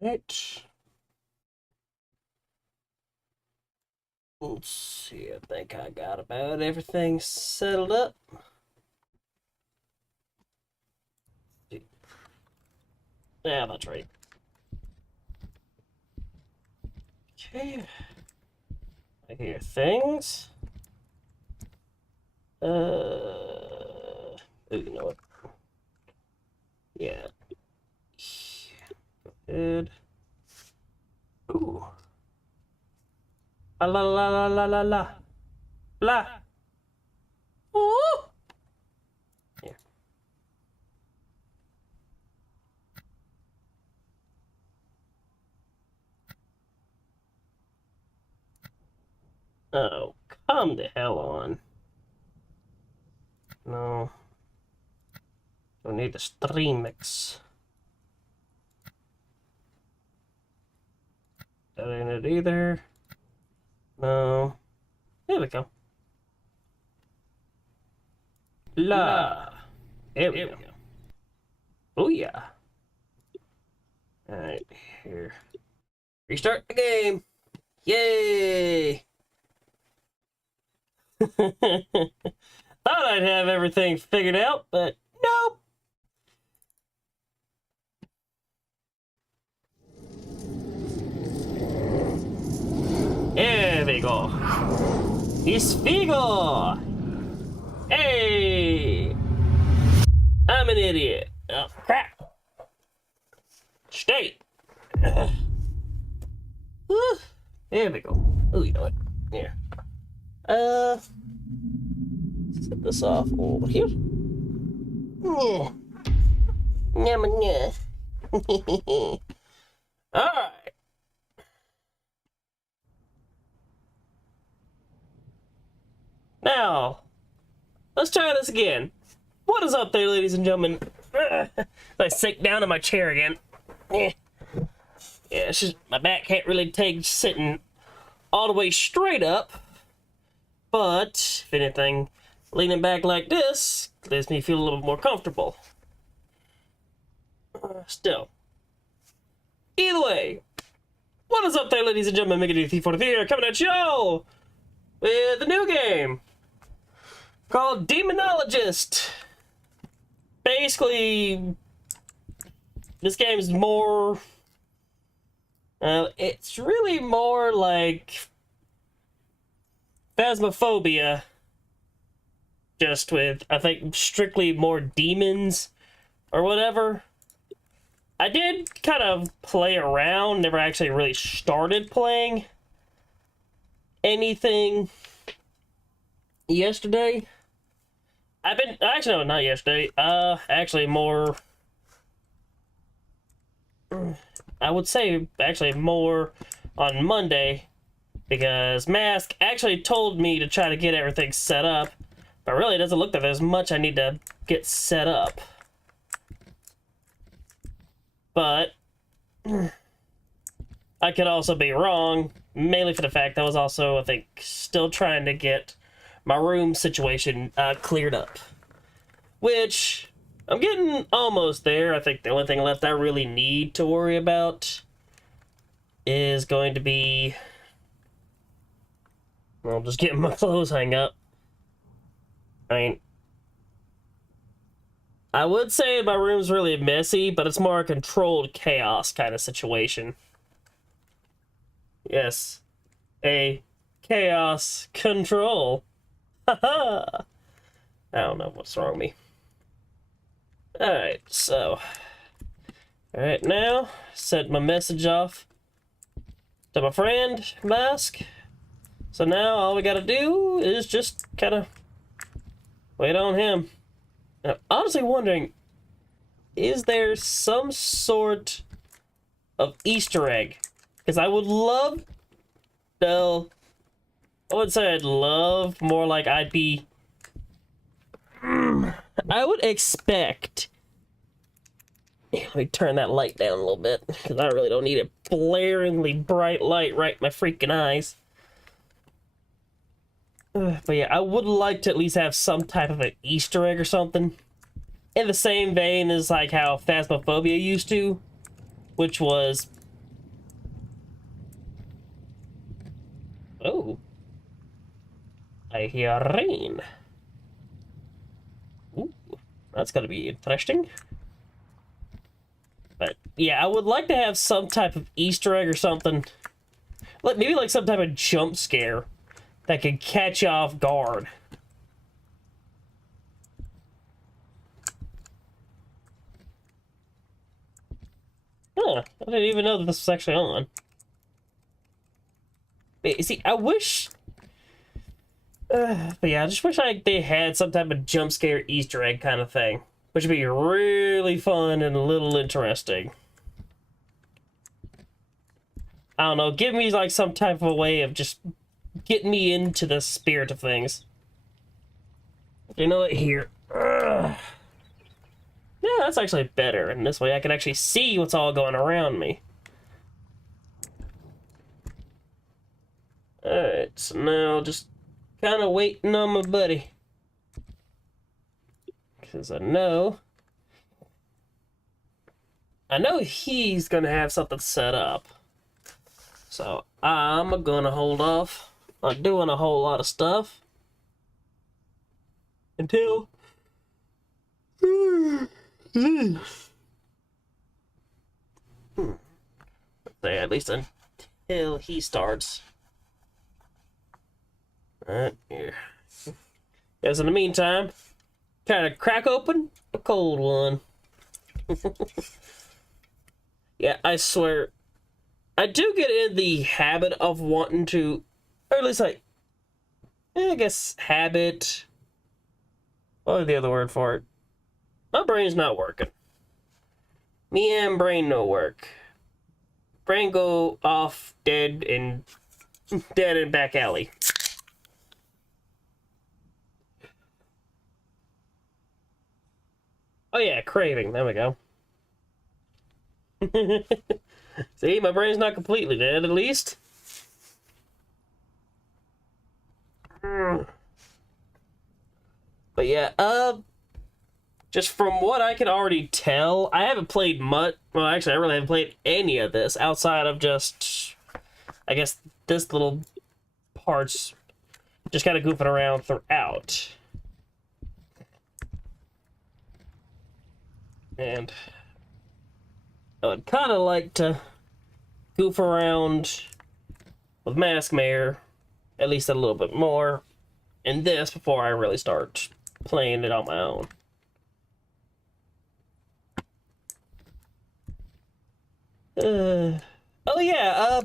Right. Let's see, I think I got about everything settled up. Yeah, that's right. Okay. I hear things. You know what? Yeah. Good. Ooh. La la la la la la la. La. Ooh. Yeah. Oh, come the hell on. No. Don't need the stream mix. That ain't it either. No. There we go. La. There we go. Oh yeah. Alright, here. Restart the game. Yay! Thought I'd have everything figured out, but nope. There we go. It's Vigo! Hey! I'm an idiot. Oh, crap. Stay. There we go. Oh, you know what? Here. Set this off over here. Yeah. Alright. Now, let's try this again. What is up there, ladies and gentlemen? I sink down in my chair again. Yeah, it's just my back can't really take sitting all the way straight up. But, if anything, leaning back like this makes me feel a little more comfortable. Still. Either way, what is up there, ladies and gentlemen? MegaDT43 here, coming at y'all with a new game called Demonologist. Basically, this game is more... it's really more like Phasmophobia, just with, I think, strictly more demons or whatever. I did kind of play around, never actually really started playing anything yesterday. Actually, no, not yesterday. Actually more, I would say actually more on Monday, because Mask actually told me to try to get everything set up, but really it doesn't look like there's much I need to get set up. But I could also be wrong, mainly for the fact I was also, I think, still trying to get my room situation cleared up. Which, I'm getting almost there. I think the only thing left I really need to worry about is going to be... well, just getting my clothes hung up. I mean, I would say my room's really messy, but it's more a controlled chaos kind of situation. Yes, a chaos control. Haha! I don't know what's wrong with me. Alright, so... alright, now, sent my message off to my friend, Mask. So now all we gotta do is just kind of wait on him. And I'm honestly wondering, is there some sort of Easter egg? Because I would love, well, I would say I'd love, more like I'd be, I would expect, let me turn that light down a little bit, because I really don't need a blaringly bright light right in my freaking eyes. But yeah, I would like to at least have some type of an Easter egg or something. In the same vein as like how Phasmophobia used to, which was I hear rain. Ooh, that's gonna be interesting. But yeah, I would like to have some type of Easter egg or something. Like maybe like some type of jump scare that could catch you off guard. Huh, I didn't even know that this was actually on. But, see, I wish... but yeah, I just wish they had some type of jump scare Easter egg kind of thing. Which would be really fun and a little interesting. I don't know, give me like some type of a way of just getting me into the spirit of things. You know what, here. Ugh. Yeah, that's actually better, and this way I can actually see what's all going around me. Alright, so now just kind of waiting on my buddy. Because I know he's gonna have something set up. So I'm gonna hold off on doing a whole lot of stuff until say at least until he starts. Alright, here. Yes, in the meantime, kind of crack open a cold one. Yeah, I swear, I do get in the habit of wanting to, or at least like, I guess habit. What is the other word for it? My brain's not working. Me and brain no work. Brain go off dead in back alley. Oh yeah, craving. There we go. See, my brain's not completely dead, at least. But yeah, just from what I can already tell, I haven't played much. Well, actually, I really haven't played any of this outside of just, I guess, this little parts, just kind of goofing around throughout. And I would kind of like to goof around with Mask Mayor at least a little bit more in this before I really start playing it on my own. Oh yeah,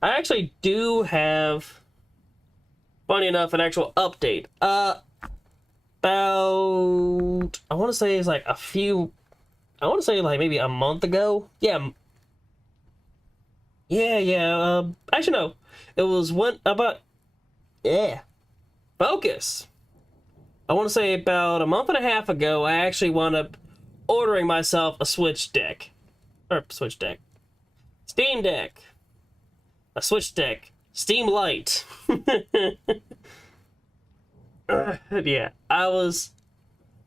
I actually do have, funny enough, an actual update. About, I want to say it's like maybe a month ago. Yeah. Actually, no. It was Focus. I want to say about a month and a half ago, I actually wound up ordering myself a Switch Deck. Steam Deck. A Switch Deck. Steam Light. Yeah, I was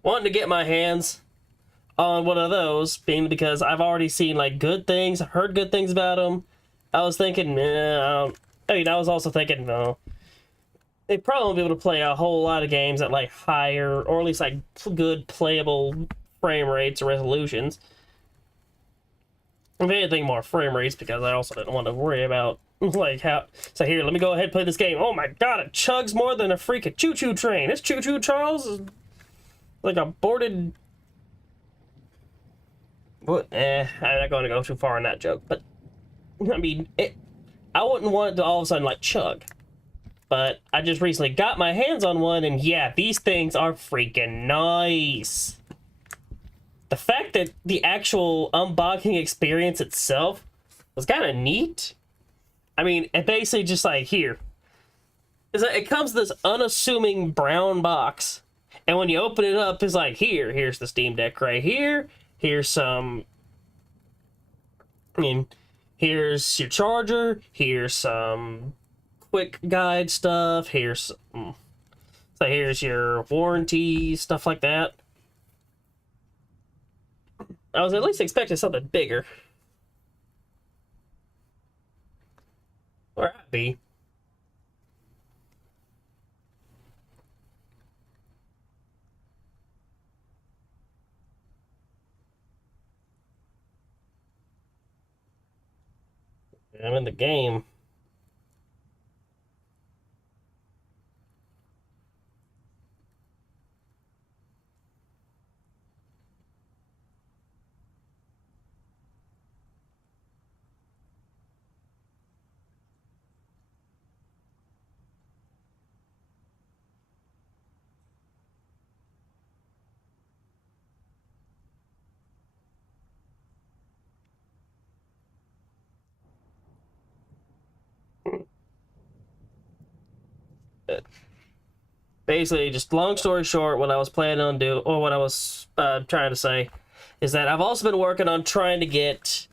wanting to get my hands on one of those, being because I've already seen like good things, I've heard good things about them. I was thinking, I was also thinking, no, they probably won't be able to play a whole lot of games at like higher, or at least like good playable frame rates or resolutions. If anything, more frame rates, because I also didn't want to worry about like how. So here, let me go ahead and play this game. Oh my god, it chugs more than a freaking choo-choo train. This choo-choo Charles is like a boarded. What? I'm not going to go too far on that joke, but I mean, I wouldn't want it to all of a sudden like chug. But I just recently got my hands on one, and yeah, these things are freaking nice. The fact that the actual unboxing experience itself was kind of neat. I mean, it basically just like, here. It comes with this unassuming brown box. And when you open it up, it's like, here's the Steam Deck right here. Here's some... I mean, here's your charger. Here's some quick guide stuff. Here's your warranty, stuff like that. I was at least expecting something bigger. Or I'd be. I'm in the game. Basically, just long story short, what I was planning on doing, or what I was trying to say, is that I've also been working on trying to get.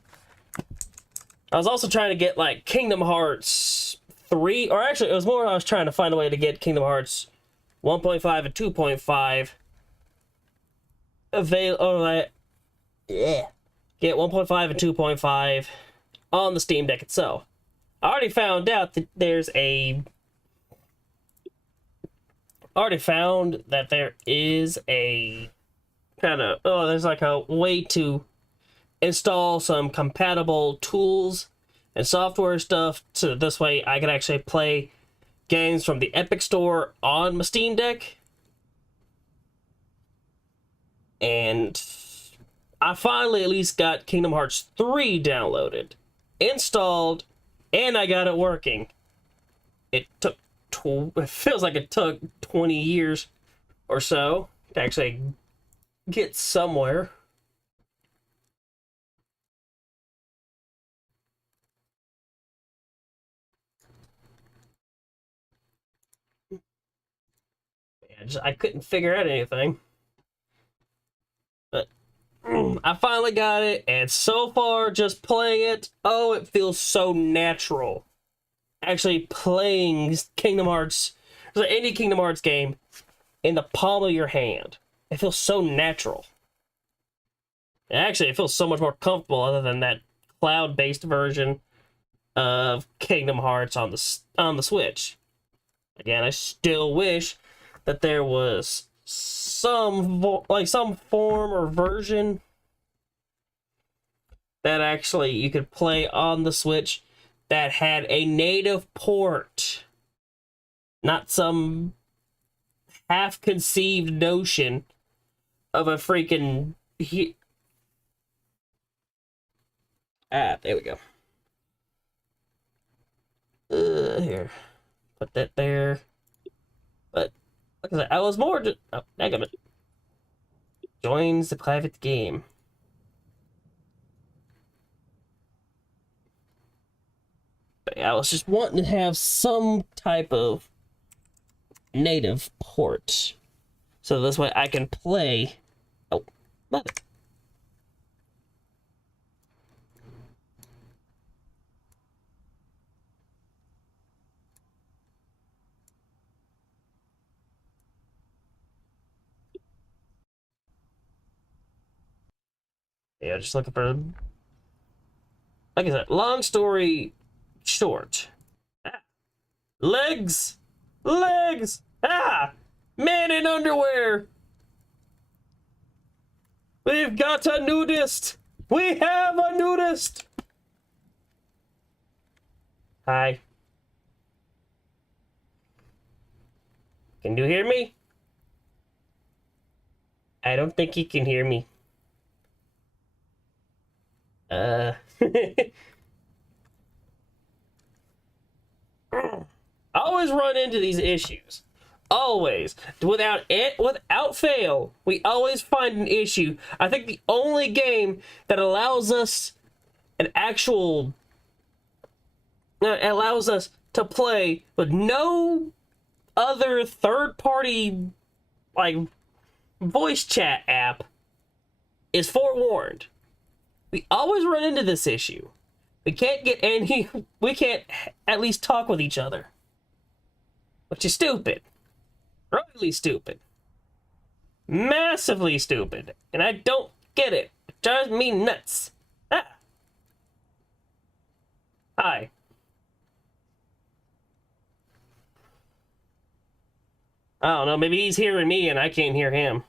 I was also trying to get like Kingdom Hearts 3, or actually, it was more I was trying to find a way to get Kingdom Hearts 1.5 and 2.5 avail. Oh, like, yeah, get 1.5 and 2.5 on the Steam Deck itself. I already found out that there is a kind of there's like a way to install some compatible tools and software stuff so this way I can actually play games from the Epic Store on my Steam Deck. And I finally at least got Kingdom Hearts 3 downloaded, installed, and I got it working. It took it feels like it took 20 years or so to actually get somewhere. I couldn't figure out anything. But I finally got it, and so far, just playing it, oh, it feels so natural. Actually playing Kingdom Hearts, or any Kingdom Hearts game, in the palm of your hand. It feels so natural. And actually, it feels so much more comfortable other than that cloud-based version of Kingdom Hearts on the Switch. Again, I still wish that there was some form or version that actually you could play on the Switch that had a native port, not some half-conceived notion of a freaking there we go. Here, put that there. But like I said, I was more just negative. Joins the private game. But I was just wanting to have some type of native port, so this way I can play. Oh, mother. Yeah, just looking for. Like I said, long story short. Ah, legs! Legs! Ah! Man in underwear! We've got a nudist! We have a nudist! Hi. Can you hear me? I don't think he can hear me. I always run into these issues. Always. Without fail, we always find an issue. I think the only game that allows us to play with no other third-party like voice chat app is Forewarned. We always run into this issue. We can't at least talk with each other. Which is stupid. Really stupid. Massively stupid. And I don't get it. It drives me nuts. Ah. Hi. I don't know, maybe he's hearing me and I can't hear him.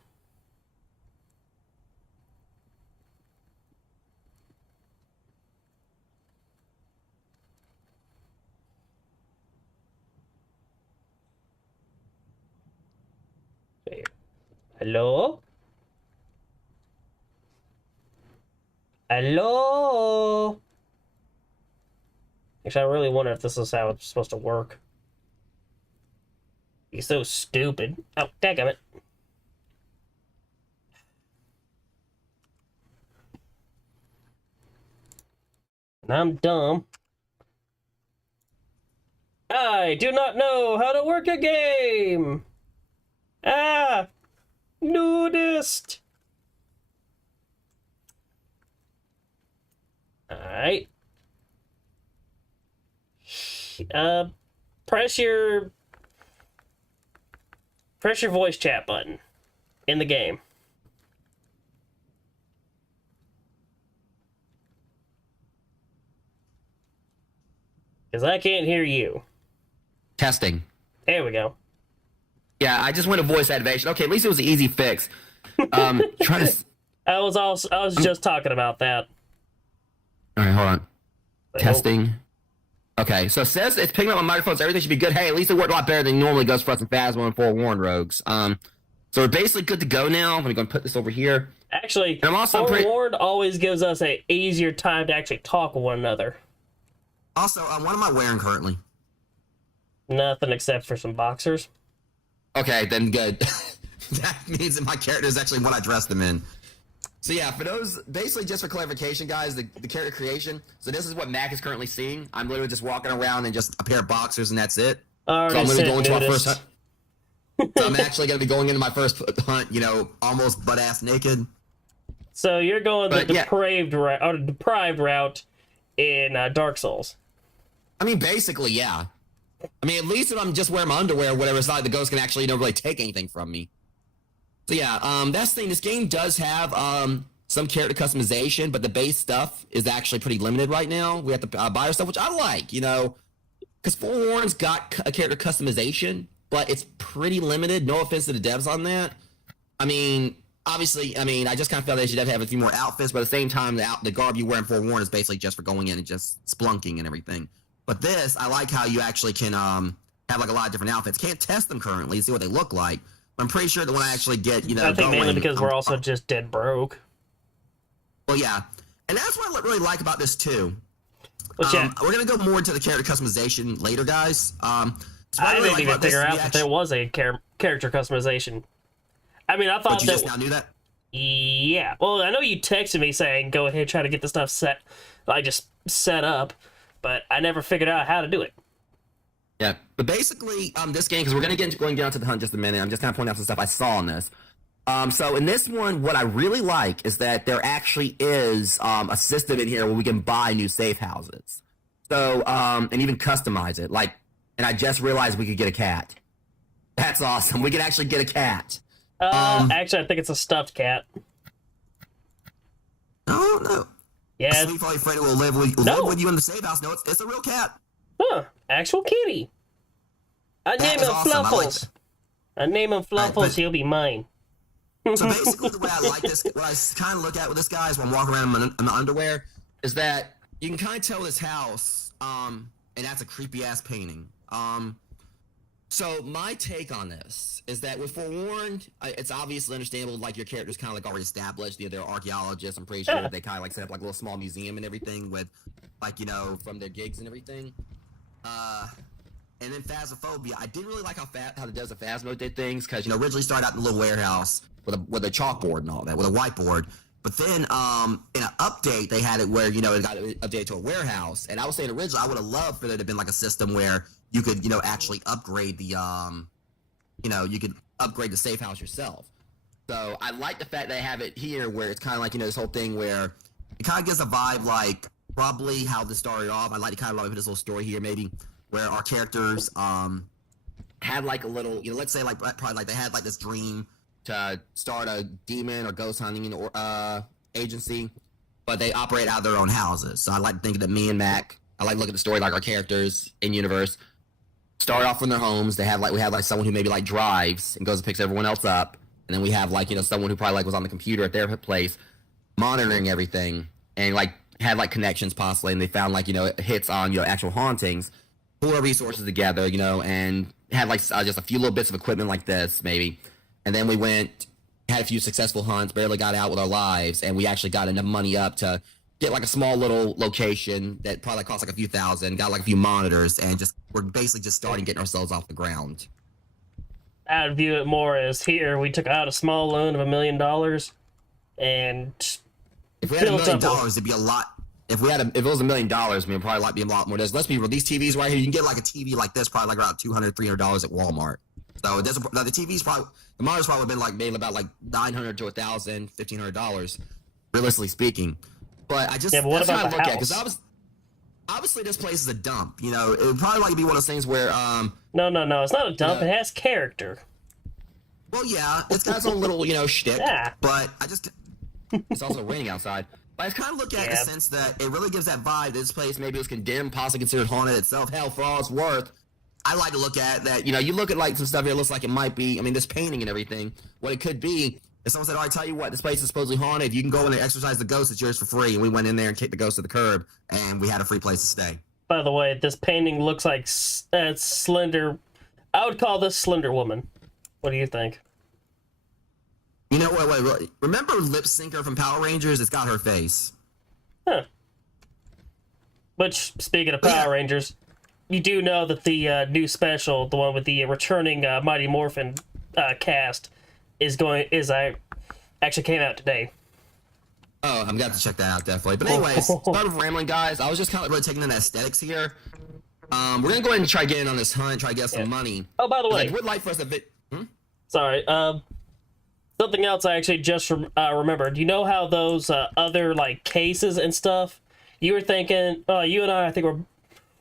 Hello? Hello? Actually, I really wonder if this is how it's supposed to work. He's so stupid. Oh, dadgummit. I'm dumb. I do not know how to work a game! Ah! Nudist! Alright. Press your voice chat button in the game. Because I can't hear you. Testing. There we go. Yeah, I just went to voice activation. Okay, at least it was an easy fix. Trying to. I was just talking about that. All right, hold on. But Testing. Okay, so it says it's picking up my microphone, so everything should be good. Hey, at least it worked a lot better than it normally goes for us in Phasmo and Forewarned Rogues. So we're basically good to go now. I'm going to put this over here. Actually, And I'm also Forewarned always gives us an easier time to actually talk with one another. Also, what am I wearing currently? Nothing except for some boxers. Okay, then good. That means that my character is actually what I dressed them in. So yeah, for those, basically just for clarification, guys, the character creation. So this is what Mac is currently seeing. I'm literally just walking around in just A pair of boxers and that's it. So I'm going to go into my first hunt. hunt. So I'm actually going to be going into my first hunt, Almost butt-ass naked. So you're going the But, yeah. deprived route in Dark Souls. I mean, basically, yeah. I mean, at least if I'm just wearing my underwear or whatever, it's not like the ghost can actually, really take anything from me. So yeah, that's the thing. This game does have some character customization, but the base stuff is actually pretty limited right now. We have to buy our stuff, which I like, because Forewarned's got a character customization, but it's pretty limited. No offense to the devs on that. I mean, obviously, I just kind of felt they should have a few more outfits, but at the same time, the garb you wear in Forewarned is basically just for going in and just splunking and everything. But this, I like how you actually can have like a lot of different outfits. Can't test them currently, see what they look like. But I'm pretty sure that when I actually get, I think mainly because we're also just dead broke. Well, yeah. And that's what I really like about this, too. But yeah, We're going to go more into the character customization later, guys. So I really didn't like even about this figure is out we that actually- there was a character customization. I mean, I thought But you that... just now knew that? Yeah. Well, I know you texted me saying, go ahead, try to get the stuff set. I just set up, but I never figured out how to do it. Yeah, but basically, this game, because we're going to get going down to the hunt in just a minute, I'm just kind of pointing out some stuff I saw in this. So in this one, what I really like is that there actually is a system in here where we can buy new safe houses. So, and even customize it. And I just realized we could get a cat. That's awesome. We can actually get a cat. Actually, I think it's a stuffed cat. Oh, no. Yeah. Sweet Folly Freddy will live with you in the safe house. No, it's a real cat. Huh. Actual kitty. I name him awesome. I like Fluffles. that. I name him Fluffles, but- he'll be mine. So basically, the way I like this, what I kind of look at with this guy is when I'm walking around in my underwear, is that you can kind of tell this house, and that's a creepy ass painting. So my take on this is that with Forewarned, it's obviously understandable, like your character's kind of like already established. They're archaeologists. I'm pretty sure that they kind of like set up like a little small museum and everything with, like, from their gigs and everything. And then Phasmophobia, I didn't really like how the devs of Phasmo did things, because originally started out in a little warehouse with a chalkboard and all that, with a whiteboard. But then in an update, they had it where it got updated to a warehouse. And I was saying originally, I would have loved for there to have been like a system where you could actually upgrade the you could upgrade the safe house yourself. So I like the fact they have it here where it's kind of like this whole thing where it kind of gives a vibe like probably how this started off. I like to kind of put this little story here maybe, where our characters had like a little, let's say like probably like they had like this dream to start a demon or ghost hunting agency, but they operate out of their own houses. So I like to think that me and Mac, I like to look at the story like our characters in universe start off from their homes. We have like someone who maybe like drives and goes and picks everyone else up, and then we have like someone who probably like was on the computer at their place monitoring everything and like had like connections possibly, and they found like hits on actual hauntings, pull our resources together, and had like just a few little bits of equipment like this maybe, and then we went had a few successful hunts, barely got out with our lives, and we actually got enough money up to get like a small little location that probably cost like a few thousand, got like a few monitors, and just we're basically just starting getting ourselves off the ground. I'd view it more as here we took out a small loan of $1 million, and If we had $1 built million, up it'd be a lot. If it was $1 million, I mean, it'd probably like be a lot more. Let's be real. These TVs right here, you can get like a TV like this, probably like around $200, $300 at Walmart. So the TV's probably the monitor's probably been like made about like $900 to $1,000, $1,500, realistically speaking. But I just Yeah, but what that's about how I the look at it, house? because obviously this place is a dump. You know, it would probably like be one of those things where no, it's not a dump. Yeah. It has character. well, yeah, it's got its own little, shtick. Yeah. But it's also raining outside. But I kind of look at it in the sense that it really gives that vibe. This place maybe was condemned, possibly considered haunted itself. Hell, for all it's worth, I like to look at that. You look at like some stuff here. It looks like it might be. I mean, this painting and everything. What it could be. If someone said, "Oh, I tell you what, this place is supposedly haunted. You can go in and exorcise the ghost. It's yours for free." And we went in there and kicked the ghost to the curb, and we had a free place to stay. By the way, this painting looks like Slender. I would call this Slender Woman. What do you think? You know what? Wait. Remember Lip Syncer from Power Rangers? It's got her face. Huh. Which, speaking of Power Rangers, you do know that the new special, the one with the returning Mighty Morphin cast, actually came out today. Oh, I'm gonna have to check that out definitely. But anyways, start with rambling, guys. I was just kind of really taking in the aesthetics here. We're gonna go ahead and try getting on this hunt, try to get some money. Oh, by the way, I would like for us to sorry. Something else I actually just remembered. You know how those other like cases and stuff? You were thinking. You and I think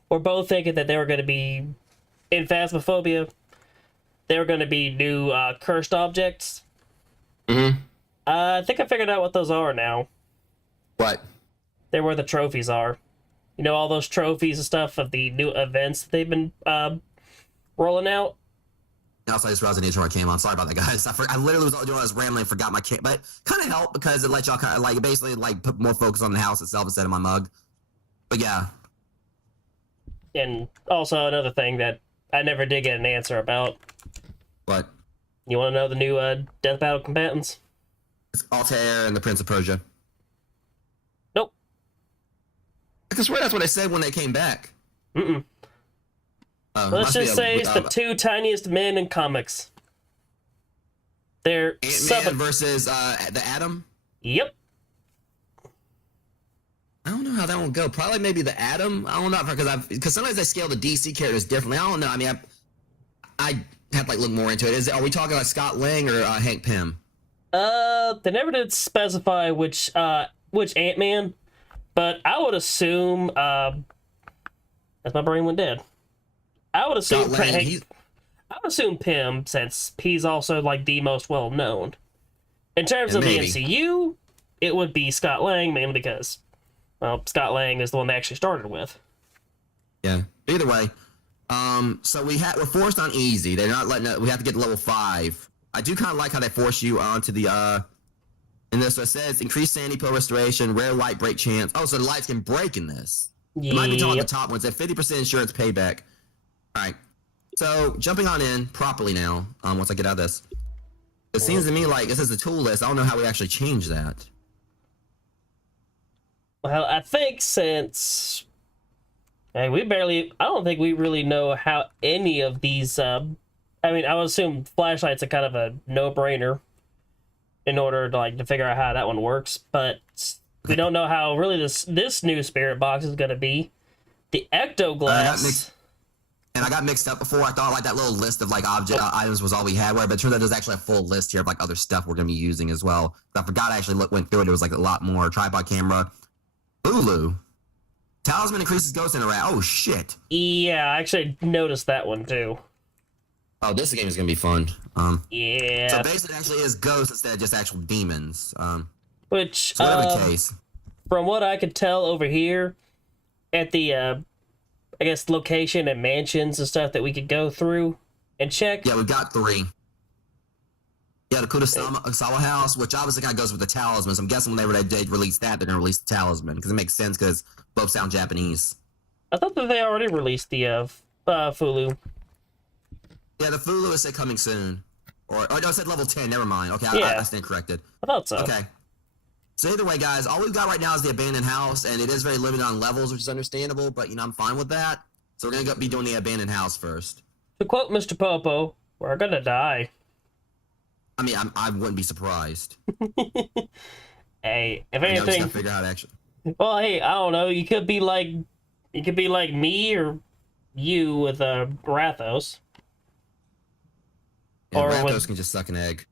we're both thinking that they were going to be in Phasmophobia. They were going to be new cursed objects. Mm-hmm. I think I figured out what those are now. What? They're where the trophies are. You know, all those trophies and stuff of the new events that they've been rolling out. Also, I just realized I need to turn my cam on. Sorry about that, guys. I literally was doing all this rambling, forgot my cam, but kind of helped because it let y'all kind of like basically like put more focus on the house itself instead of my mug. But yeah. And also another thing that I never did get an answer about. What? You want to know the new Death Battle combatants? It's Altair and the Prince of Persia. Nope. I swear that's what I said when they came back. Mm-mm. Let's just say it's the two tiniest men in comics. They're Ant-Man versus the Atom? Yep. I don't know how that one will go. Probably maybe the Atom. I don't know because sometimes they scale the DC characters differently. I don't know. I mean, I have to like look more into it. Are we talking like Scott Lang or Hank Pym? They never did specify which Ant-Man, but I would assume as my brain went dead. I would assume I would assume Pym, since he's also like the most well known. In terms of the MCU, it would be Scott Lang, mainly because, well, Scott Lang is the one they actually started with. Yeah. Either way, so we're forced on easy. They're not letting we have to get to level 5. I do kind of like how they force you onto the in this. So it says increased sanity pill restoration, rare light break chance. Oh, so the lights can break in this. It might be talking about the top ones. At 50% insurance payback. All right. So jumping on in properly now. Once I get out of this, it seems to me like this is a tool list. I don't know how we actually change that. Well, I think since I don't think we really know how any of these. I mean, I would assume flashlights are kind of a no-brainer in order to figure out how that one works, but we don't know how really this new spirit box is going to be. The ectoglass. And I got mixed up before. I thought like that little list of like object items was all we had, but it turns out there's actually a full list here of like other stuff we're gonna be using as well. I forgot I actually went through it. It was like a lot more. Tripod camera, Ulu, talisman increases ghost interact. Oh shit. Yeah, I actually noticed that one too. Oh, this game is gonna be fun. Yeah. So basically, it actually is ghosts instead of just actual demons. Which, so whatever the case. From what I could tell over here, at the I guess location and mansions and stuff that we could go through and check. Yeah, we've got 3. Yeah, the Kurosawa house, which obviously kind of goes with the talismans. I'm guessing whenever they release that, they're going to release the talisman, because it makes sense, because both sound Japanese. I thought that they already released the Fulu. Yeah, the Fulu is coming soon. Or no, I said level 10. Never mind. Okay, Yeah. I stand corrected. I thought so. Okay. So either way, guys, all we've got right now is the abandoned house, and it is very limited on levels, which is understandable. But I'm fine with that. So we're gonna be doing the abandoned house first. To quote Mr. Popo, we're gonna die. I mean, I wouldn't be surprised. Hey, if I just anything, gotta figure out how to actually. well, hey, I don't know. You could be like me or you with Rathos. Yeah, Or Rakdos with- can just suck an egg.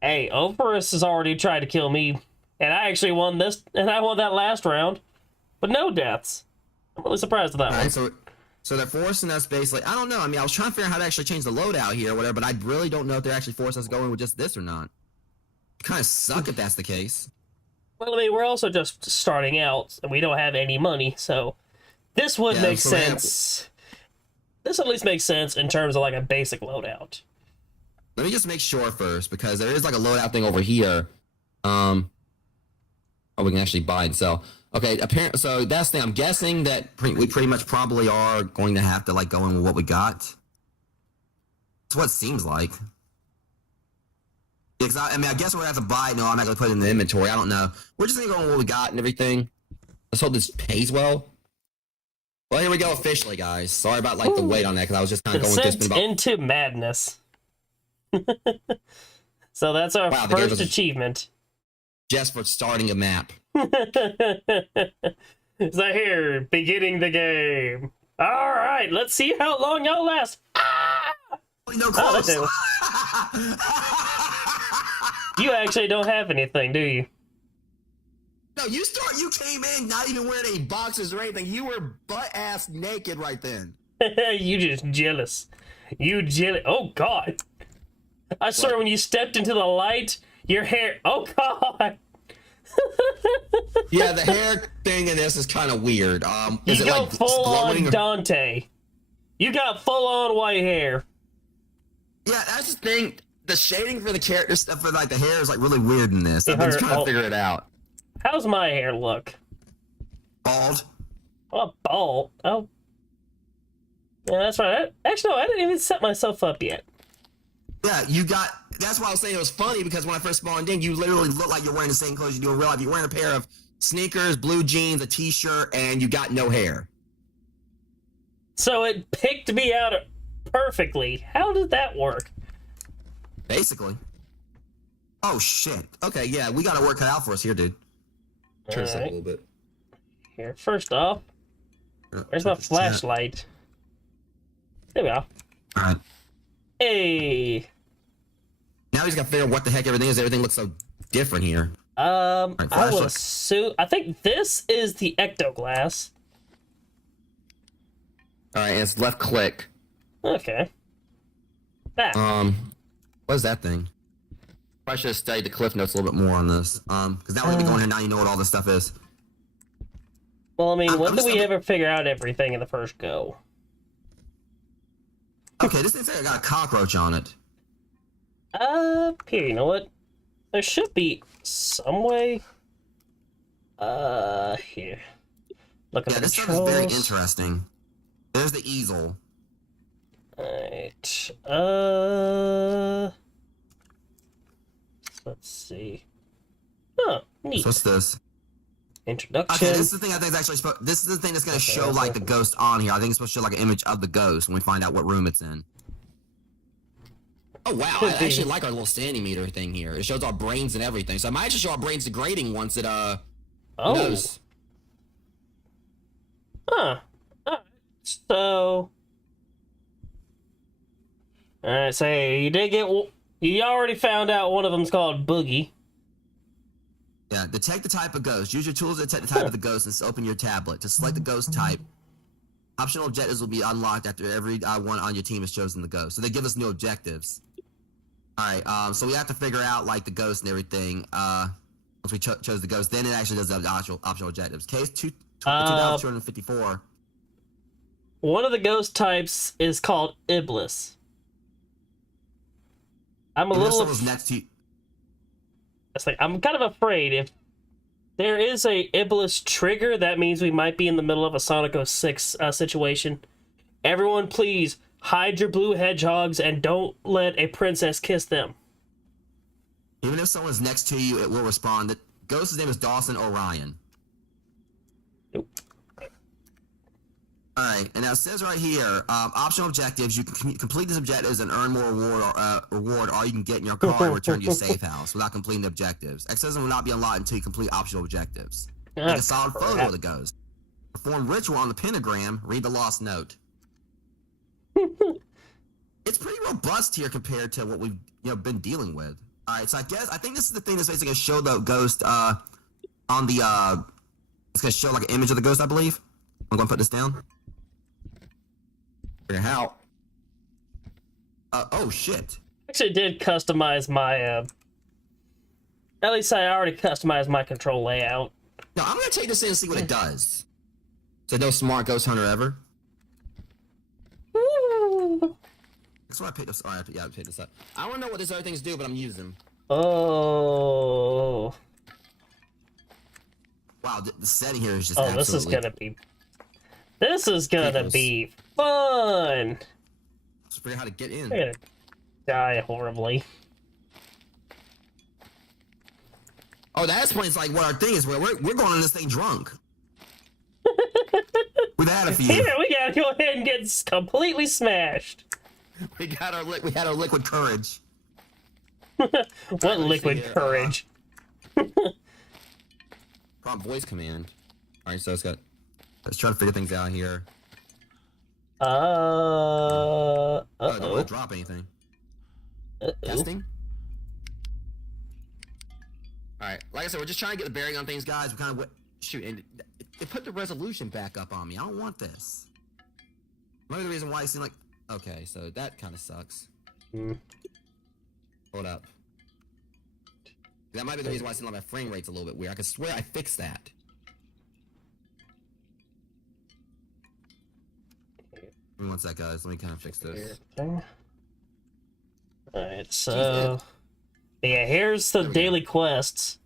Hey, Ophirus has already tried to kill me, and I actually won this, and I won that last round, but no deaths. I'm really surprised at that All one. right, so they're forcing us basically. I don't know. I mean, I was trying to figure out how to actually change the loadout here or whatever, but I really don't know if they're actually forcing us going with just this or not. Kind of suck if that's the case. Well, I mean, we're also just starting out, and we don't have any money, so this would Yeah, make so they have- sense. This at least makes sense in terms of like a basic loadout. Let me just make sure first, because there is like a loadout thing over here. Oh, we can actually buy and sell. Okay, apparently, so that's the thing. I'm guessing that we pretty much probably are going to have to like go in with what we got. That's what it seems like. Yeah, 'cause I mean, I guess we're gonna have to buy it. No, I'm not gonna put it in the inventory. I don't know. We're just gonna go with what we got and everything. Let's hope this pays well. Well, here we go officially, guys. Sorry about like the wait on that, because I was just kind of going with this. Descent About into madness. So that's our Wow, the game first was- achievement. just for starting a map. So here, beginning the game. All right, let's see how long y'all last. No Oh, close. You actually don't have anything, do you? No, you came in not even wearing any boxes or anything. You were butt ass naked right then. You just jealous. You jealous. Oh God! I swear, when you stepped into the light, your hair. Oh God! Yeah, the hair thing in this is kind of weird. Is You it go like full glowing on or- Dante. You got full on white hair. Yeah, that's the thing. The shading for the character stuff for like the hair is like really weird in this. I've been Her- trying to oh. figure it out. How's my hair look? Bald. Oh, bald. Oh. Yeah, that's right. Actually, no, I didn't even set myself up yet. Yeah, you got. That's why I was saying it was funny, because when I first spawned in, you literally look like you're wearing the same clothes you do in real life. You're wearing a pair of sneakers, blue jeans, a t-shirt, and you got no hair. So it picked me out perfectly. How did that work? Basically. Oh shit. Okay, yeah, we got to work cut out for us here, dude. Turn this up a Alright. little bit. Here, first off, where's my flashlight? There we go. All right. Hey. Now he's got to figure out what the heck everything is. Everything looks so different here. I will flashlight. assume. I think this is the ectoglass. All right, and it's left click. Okay. Ah, What is that thing? I should have studied the cliff notes a little bit more on this. Because now we're gonna be going here. Now you know what all this stuff is. well, I mean, I'm when did just we gonna- ever figure out everything in the first go? Okay, this thing's got a cockroach on it. Here, you know what? There should be some way. Here. Look at Yeah, the this stuff is very controls. interesting. There's the easel. Alright. Let's see. Oh, neat. So what's this? Introduction. Okay, this is the thing I think is actually supposed. This is the thing that's gonna show like the ghost on here. I think it's supposed to show like an image of the ghost when we find out what room it's in. Oh wow, Could I be. actually like our little standing meter thing here. It shows our brains and everything. So I might actually show our brains degrading once it who Oh. knows? Huh. Alright. So. Alright, so you did get. You already found out one of them's called Boogie. Yeah, detect the type of ghost. Use your tools to detect the type of the ghost and open your tablet. To select the ghost type, optional objectives will be unlocked after every one on your team has chosen the ghost. So they give us new objectives. Alright, so we have to figure out like the ghost and everything. Once we chose the ghost, then it actually does the optional objectives. Case 2254. One of the ghost types is called Iblis. I'm a And this little. one was next to. It's like I'm kind of afraid if there is a Iblis trigger, that means we might be in the middle of a Sonic 06 situation. Everyone, please hide your blue hedgehogs and don't let a princess kiss them. Even if someone's next to you, it will respond. The ghost's name is Dawson Orion. Nope. Alright, and now it says right here, optional objectives. You can complete these objectives and earn more reward, or you can get in your car and return to your safe house without completing the objectives. Accessing will not be unlocked until you complete optional objectives. Take a solid photo of the ghost. Perform ritual on the pentagram. Read the lost note. It's pretty robust here compared to what we've been dealing with. Alright, so I think this is the thing that's basically gonna show the ghost on the it's gonna show like an image of the ghost, I believe. I'm gonna put this down. Figure how. Oh shit. Actually did customize my at least I already customized my control layout. No, I'm gonna take this in and see what it does. So no smart ghost hunter ever. Woo! That's why I picked this. Oh, I picked this up. I don't know what these other things do, but I'm using them. Oh. Wow, the setting here is just. Oh, absolutely... This is gonna be fun. Just figure out how to get in. I'm gonna die horribly. Oh, that explains like what our thing is. We're going on this thing drunk. We've had a few. Here, we gotta go ahead and get completely smashed. We had our liquid courage. What liquid courage? Prompt voice command. All right, so let's try to figure things out here. Uh-oh. Don't want to drop anything. Testing. All right, like I said, we're just trying to get the bearing on things, guys. We kind of shoot, and it put the resolution back up on me. I don't want this. Maybe the reason why it seemed like. Okay, so that kind of sucks. Hold up. That might be the reason why I seem like my frame rate's a little bit weird. I can swear I fixed that. Give me one sec, guys. Let me kind of fix this. Alright, so... Yeah, here's the daily quests.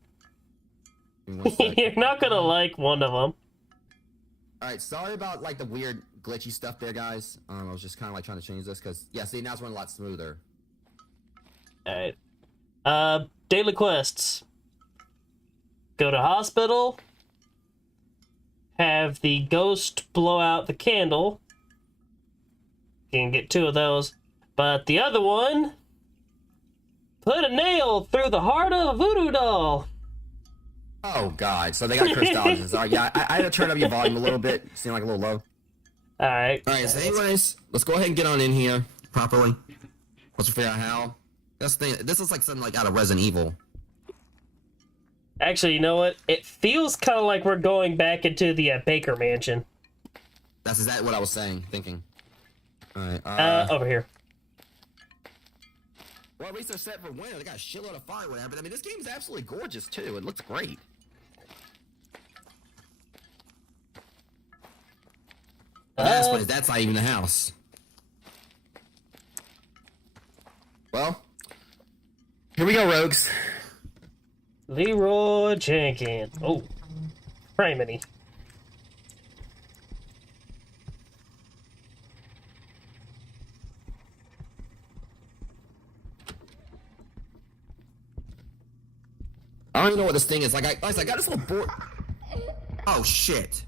You're not gonna like one of them. Alright, sorry about like the weird glitchy stuff there, guys. I was just kind of like trying to change this because, yeah, see, now it's running a lot smoother. Alright. Daily quests. Go to hospital. Have the ghost blow out the candle. You can get 2 of those. But the other one... Put a nail through the heart of a voodoo doll. Oh, God. So they got crystallizers. Alright, yeah, I had to turn up your volume a little bit. It seemed like a little low. Alright. Alright, so anyways, let's go ahead and get on in here properly. Let's figure out how. This looks like something like out of Resident Evil. Actually, you know what? It feels kind of like we're going back into the Baker Mansion. That's exactly what I was thinking. Alright, over here. Well, at least they're set for winter. They got a shitload of fire, whatever. But I mean, this game is absolutely gorgeous, too. It looks great. That's not even the house. Well, here we go, rogues. Leroy Jenkins. Oh, criminy. I don't even know what this thing is. Like I got this little board. Oh shit!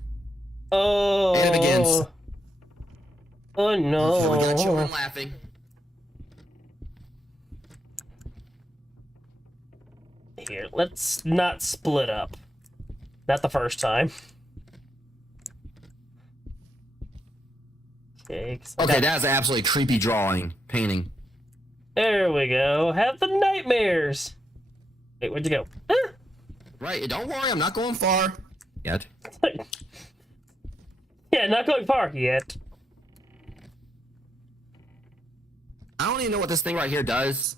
Oh. And it begins. Oh no! Okay, we got children laughing. Here, let's not split up. Not the first time. Okay, That's an absolutely creepy painting. There we go. Have the nightmares. Wait, where'd you go? Ah! Right, don't worry, I'm not going far. Yet. Yeah, not going far yet. I don't even know what this thing right here does.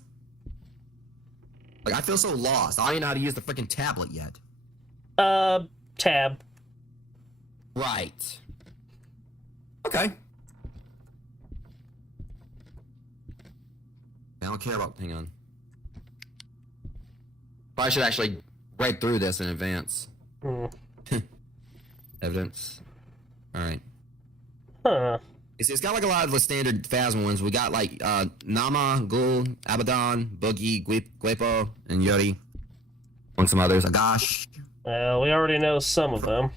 Like, I feel so lost. I don't even know how to use the freaking tablet yet. Tab. Right. Okay. I don't care about... Hang on. Probably should actually read through this in advance. Hmm. Evidence. Alright. Huh. It's got like a lot of the standard Phasma ones. We got like Nama, Ghoul, Abaddon, Boogie, Guepo, and Yuri. Among some others. Agash. Well, we already know some of them.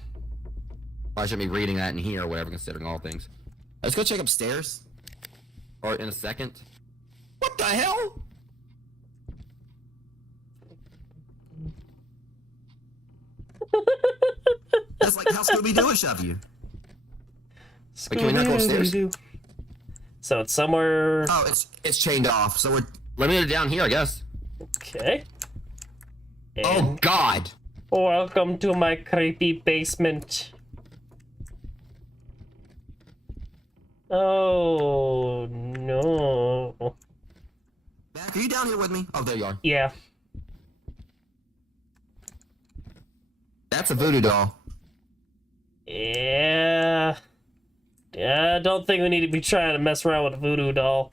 I should be reading that in here or whatever, considering all things. Let's go check upstairs. Or in a second. What the hell? That's like how Scooby-Doo shove you. Wait, can we not go upstairs? So it's somewhere. Oh, it's chained off. So we're limited down here, I guess. Okay. Oh And God! welcome to my creepy basement. Oh no. Mac, are you down here with me? Oh, there you are. Yeah. That's a voodoo doll. Yeah. I don't think we need to be trying to mess around with a voodoo doll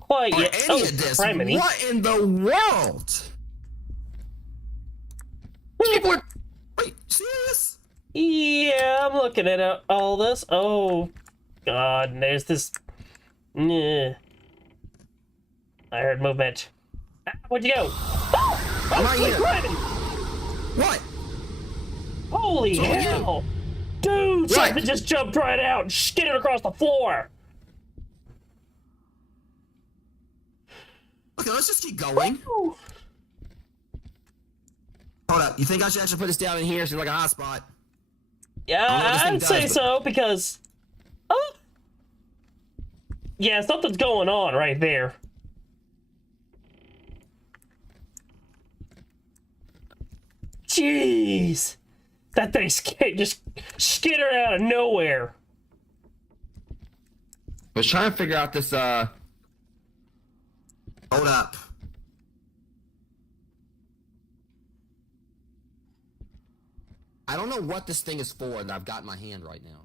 quite Or yet. any of this. Criminy. What in the world? People are. Wait, serious? Yeah, I'm looking at all this. Oh, God, and there's this. I heard movement. Ah, where'd you go? Oh, I'm right here. Criminy. What? Holy So are you. hell! Dude, something just jumped right out and skidded across the floor. Okay, let's just keep going. Ooh. Hold up. You think I should actually put this down in here so like a hot spot? Yeah, I don't know what this thing I'd say does, so because. Oh. Yeah, something's going on right there. Jeez. That thing just skittered out of nowhere. I was trying to figure out this, Hold up. I don't know what this thing is for that I've got in my hand right now.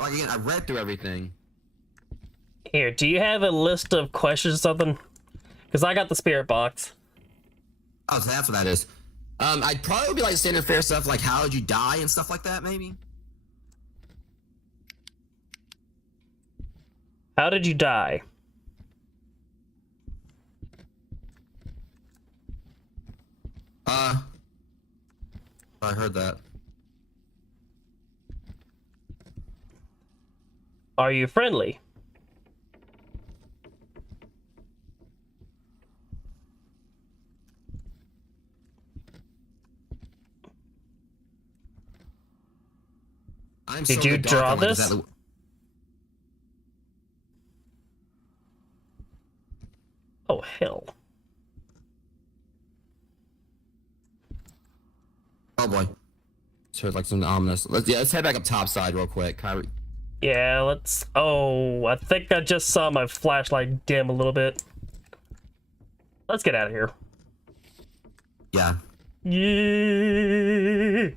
Like again, I read Through everything. Here, do you have a list of questions or something? Because I got the spirit box. Oh, so that's what that is. I'd probably be like standard fare stuff like how did you die and stuff like that, maybe. How did you die? I heard that. Are you friendly? I'm Did so you in the dark, draw I'm like, is this? that the- Oh, hell. Oh boy. So it's like something ominous. Let's head back up top side real quick. Kyrie. Yeah, let's... Oh, I think I just saw my flashlight dim a little bit. Let's get out of here. Yeah. Yeah.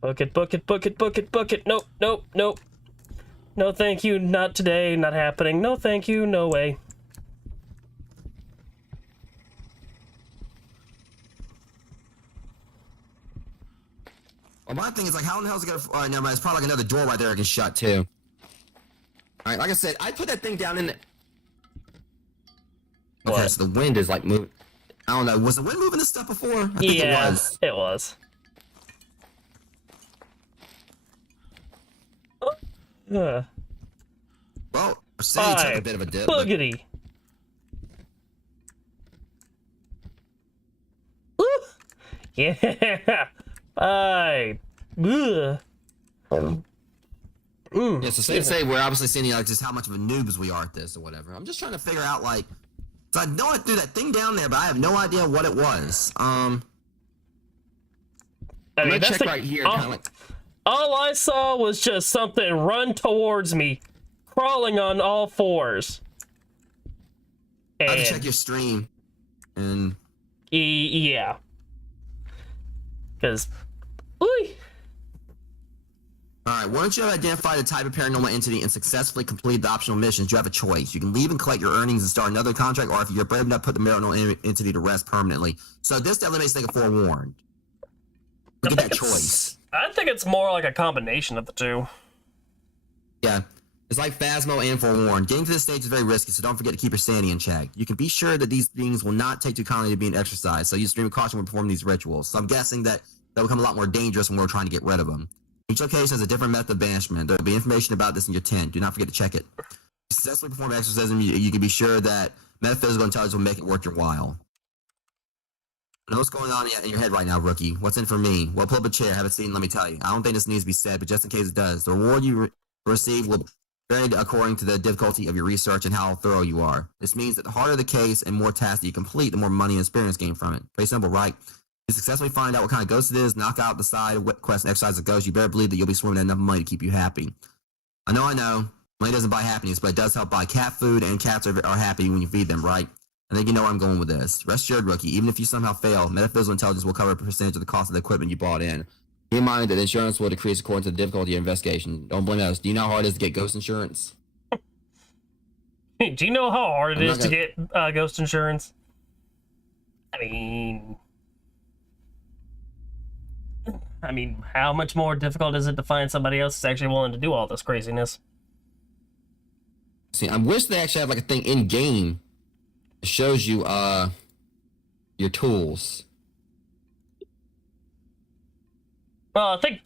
Book it, book it, book it, book it, book it. Nope, nope, nope. No thank you, not today, not happening. No thank you, no way. Well, my thing is like, how in the hell is it gonna? Never mind. It's probably like another door right there I can shut too. All right, like I said, I put that thing down in the. Okay, What? so the wind is like moving. I don't know. Was the wind moving this stuff before? I think Yeah, it was. it was. Well, our city took a Five. bit of a dip. But Boogity. Woo! Yeah. Bye. Ugh. yeah, so say we're obviously seeing like just how much of a noobs we are at this or whatever. I'm just trying to figure out like, so I know I threw that thing down there, but I have no idea what it was. I I'm mean, gonna that's check the- right here. Kind of like. All I saw was just something run towards me, crawling on all fours. I have to And check your stream, and yeah, because, all right. Once you have identified the type of paranormal entity and successfully completed the optional missions, you have a choice. You can leave and collect your earnings and start another contract, or if you're brave enough, put the paranormal entity to rest permanently. So this definitely makes things forewarned. We get that choice. I think it's more like a combination of the two. Yeah. It's like Phasmo and Forewarned. Getting to this stage is very risky, so don't forget to keep your sanity in check. You can be sure that these things will not take too kindly to being exercised, so use extreme caution when performing these rituals. So I'm guessing that they'll become a lot more dangerous when we're trying to get rid of them. Each location has a different method of banishment. There will be information about this in your tent. Do not forget to check it. If you successfully perform exorcism, you can be sure that metaphysical intelligence will make it worth your while. I know what's going on in your head right now, rookie. What's in for me? Well, pull up a chair, have a seat, and let me tell you. I don't think this needs to be said, but just in case it does, the reward you receive will vary according to the difficulty of your research and how thorough you are. This means that the harder the case and more tasks that you complete, the more money and experience gained from it. Pretty simple, right? If you successfully find out what kind of ghost it is, knock out the side quest and exercise the ghost, you better believe that you'll be swimming in enough money to keep you happy. I know. Money doesn't buy happiness, but it does help buy cat food, and cats are happy when you feed them, right? I think you know where I'm going with this. Rest assured, rookie, even if you somehow fail, metaphysical intelligence will cover a percentage of the cost of the equipment you bought in. Keep in mind that insurance will decrease according to the difficulty of your investigation. Don't blame us. Do you know how hard it is to get ghost insurance? Do you know how hard it is to get ghost insurance? I mean, how much more difficult is it to find somebody else who's actually willing to do all this craziness? See, I wish they actually have like a thing in game that shows you your tools. Well, I think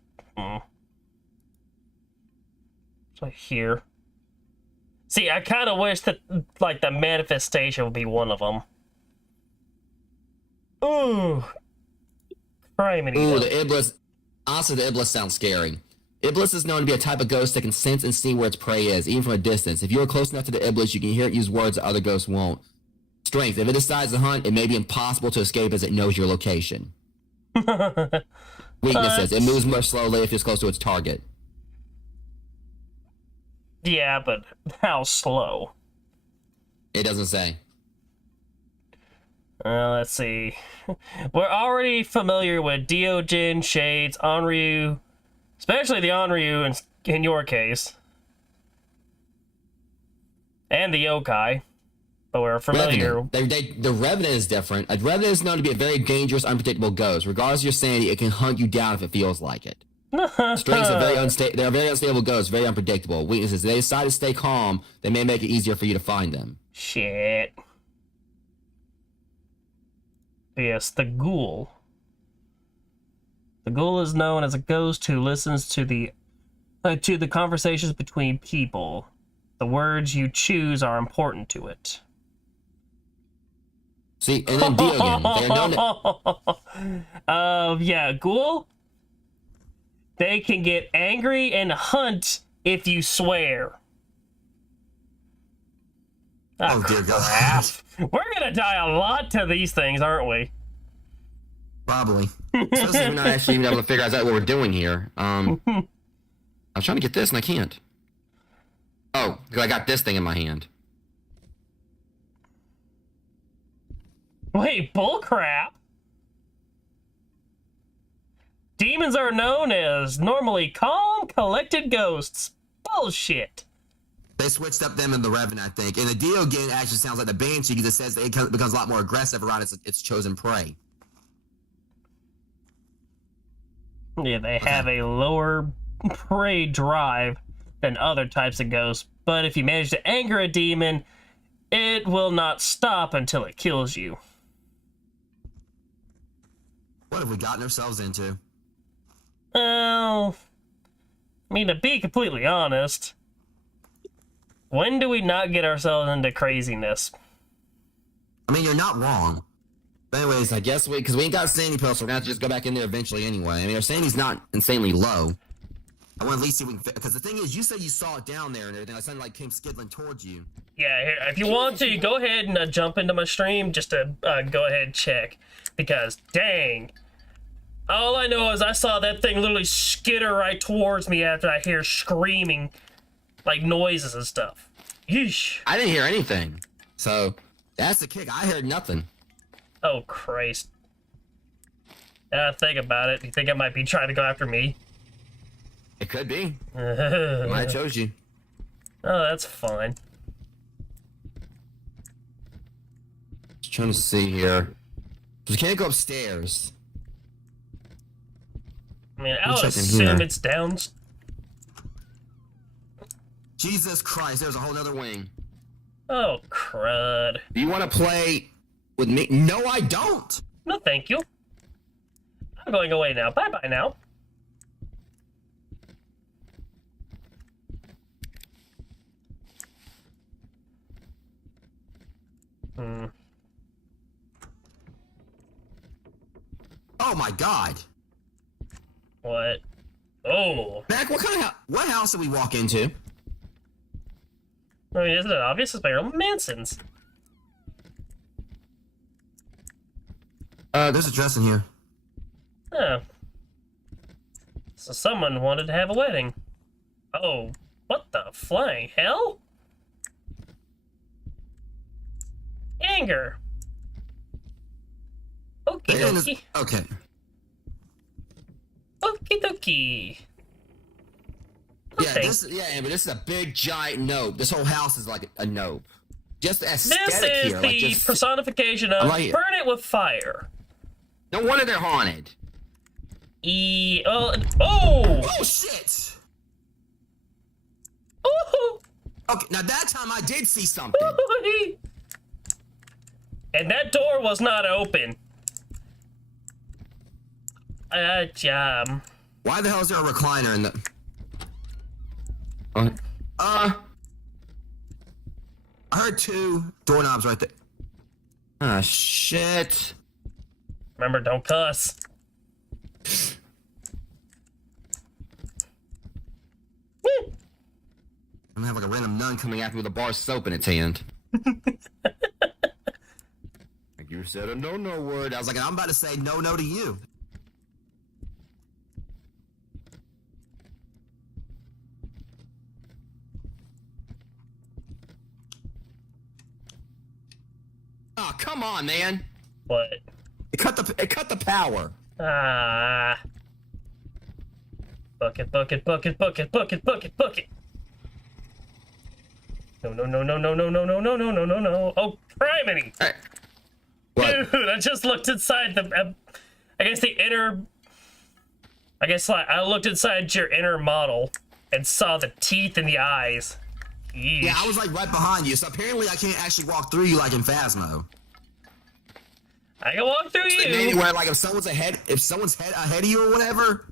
it's like here. See, I kind of wish that like the manifestation would be one of them. Ooh, criminy. Ooh, the Iblis. Honestly, the Iblis sounds scary. Iblis is known to be a type of ghost that can sense and see where its prey is, even from a distance. If you are close enough to the Iblis, you can hear it use words that other ghosts won't. Strength. If it decides to hunt, it may be impossible to escape as it knows your location. Weaknesses. It moves much slowly if it's close to its target. Yeah, but how slow? It doesn't say. Let's see. We're already familiar with Deogen, Shades, Onryu, especially the Onryu in your case, and the Yokai. But we're familiar. The Revenant is different. A Revenant is known to be a very dangerous, unpredictable ghost. Regardless of your sanity, it can hunt you down if it feels like it. Strengths are they're very unstable ghosts, very unpredictable. Weaknesses, if they decide to stay calm, they may make it easier for you to find them. Shit. Yes, the Ghoul. The Ghoul is known as a ghost who listens to the conversations between people. The words you choose are important to it. See, and then Deogen. They're known to... yeah, Ghoul. They can get angry and hunt if you swear. Oh, dear God. We're gonna die a lot to these things, aren't we? Probably. Especially if we're not actually even able to figure out what we're doing here. I'm trying to get this and I can't. Oh, because I got this thing in my hand. Wait, bullcrap? Demons are known as normally calm, collected ghosts. Bullshit. They switched up them in the Revenant, I think. And the Deogen actually sounds like the Banshee because it says that it becomes a lot more aggressive around its chosen prey. Yeah, they have a lower prey drive than other types of ghosts, but if you manage to anger a demon, it will not stop until it kills you. What have we gotten ourselves into? Well, I mean, to be completely honest, when do we not get ourselves into craziness? I mean, you're not wrong. But anyways, I guess because we ain't got a sanity pill, so we're gonna have to just go back in there eventually anyway. I mean, our sanity's not insanely low. I want to at least see if we can... Because the thing is, you said you saw it down there and everything. I suddenly came skiddling towards you. Yeah, here, if you want to, go ahead and jump into my stream just to go ahead and check. Because, dang, all I know is I saw that thing literally skitter right towards me after I hear screaming, like noises and stuff. Yeesh. I didn't hear anything. So, that's the kick. I heard nothing. Oh, Christ. Think about it. You think it might be trying to go after me? It could be. I chose you. Oh, that's fine. Just trying to see here. We can't go upstairs. I mean, I would check in assume here. it's down. Jesus Christ, there's a whole other wing. Oh, crud. Do you want to play with me? No, I don't. No, thank you. I'm going away now. Bye-bye now. Oh my God. What? Oh. Mac, what house did we walk into? I mean, isn't it obvious? It's Marilyn Manson's. There's a dress in here. Oh. So someone wanted to have a wedding. Oh, what the flying hell? Anger. Okie dokie. Okay. Okie dokie. Yeah, Okay. Amber, this is a big giant nope. This whole house is like a nope. Just the This aesthetic is here. the Like just, personification of like it. burn it with fire. no wonder they're haunted. Oh! Oh shit! Oh! Okay, now that time I did see something. And that door was not open. Why the hell is there a recliner in the? I heard 2 doorknobs right there. Ah, shit. Remember, don't cuss. Woo! I'm gonna have like a random nun coming after me with a bar of soap in its hand. Like you said a no word. I was like, I'm about to say no to you. Oh, come on, man. What? It cut the power. Ah. Bucket, bucket, bucket, bucket, bucket, bucket, bucket. No, no, no, no, no, no, no, no, no, no, no, no, no. Oh, criminy! Hey. What? Dude, I just looked inside the, I guess the inner, like, I looked inside your inner model and saw the teeth in the eyes. Yeesh. Yeah, I was like right behind you, so apparently I can't actually walk through you like in Phasmo. I can walk through you. Anywhere, like if someone's head ahead of you or whatever.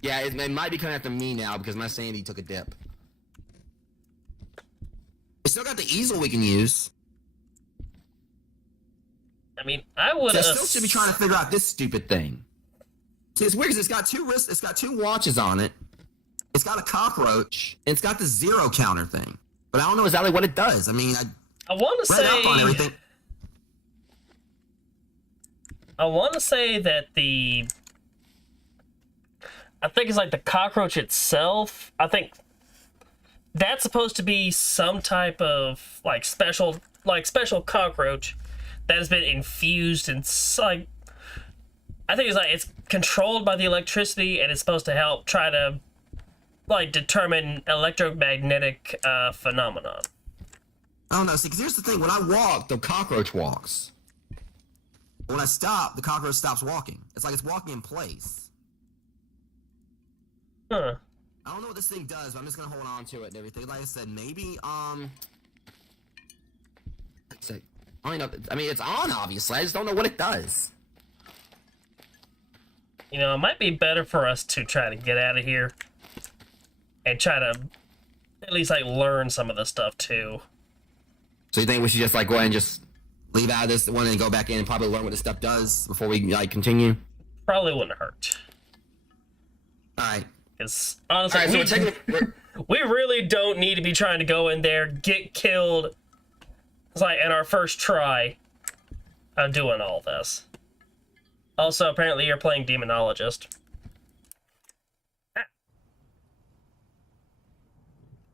Yeah, it might be coming after me now because my sanity took a dip. We still got the easel we can use. I mean, I would. I still should be trying to figure out this stupid thing. See, it's weird because it's got 2 wrists, it's got 2 watches on it. It's got a cockroach, and it's got the 0 counter thing. But I don't know exactly what it does. I mean, I want to read say. up on everything. I want to say that I think it's like the cockroach itself. I think that's supposed to be some type of special cockroach that has been infused and like. I think it's controlled by the electricity and it's supposed to help try to determine electromagnetic phenomenon. I don't know. See, because here's the thing: when I walk, the cockroach walks. When I stop, the cockroach stops walking. It's like it's walking in place. Huh. I don't know what this thing does, but I'm just gonna hold on to it and everything. Like I said, maybe let's see. I don't know. I mean, it's on obviously. I just don't know what it does. You know, it might be better for us to try to get out of here and try to at least learn some of this stuff too. So you think we should just go ahead and just leave out of this one and go back in and probably learn what this stuff does before we continue? Probably wouldn't hurt. All right. Because honestly, All right, so we really don't need to be trying to go in there, get killed. It's in our first try of doing all this. Also, apparently you're playing Demonologist.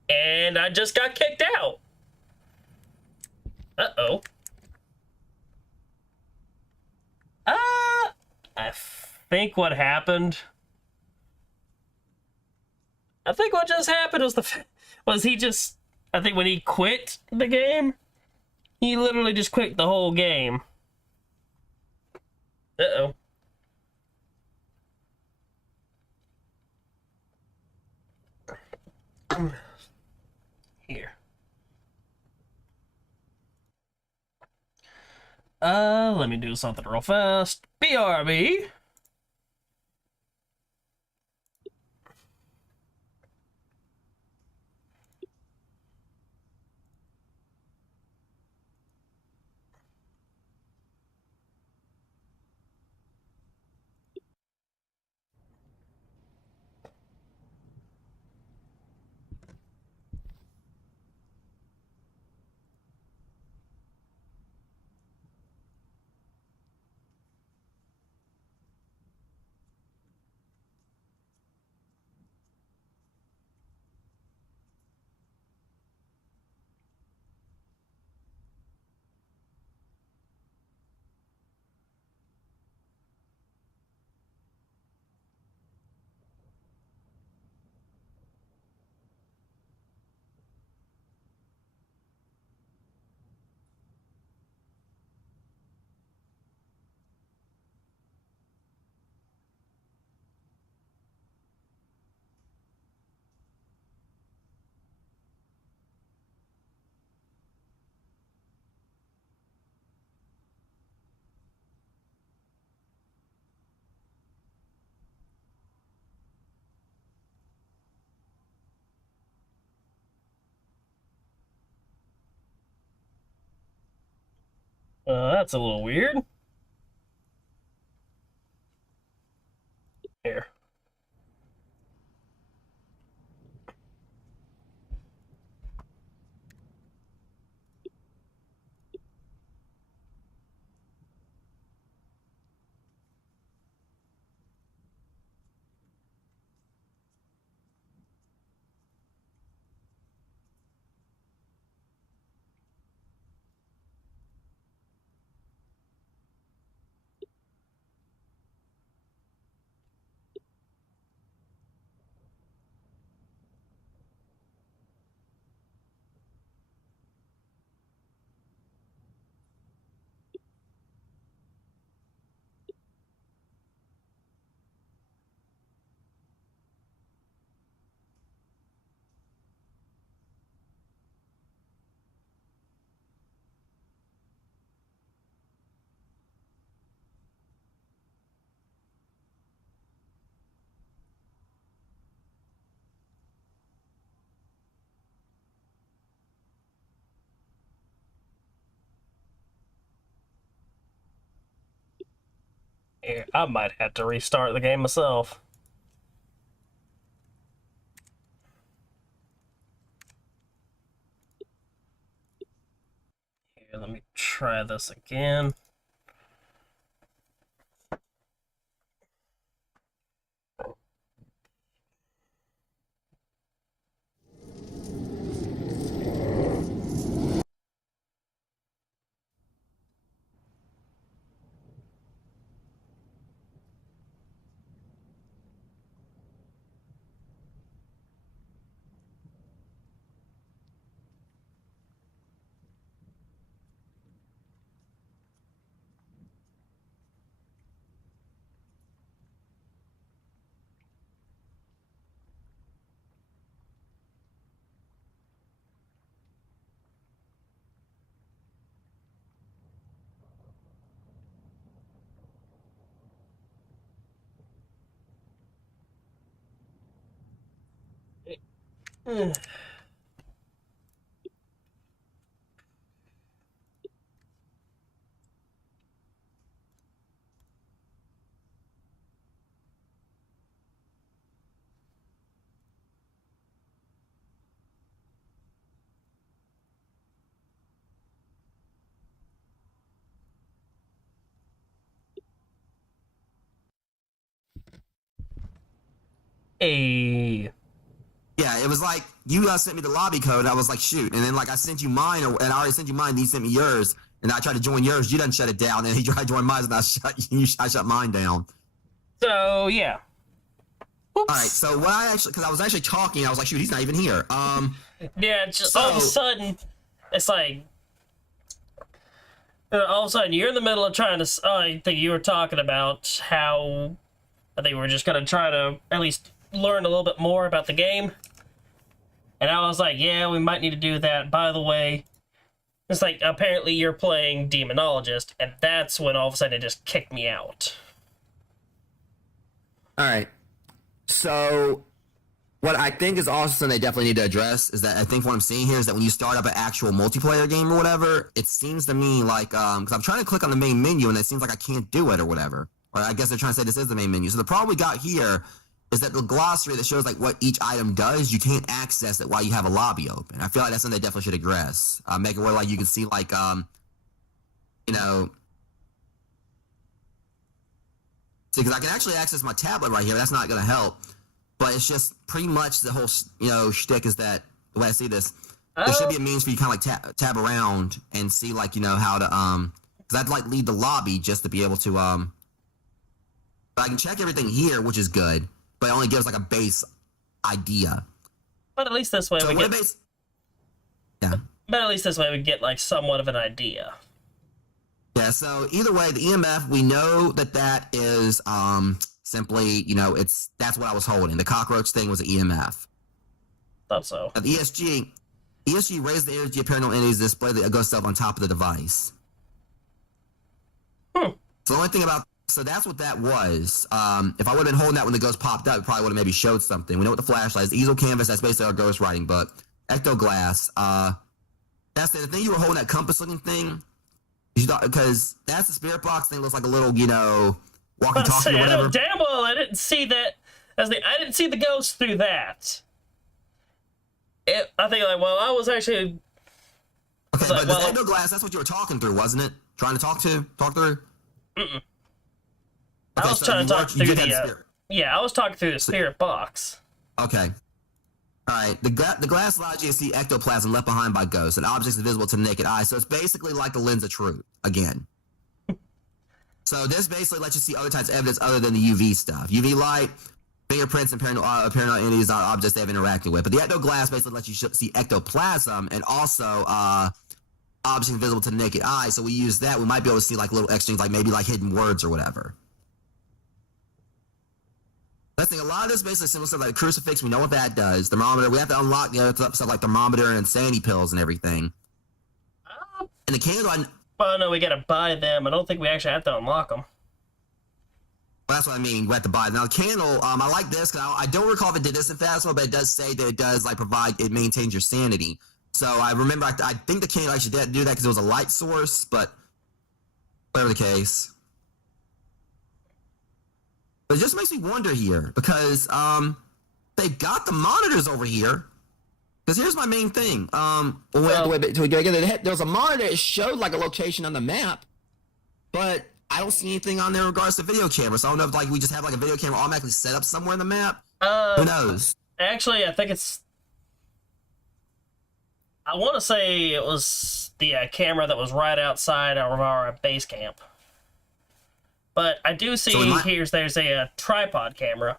And I just got kicked out. Uh-oh. I think what happened... I think what just happened was he just... I think when he quit the game, he literally just quit the whole game. Uh-oh. Here. Let me do something real fast. BRB. That's a little weird. Here. Here. I might have to restart the game myself. Here, let me try this again. Hey. Yeah, it was like you sent me the lobby code. I was like, shoot, and then like I sent you mine, and I already sent you mine. And you sent me yours, and I tried to join yours. You didn't shut it down, and he tried to join mine, and I shut mine down. So, yeah. All right. So what I actually, because I was actually talking, I was like, shoot, he's not even here. Yeah, just all of a sudden, it's like, all of a sudden, you're in the middle of trying to. I think you were talking about how I think we were just gonna try to at least learn a little bit more about the game. And I was like, yeah, we might need to do that. By the way, it's like, apparently you're playing Demonologist, and that's when all of a sudden it just kicked me out. All right. So, what I think is also something they definitely need to address is that I think what I'm seeing here is that when you start up an actual multiplayer game or whatever, it seems to me like, because I'm trying to click on the main menu and it seems like I can't do it or whatever. Or I guess they're trying to say this is the main menu. So the problem we got here is that the glossary that shows like what each item does, you can't access it while you have a lobby open. I feel like that's something they definitely should address. Make it where like you can see like, you know, see, because I can actually access my tablet right here. That's not going to help. But it's just pretty much the whole, you know, shtick is that, the way I see this, there should be a means for you to kind of like tab around and see like, you know, how to, because I'd like leave the lobby just to be able to, but I can check everything here, which is good, but it only gives like a base idea. But at least this way So we get... Yeah. But at least this way we get, like, somewhat of an idea. Yeah, so either way, the EMF, we know that that is, simply, you know, that's what I was holding. The cockroach thing was an EMF. Thought so. The ESG raised the energy of paranormal entities to display the ghost self on top of the device. So the only thing about, so that's what that was. If I would have been holding that when the ghost popped up, it probably would have maybe showed something. We know what the flashlight is. The easel canvas, that's basically our ghost writing book. Ectoglass, that's the thing you were holding, that compass looking thing. Because that's the spirit box thing, looks like a little, you know, walkie-talkie or whatever. Damn well, I didn't see that. I didn't see the ghost through that. I think, like, well, I was actually... Okay, but well, the ectoglass, that's what you were talking through, wasn't it? Trying to talk through? Mm-mm. Okay, I was trying to talk through the... yeah, I was talking through the spirit box. Okay. Alright, the glass allows you to see ectoplasm left behind by ghosts and objects invisible to the naked eye, so it's basically like the lens of truth, again. So this basically lets you see other types of evidence other than the UV stuff. UV light, fingerprints, and paranormal entities are objects they have interacted with. But the ectoglass basically lets you see ectoplasm and also objects invisible to the naked eye, so we use that. We might be able to see like little exchange, like maybe like hidden words or whatever. That's the thing, a lot of this basically simple stuff like the crucifix, we know what that does. Thermometer, we have to unlock the other stuff like thermometer and insanity pills and everything. And the candle, well, no, we gotta buy them. I don't think we actually have to unlock them. well, that's what I mean, we have to buy it. Now the candle, I like this, because I don't recall if it did this in Phasma, but it does say that it does like provide, it maintains your sanity. So I remember, I think the candle actually did do that because it was a light source, but whatever the case. But it just makes me wonder here, because they've got the monitors over here. Because here's my main thing. There was a monitor that showed like a location on the map, but I don't see anything on there in regards to video cameras. So I don't know if like we just have like a video camera automatically set up somewhere in the map. Who knows? Actually, I think it's... I want to say it was the camera that was right outside of our base camp. But I do see there's a tripod camera.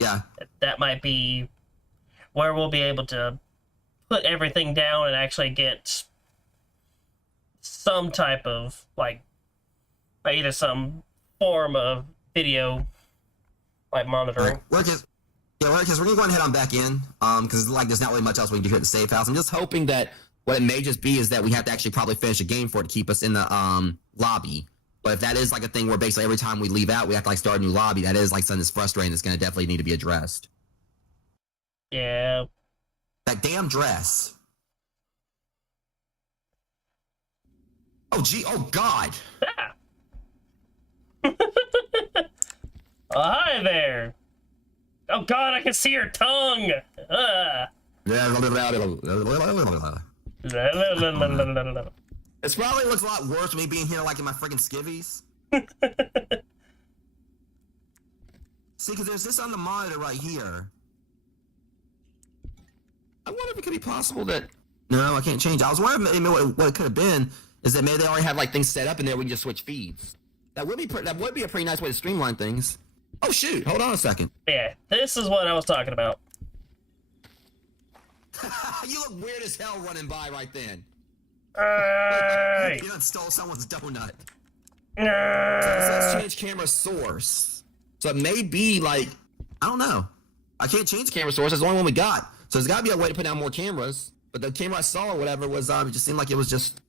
Yeah. That might be where we'll be able to put everything down and actually get some type of, like either some form of video, like, monitoring. Because we're going to go ahead and head on back in, because like there's not really much else we can do here at the safe house. I'm just hoping that what it may just be is that we have to actually probably finish a game for it to keep us in the lobby. But if that is like a thing where basically every time we leave out, we have to like start a new lobby, that is like something that's frustrating. That's going to definitely need to be addressed. Yeah. That damn dress. Oh, gee. Oh, God. Yeah. Oh, hi there. Oh, God, I can see your tongue. It probably looks a lot worse than me being here like in my freaking skivvies. See, because there's this on the monitor right here. I wonder if it could be possible that... No, I can't change. I was wondering maybe what it could have been is that maybe they already have like things set up in there we can just switch feeds. That would be a pretty nice way to streamline things. Oh, shoot. Hold on a second. Yeah, this is what I was talking about. You look weird as hell running by right then. You done stole someone's donut. So let's change camera source. So it may be like, I don't know. I can't change camera source. That's the only one we got. So there's got to be a way to put down more cameras. But the camera I saw or whatever was, it just seemed like it was just.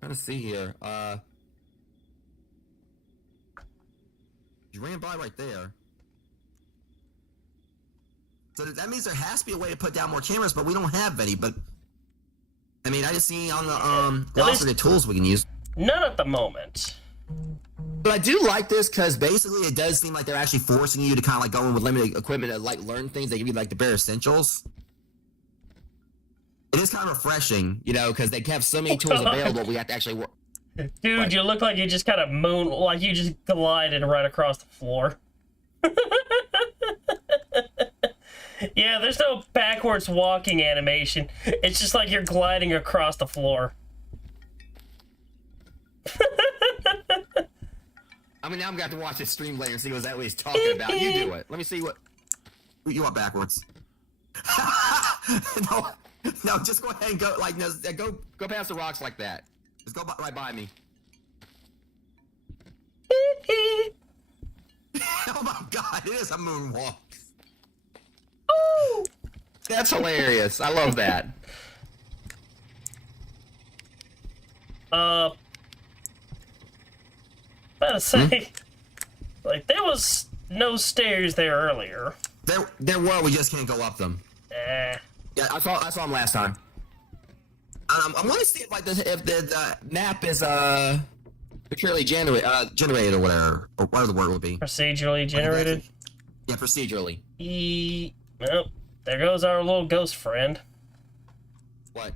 Trying to see here. You ran by right there. So that means there has to be a way to put down more cameras, but we don't have any. But I mean, I just see on the glossary the tools we can use. None at the moment. But I do like this because basically it does seem like they're actually forcing you to kind of like go in with limited equipment to like learn things. They give you like the bare essentials. It is kind of refreshing, you know, because they have so many tools available. We have to actually work. Dude, Right. you look like you just kind of like you just glided right across the floor. Yeah, there's no backwards walking animation. It's just like you're gliding across the floor. I mean, now I'm going to have to watch this stream later and see what he's talking about. You do it. Let me see what you want backwards. No, just go ahead and go like no, go past the rocks like that. Just go right by me. Oh my God! It is a moonwalk. Ooh. That's hilarious. I love that. About to say, like there was no stairs there earlier. There were. We just can't go up them. Eh. Yeah, I saw them last time. I want to see if like if the map is procedurally generated or whatever the word would be. Procedurally generated. Yeah, procedurally. Well, there goes our little ghost friend. What?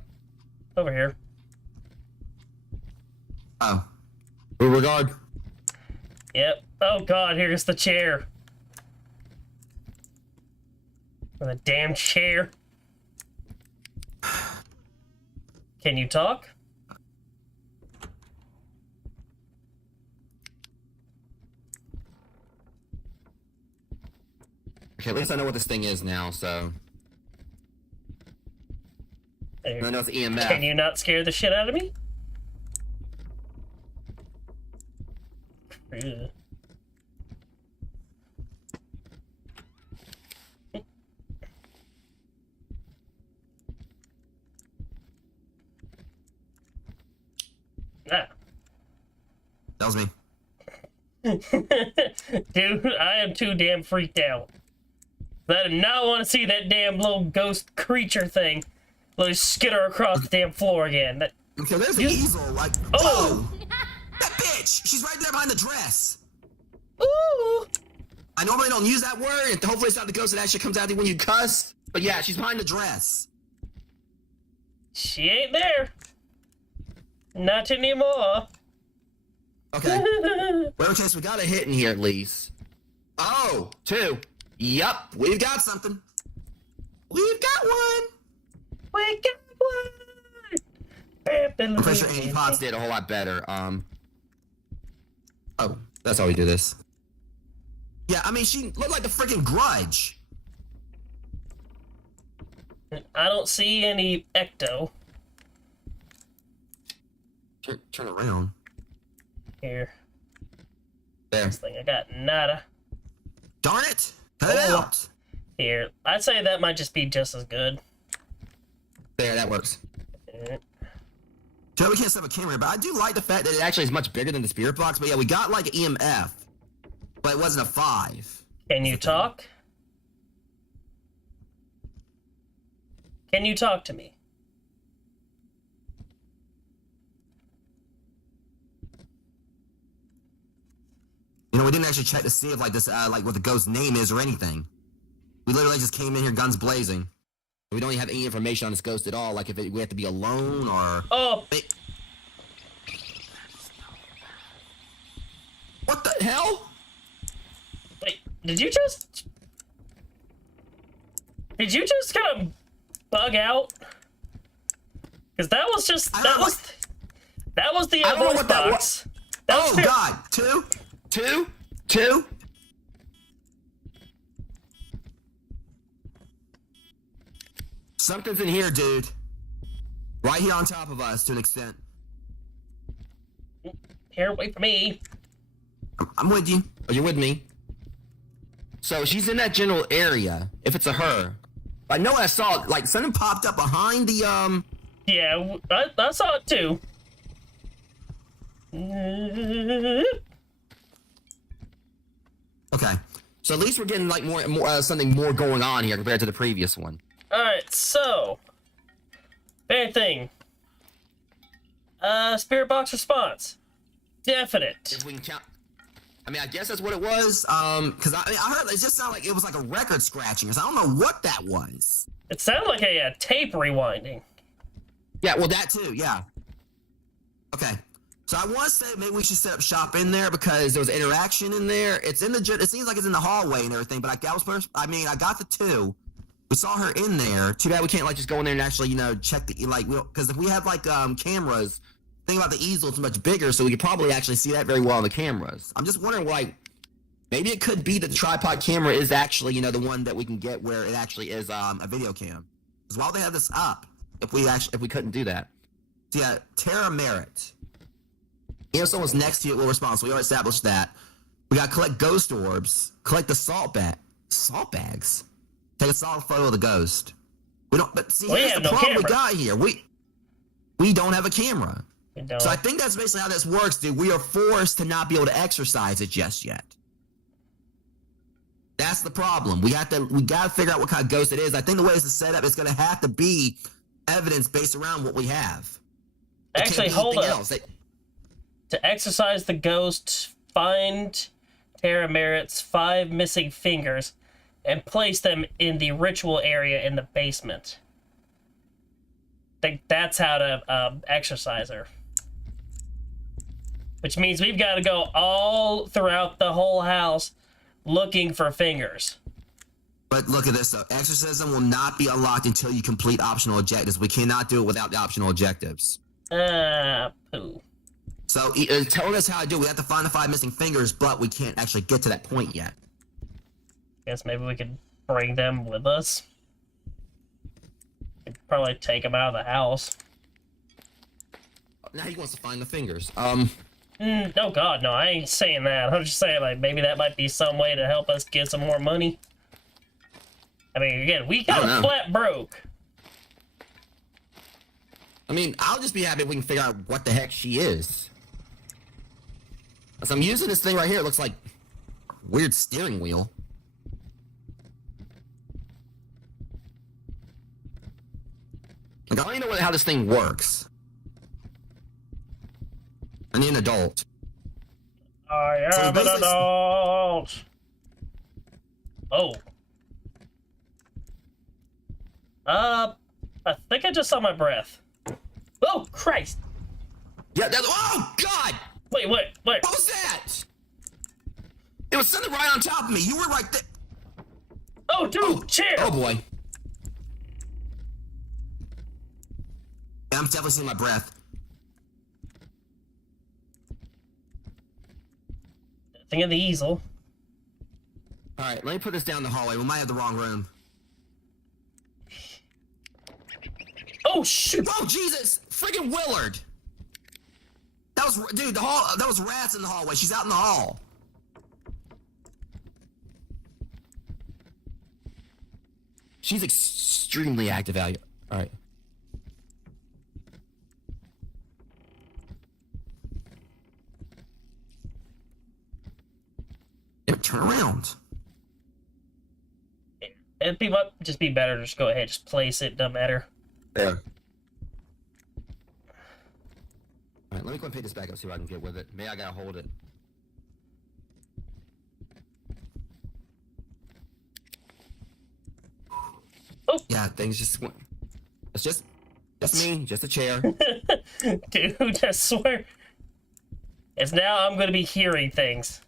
Over here. Oh. Regard. Yep. Oh God, here's the chair. The damn chair. Can you talk? Okay, at least I know what this thing is now, so. I know it's EMF. Can you not scare the shit out of me? Ugh. Ah. That was me. Dude, I am too damn freaked out. I do not want to see that damn little ghost creature thing. Let it skitter across the damn floor again. Okay, there's an easel, like. Oh! That bitch! She's right there behind the dress! Ooh! I normally don't use that word, and hopefully it's not the ghost that actually comes out when you cuss. But yeah, she's behind the dress. She ain't there. Not anymore. Okay. Well, okay, so we got a hit in here at least. Oh, 2. Yup, we've got something. We've got one. We got one. I'm pretty sure Andy Potts did a whole lot better. Oh, that's how we do this. Yeah, I mean, she looked like the freaking Grudge. I don't see any ecto. Turn around. Here. There. This thing I got nada. Darn it! Cut it Oh. out. Here. I'd say that might just be just as good. There, that works. Eh. So we can't set up a camera, but I do like the fact that it actually is much bigger than the spirit box. But yeah, we got like an EMF, but it wasn't a 5. Can you talk? Can you talk to me? You know, we didn't actually check to see if like this, like what the ghost's name is or anything. We literally just came in here guns blazing. We don't even have any information on this ghost at all. Like if we have to be alone or. Oh! What the hell? Wait, did you just kind of bug out? Because that was just that was the I don't know voice what that box. That was Oh God! 2. Something's in here, dude. Right here on top of us, to an extent. Here, wait for me. I'm with you. Oh, you're with me. So she's in that general area. If it's a her, I know I saw like something popped up behind the Yeah, I saw it too. Okay, so at least we're getting like more something more going on here compared to the previous one. Alright, so. Bad thing. Spirit box response. Definite. If we can count. I mean, I guess that's what it was. Because I heard it just sounded like it was like a record scratching. So I don't know what that was. It sounded like a tape rewinding. Yeah, well, that too. Yeah. Okay. So I want to say maybe we should set up shop in there because there was interaction in there. It's in the. It seems like it's in the hallway and everything. But I got the 2. We saw her in there. Too bad we can't like just go in there and actually check the like because if we had like cameras. Think about the easel, it's much bigger, so we could probably actually see that very well on the cameras. I'm just wondering, like, maybe it could be that the tripod camera is actually, the one that we can get where it actually is a video cam. Because why would they have this up if we couldn't do that? So yeah, Tara Merritt. If someone's next to you, it will respond. So we already established that. We got to collect ghost orbs, collect the salt bags, take a solid photo of the ghost. We don't. But see, here's the problem we got here. We don't have a camera. So I think that's basically how this works, dude. We are forced to not be able to exercise it just yet. That's the problem. We gotta figure out what kind of ghost it is. I think the way it's set up, it's gonna have to be evidence based around what we have. Actually, hold up. To exercise the ghost, find Tara Merritt's 5 missing fingers and place them in the ritual area in the basement. I think that's how to exercise her. Which means we've got to go all throughout the whole house looking for fingers. But look at this, though. Exorcism will not be unlocked until you complete optional objectives. We cannot do it without the optional objectives. Poo. So, telling us how to do it, we have to find the 5 missing fingers, but we can't actually get to that point yet. Guess maybe we could bring them with us. We'd probably take them out of the house. Now he wants to find the fingers. No, God, no, I ain't saying that. I'm just saying, like, maybe that might be some way to help us get some more money. I mean, again, we kind of flat broke. I mean, I'll just be happy if we can figure out what the heck she is. So I'm using this thing right here. It looks like a weird steering wheel. Like, I don't even know how this thing works. I need an adult. I am an adult. Oh. I think I just saw my breath. Oh, Christ. Yeah, that's... Oh, God! Wait. What was that? It was something right on top of me. You were right there. Oh, dude, chair! Oh, boy. Yeah, I'm definitely seeing my breath. Thing of the easel. Alright, let me put this down the hallway. We might have the wrong room. Oh, shoot! Oh, Jesus! Friggin' Willard! That was... Dude, that was rats in the hallway. She's out in the hall. She's extremely active out here. Alright. Turn around. It'd just be better to just go ahead, just place it, doesn't matter. There. Alright, let me go and pick this back up, see what I can get with it. Maybe I gotta hold it. Oh! Yeah, things just... It's just me, just a chair. Dude, I swear. It's now I'm gonna be hearing things.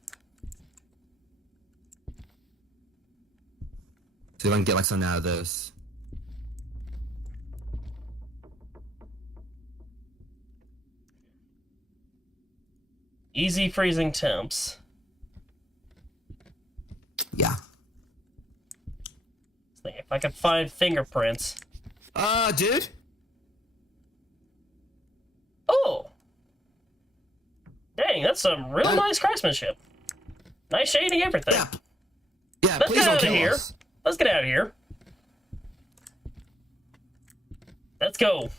See if I can get like something out of this. Easy freezing temps. Yeah. If I could find fingerprints. Dude? Oh! Dang, that's some real nice craftsmanship. Nice shading, everything. Yeah. Yeah, Let's please get don't out of kill here. us. Let's get out of here. Let's go.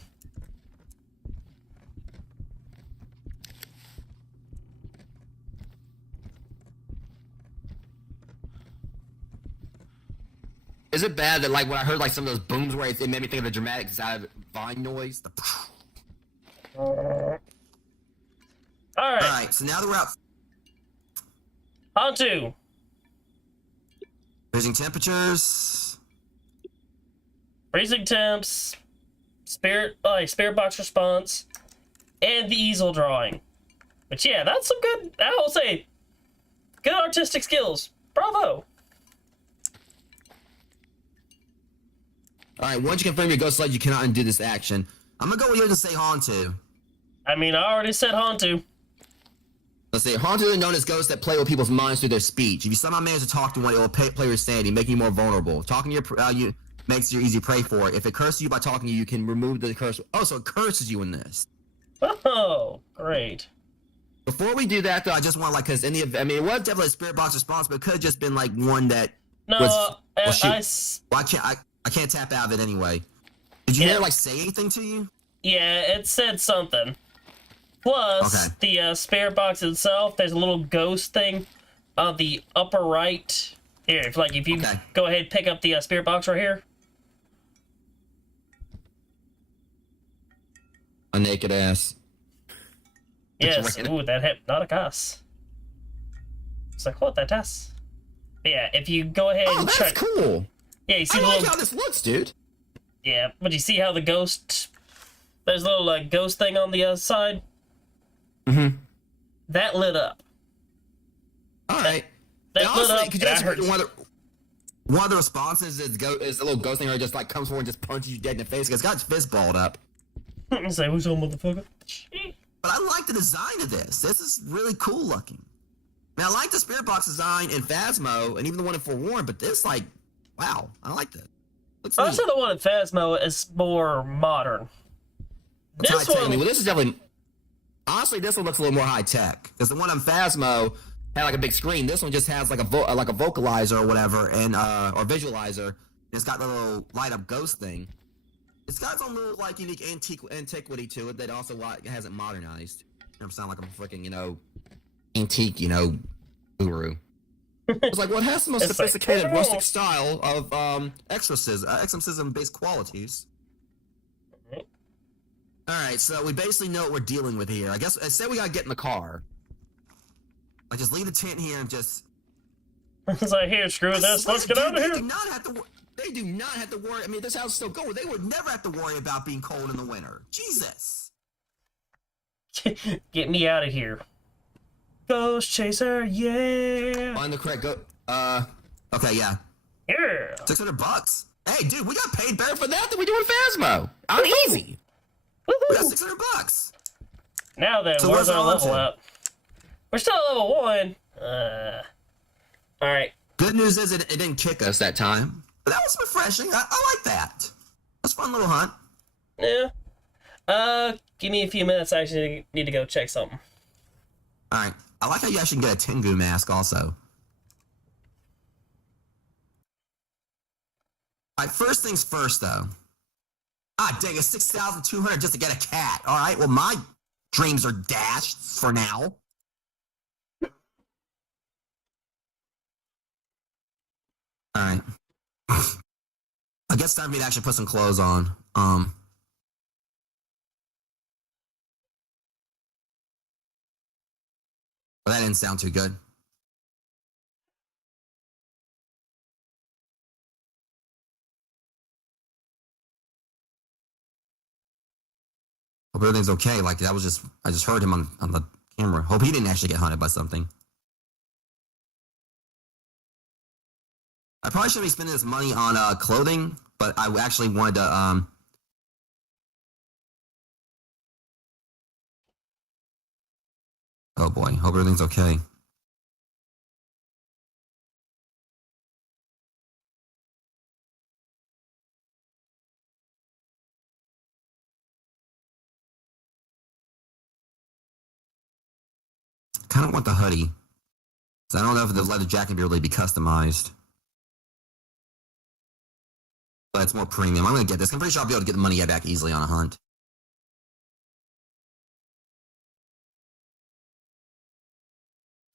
Is it bad that like when I heard like some of those booms where it made me think of the dramatic side of vine noise? All All right. right, so now that we're out Hantu. freezing temperatures. Freezing temps. Spirit box response. And the easel drawing. But yeah, that's some good, I will say, good artistic skills. Bravo. All right, once you confirm your ghost sled, you cannot undo this action. I'm gonna go with you and say Hantu. I mean, I already said Hantu. Let's see. Hantu are known as ghosts that play with people's minds through their speech. If you somehow manage to talk to one, it will play your sanity, making you more vulnerable. Talking to you makes you easy prey for it. If it curses you by talking to you, you can remove the curse. Oh, so it curses you in this. Oh, great. Before we do that, though, I just want because in the I mean, it was definitely a spirit box response, but it could have just been like one that No, was. Well, shoot. I I can't tap out of it anyway. Did you hear it, like say anything to you? yeah, it said something. Plus, Okay. the spirit box itself, there's a little ghost thing on the upper right. Here, if you Okay. go ahead and pick up the spirit box right here. A naked ass. Yes, right. ooh, that hypnotic us. It's like, what, that us? Yeah, if you go ahead Oh, and that's check. cool. Yeah, you see I the like little. how this looks, dude. Yeah, but you see how the ghost. There's a little ghost thing on the side? Mm-hmm. That lit up. All right. That And lit honestly, up. could you That imagine hurts. one of the responses is a little ghost thing where it just like comes forward and just punches you dead in the face. It's got its fist balled up. Say, who's on motherfucker? But I like the design of this. This is really cool looking. I mean, I like the spirit box design in Phasmo and even the one in Forewarned, but this, like, wow, I like that. Looks I neat. said the one in Phasmo is more modern. It's This high-tech. one, Well, this is definitely. Honestly, this one looks a little more high tech because the one on Phasmo had like a big screen. This one just has like a vocalizer or whatever, and or visualizer. And it's got the little light up ghost thing. It's got its own little like unique antiquity to it that also hasn't modernized. I'm sound like I'm a freaking antique guru. It's like what has the most It's like, sophisticated oh. rustic style of exorcism based qualities. All right, so we basically know what we're dealing with here. I guess I said we gotta get in the car. Like, just leave the tent here and just. it's like, here, screw this, let's get out of They here. do not have to. They do not have to worry. I mean, this house is still going. They would never have to worry about being cold in the winter. Jesus. Get me out of here. Ghost Chaser, yeah. On the correct go. Okay, yeah. Yeah. $600. Hey, dude, we got paid better for that than we do in Phasmo. I'm easy. We got Woohoo. $600. Now then, So where's where's our it on level to? up? We're still at level 1. Alright. Good news is it didn't kick us that time. But that was refreshing. I like that. That's a fun little hunt. Yeah. Give me a few minutes. I actually need to go check something. All right. I like how you actually can get a Tengu mask also. All right, first things first, though. Ah, dang, it's 6,200 just to get a cat. All right, well, my dreams are dashed for now. All right. I guess it's time for me to actually put some clothes on. Well, that didn't sound too good. Hope everything's okay. Like that was just I just heard him on the camera. Hope he didn't actually get hunted by something. I probably shouldn't be spending this money on clothing, but I actually wanted to oh boy, hope everything's okay. Kind of want the hoodie. So I don't know if the leather jacket can really be customized. but it's more premium. I'm gonna get this. I'm pretty sure I'll be able to get the money back easily on a hunt.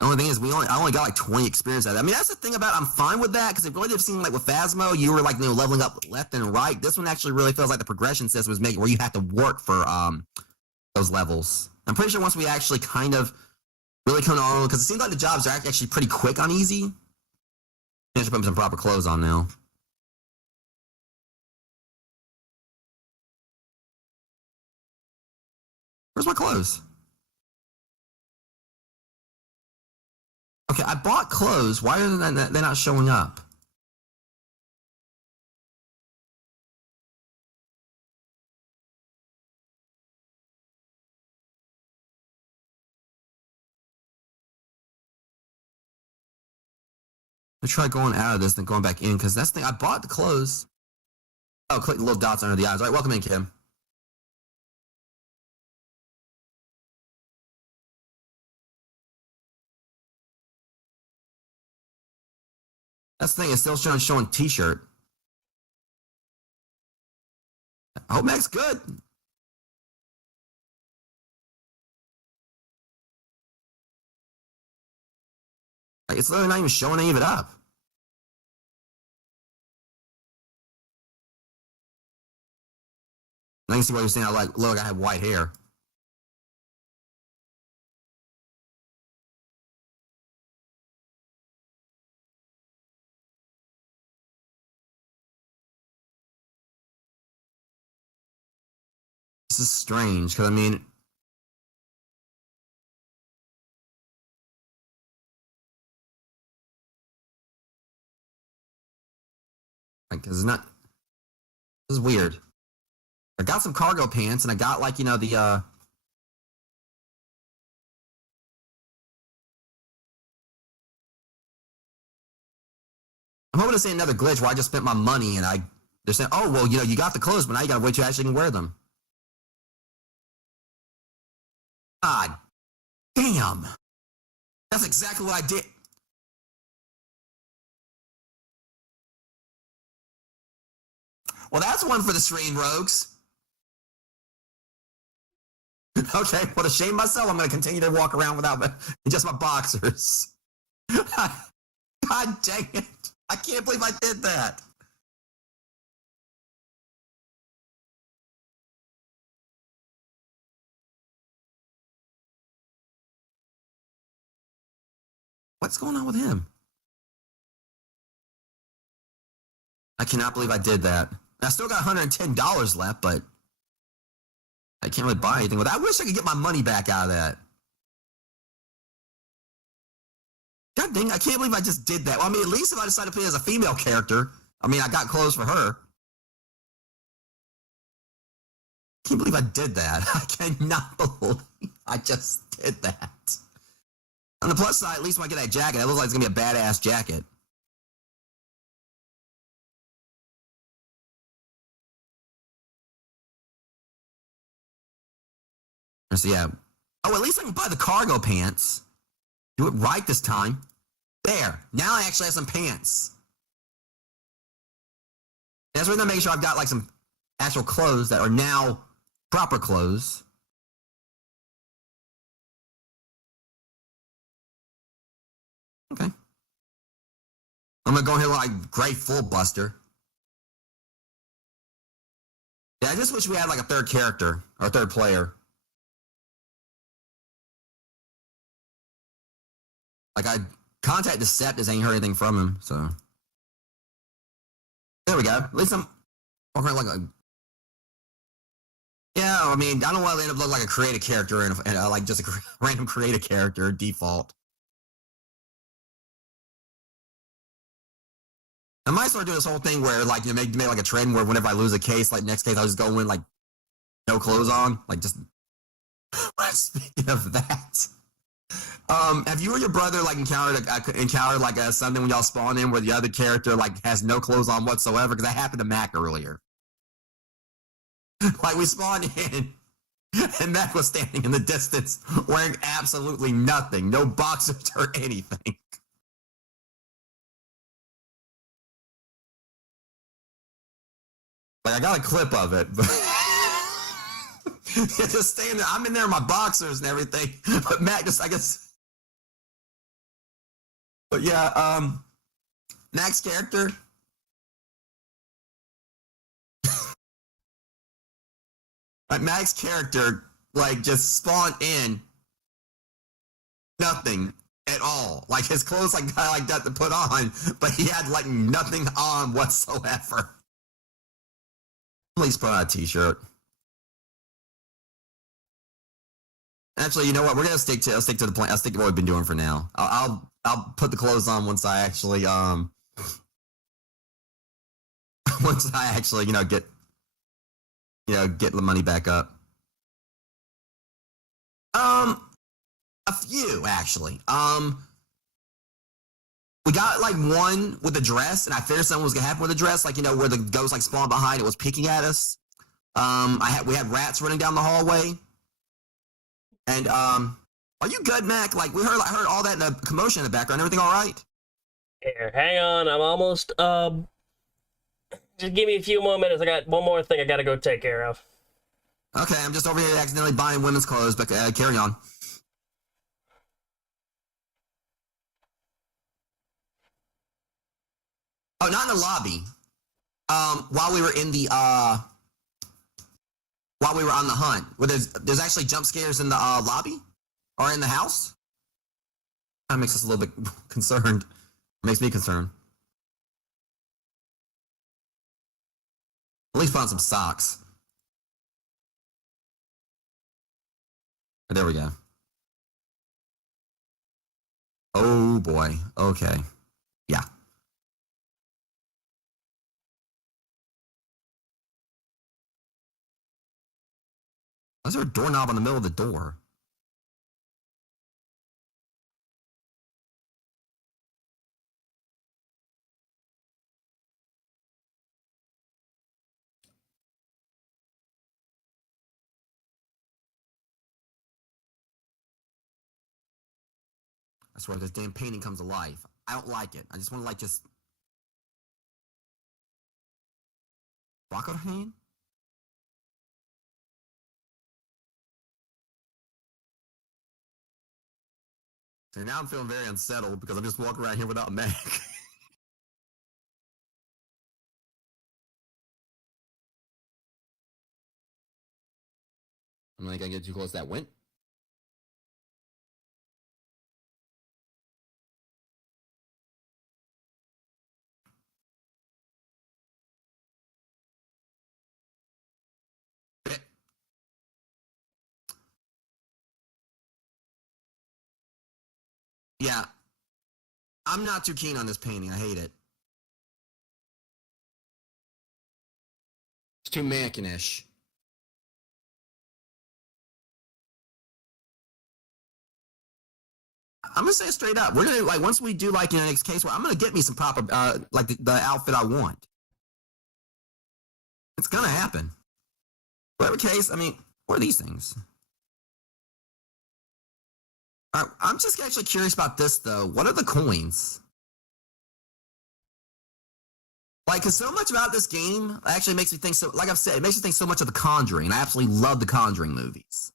The only thing is, I only got like 20 experience out of that. I mean, that's the thing about it. I'm fine with that because it really did seem like with Phasmo, you were like leveling up left and right. This one actually really feels like the progression system was making where you have to work for those levels. I'm pretty sure once we actually kind of really come on, because it seems like the jobs are actually pretty quick on easy. I should put some proper clothes on now. Where's my clothes? Okay, I bought clothes. Why are they not showing up? Let's try going out of this and then going back in, because that's the thing. I bought the clothes. Oh, click the little dots under the eyes. All right, welcome in, Kim. That's the thing. It's still showing T-shirt. I hope Mac's good. Like, it's literally not even showing any of it up. I can see what you're saying. I like, look, I have white hair. This is strange, because I mean, like, it's not. This is weird. I got some cargo pants, and I got like the I'm hoping to see another glitch where I just spent my money and they're saying, oh well, you got the clothes, but now you gotta wait till you actually can wear them. God damn. That's exactly what I did. Well, that's one for the stream, rogues. Okay, well, to shame myself, I'm going to continue to walk around without just my boxers. God dang it. I can't believe I did that. What's going on with him? I cannot believe I did that. I still got $110 left, but I can't really buy anything with that. I wish I could get my money back out of that. God dang, I can't believe I just did that. Well, I mean, at least if I decided to play as a female character, I mean, I got clothes for her. I can't believe I did that. I cannot believe I just did that. On the plus side, at least when I get that jacket, it looks like it's going to be a badass jacket. So, yeah. Oh, at least I can buy the cargo pants. Do it right this time. There. Now I actually have some pants. That's where I'm making sure I've got like some actual clothes that are now proper clothes. Okay. I'm gonna go here like Great Full Buster. Yeah, I just wish we had like a third character or a third player. Like I contacted Sept, just ain't heard anything from him, so there we go. At least I'm walking around like a. Yeah, I mean, I don't want to end up looking like a creative character and like just a random creative character default. I might start doing this whole thing where like make like a trend where whenever I lose a case, like next case I'll just go in like no clothes on, like just. Speaking of that. Have you or your brother like encountered like something when y'all spawn in where the other character like has no clothes on whatsoever? Because that happened to Mac earlier. Like we spawned in, and Mac was standing in the distance wearing absolutely nothing, no boxers or anything. Like I got a clip of it, but just staying there. I'm in there in my boxers and everything, but Mac just I guess. But yeah, Mac's character. Like Mac's character, like just spawned in nothing at all. Like his clothes, like got like that to put on, but he had like nothing on whatsoever. Please put on a t-shirt. Actually, you know what? We're gonna stick to the plan. I'll stick to what we've been doing for now. I'll put the clothes on once I actually once I actually get the money back up. A few actually. We got like one with a dress, and I figured something was gonna happen with a dress, like where the ghost like spawned behind it was peeking at us. We had rats running down the hallway, and are you good, Mac? Like I heard all that in the commotion in the background. Everything all right? Here, hang on. I'm almost. Just give me a few more minutes. I got one more thing I gotta go take care of. Okay, I'm just over here accidentally buying women's clothes, but carry on. Oh, not in the lobby. While we were in the while we were on the hunt, where there's actually jump scares in the lobby or in the house. That makes us a little bit concerned. Makes me concerned. At least found some socks. There we go. Oh boy. Okay. Yeah. Why is there a doorknob in the middle of the door? I swear, this damn painting comes to life. I don't like it. I just want to just block out her hand. So now I'm feeling very unsettled because I'm just walking around here without a Mac. I'm like, I get too close to that went. Yeah, I'm not too keen on this painting. I hate it. It's too mannequin-ish. I'm gonna say it straight up. We're gonna once we do the next case, I'm gonna get me some proper the outfit I want. It's gonna happen. Whatever case, I mean, what are these things? I'm just actually curious about this though. What are the coins? Cause so much about this game actually makes me think so. Like I've said, it makes me think so much of The Conjuring. I absolutely love the Conjuring movies.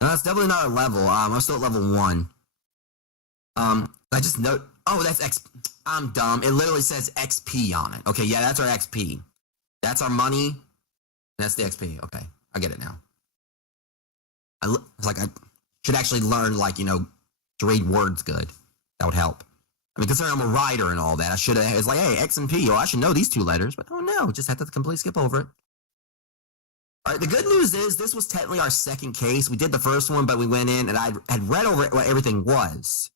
That's definitely not a level. I'm still at level 1. I just note. Oh, that's X. I'm dumb. It literally says XP on it. Okay, yeah, that's our XP. That's our money. That's the XP. Okay, I get it now. It's like I should actually learn, to read words good. That would help. I mean, considering I'm a writer and all that, I should have. It's like, hey, X and P. Oh, I should know these 2 letters, but oh no, just have to completely skip over it. All right, the good news is this was technically our second case. We did the first one, but we went in and I had read over what everything was,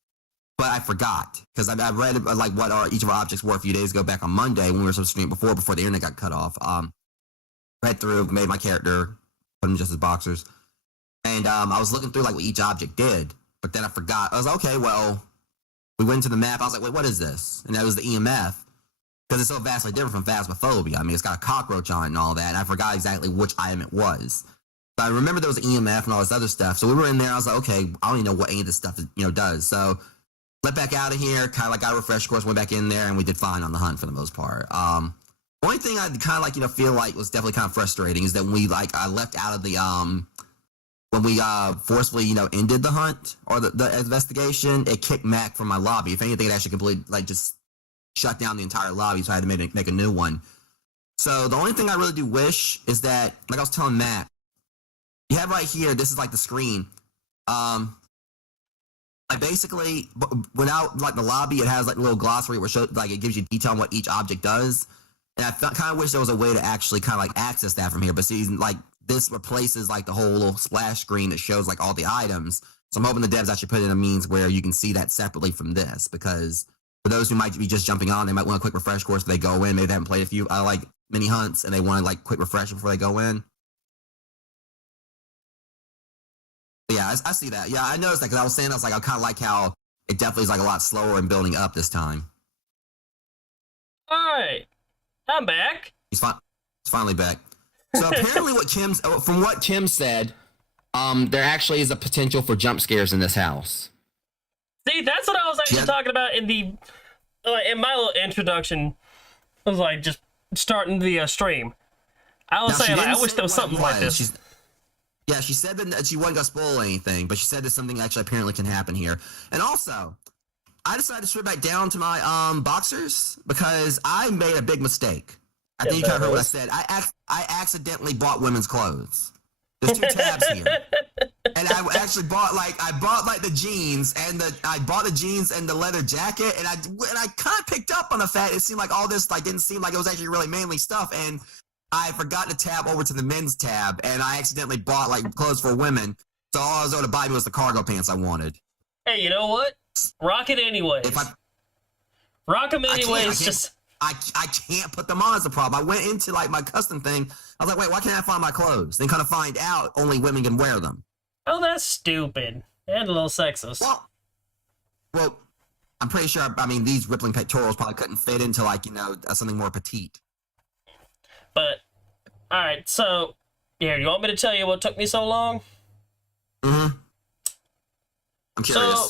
but I forgot because I read what each of our objects were a few days ago back on Monday when we were supposed to stream before the internet got cut off. Read through, made my character, put him just as boxers, and I was looking through what each object did, but then I forgot. I was like, okay, well, we went to the map. I was like, wait, what is this? And that was the EMF. because it's so vastly different from Phasmophobia. I mean, it's got a cockroach on it and all that, and I forgot exactly which item it was. But I remember there was an EMF and all this other stuff. So we were in there. I was like, okay, I don't even know what any of this stuff does. So let back out of here. Kind of like got a refresh course, went back in there, and we did fine on the hunt for the most part. Only thing I kind of like feel like was definitely kind of frustrating is that when we I left out of the when we forcefully ended the hunt or the investigation, it kicked Mac from my lobby. If anything, it actually completely just shut down the entire lobby, so I had to make a new one. So the only thing I really do wish is that, like I was telling Matt, you have right here, this is like the screen. I basically, without like the lobby, it has like a little glossary where it gives you detail on what each object does. And I kind of wish there was a way to actually kind of like access that from here. But see, like this replaces like the whole little splash screen that shows like all the items. So I'm hoping the devs actually put in a means where you can see that separately from this, because for those who might be just jumping on, they might want a quick refresh course before they go in. Maybe they haven't played a few like mini hunts and they want to like quick refresh before they go in. But yeah, I see that. Yeah, I noticed that because I was saying I kind of like how it definitely is like a lot slower in building up this time. All right, I'm back. He's finally back. So apparently, from what Kim said, there actually is a potential for jump scares in this house. See, that's what I was actually talking about in my little introduction. I was like just starting the stream. I was saying I wish there was something like this. She said that she wasn't gonna spoil anything, but she said that something actually apparently can happen here. And also, I decided to strip back down to my boxers because I made a big mistake. I think you kind of heard what I said. I accidentally bought women's clothes. There's 2 tabs here, and I actually bought the jeans and the leather jacket, and I kind of picked up on the fact it seemed like all this didn't seem like it was actually really manly stuff, and I forgot to tab over to the men's tab, and I accidentally bought clothes for women. So all I was able to buy me was the cargo pants I wanted. Hey, you know what? Rock it anyways. Rock them anyways. I can't put them on as a problem. I went into my custom thing. I was like, wait, why can't I find my clothes? Then kind of find out only women can wear them. Oh, that's stupid and a little sexist. Well, I'm pretty sure. I mean, these rippling pectorals probably couldn't fit into something more petite. But all right, so here, you want me to tell you what took me so long? Mm-hmm. I'm curious. So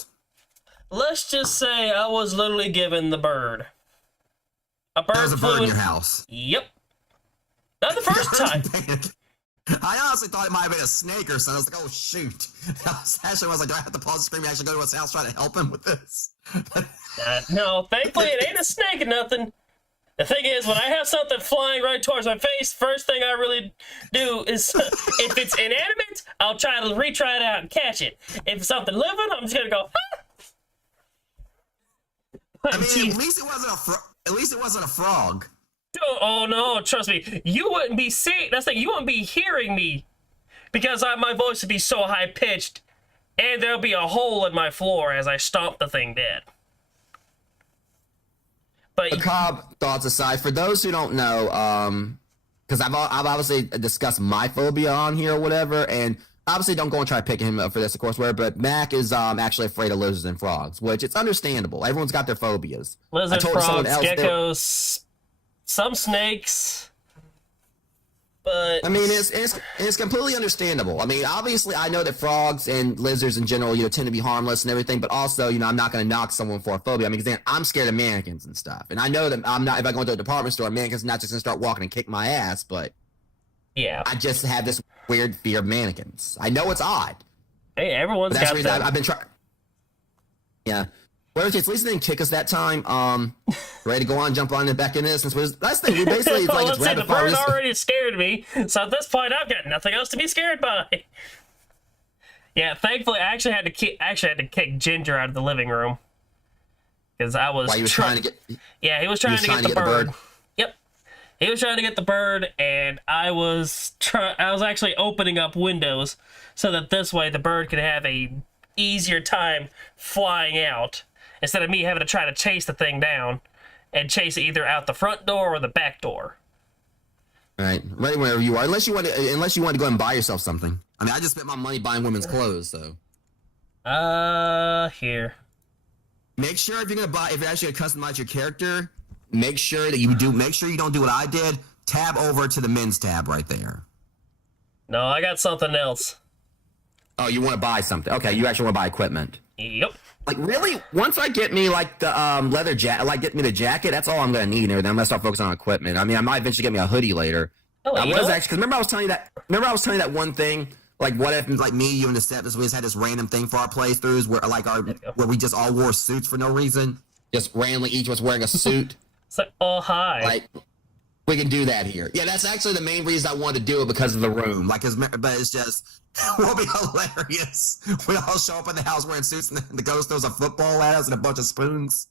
let's just say I was literally given the bird. There was a bird in your house. Yep. Not the first time. I honestly thought it might have been a snake or something. I was like, oh, shoot. I was like, do I have to pause the stream and actually go to his house try to help him with this? No, thankfully it ain't a snake or nothing. The thing is, when I have something flying right towards my face, first thing I really do is, if it's inanimate, I'll try to retry it out and catch it. If it's something living, I'm just going to go, I mean, at least it wasn't a frog. Oh no, trust me, you wouldn't be seeing. That's like you wouldn't be hearing me because my voice would be so high pitched, and there'll be a hole in my floor as I stomp the thing dead. But Macabre thoughts aside, for those who don't know, because I've obviously discussed my phobia on here or whatever, and obviously don't go and try to pick him up for this, of course, but Mac is actually afraid of lizards and frogs, which it's understandable. Everyone's got their phobias. Lizards, frogs, geckos, some snakes, but I mean, it's completely understandable. I mean, obviously, I know that frogs and lizards in general, tend to be harmless and everything, but also, I'm not going to knock someone for a phobia. I mean, because I'm scared of mannequins and stuff, and I know that I'm not. If I go into a department store, mannequins not just going to start walking and kick my ass, but yeah, I just have this weird fear of mannequins. I know it's odd. Hey, everyone's got that. I've been trying. Yeah. Well, at least they didn't kick us that time. Ready to go on, jump on and back into this. That's the thing. We basically it's like let's it's see, the bird already scared me, so at this point I've got nothing else to be scared by. Yeah, thankfully I actually had to kick Ginger out of the living room because I was. Why, he was trying to get? Yeah, he was trying to get the bird. Yep, he was trying to get the bird, and I was actually opening up windows so that this way the bird could have a easier time flying out instead of me having to try to chase the thing down and chase it either out the front door or the back door. All right, ready whenever you are. Unless you want to go and buy yourself something. I mean, I just spent my money buying women's clothes, so. Here. Make sure if you're actually gonna customize your character, make sure that you don't do what I did. Tab over to the men's tab right there. No, I got something else. Oh, you want to buy something? Okay, you actually want to buy equipment. Yep. Like really, once I get me like the leather jacket, like get me the jacket, that's all I'm gonna need and everything. I'm gonna start focusing on equipment. I mean, I might eventually get me a hoodie later. Oh, I you was know actually, because remember I was telling you that one thing. Like, what if Like me, you, and the steps, we just had this random thing for our playthroughs where where we just all wore suits for no reason. just randomly each was wearing a suit? It's like, oh, hi. Like, we can do that here. Yeah, that's actually the main reason I wanted to do it, because of the room. But it's just, will be hilarious. We all show up in the house wearing suits, and the ghost throws a football at us and a bunch of spoons.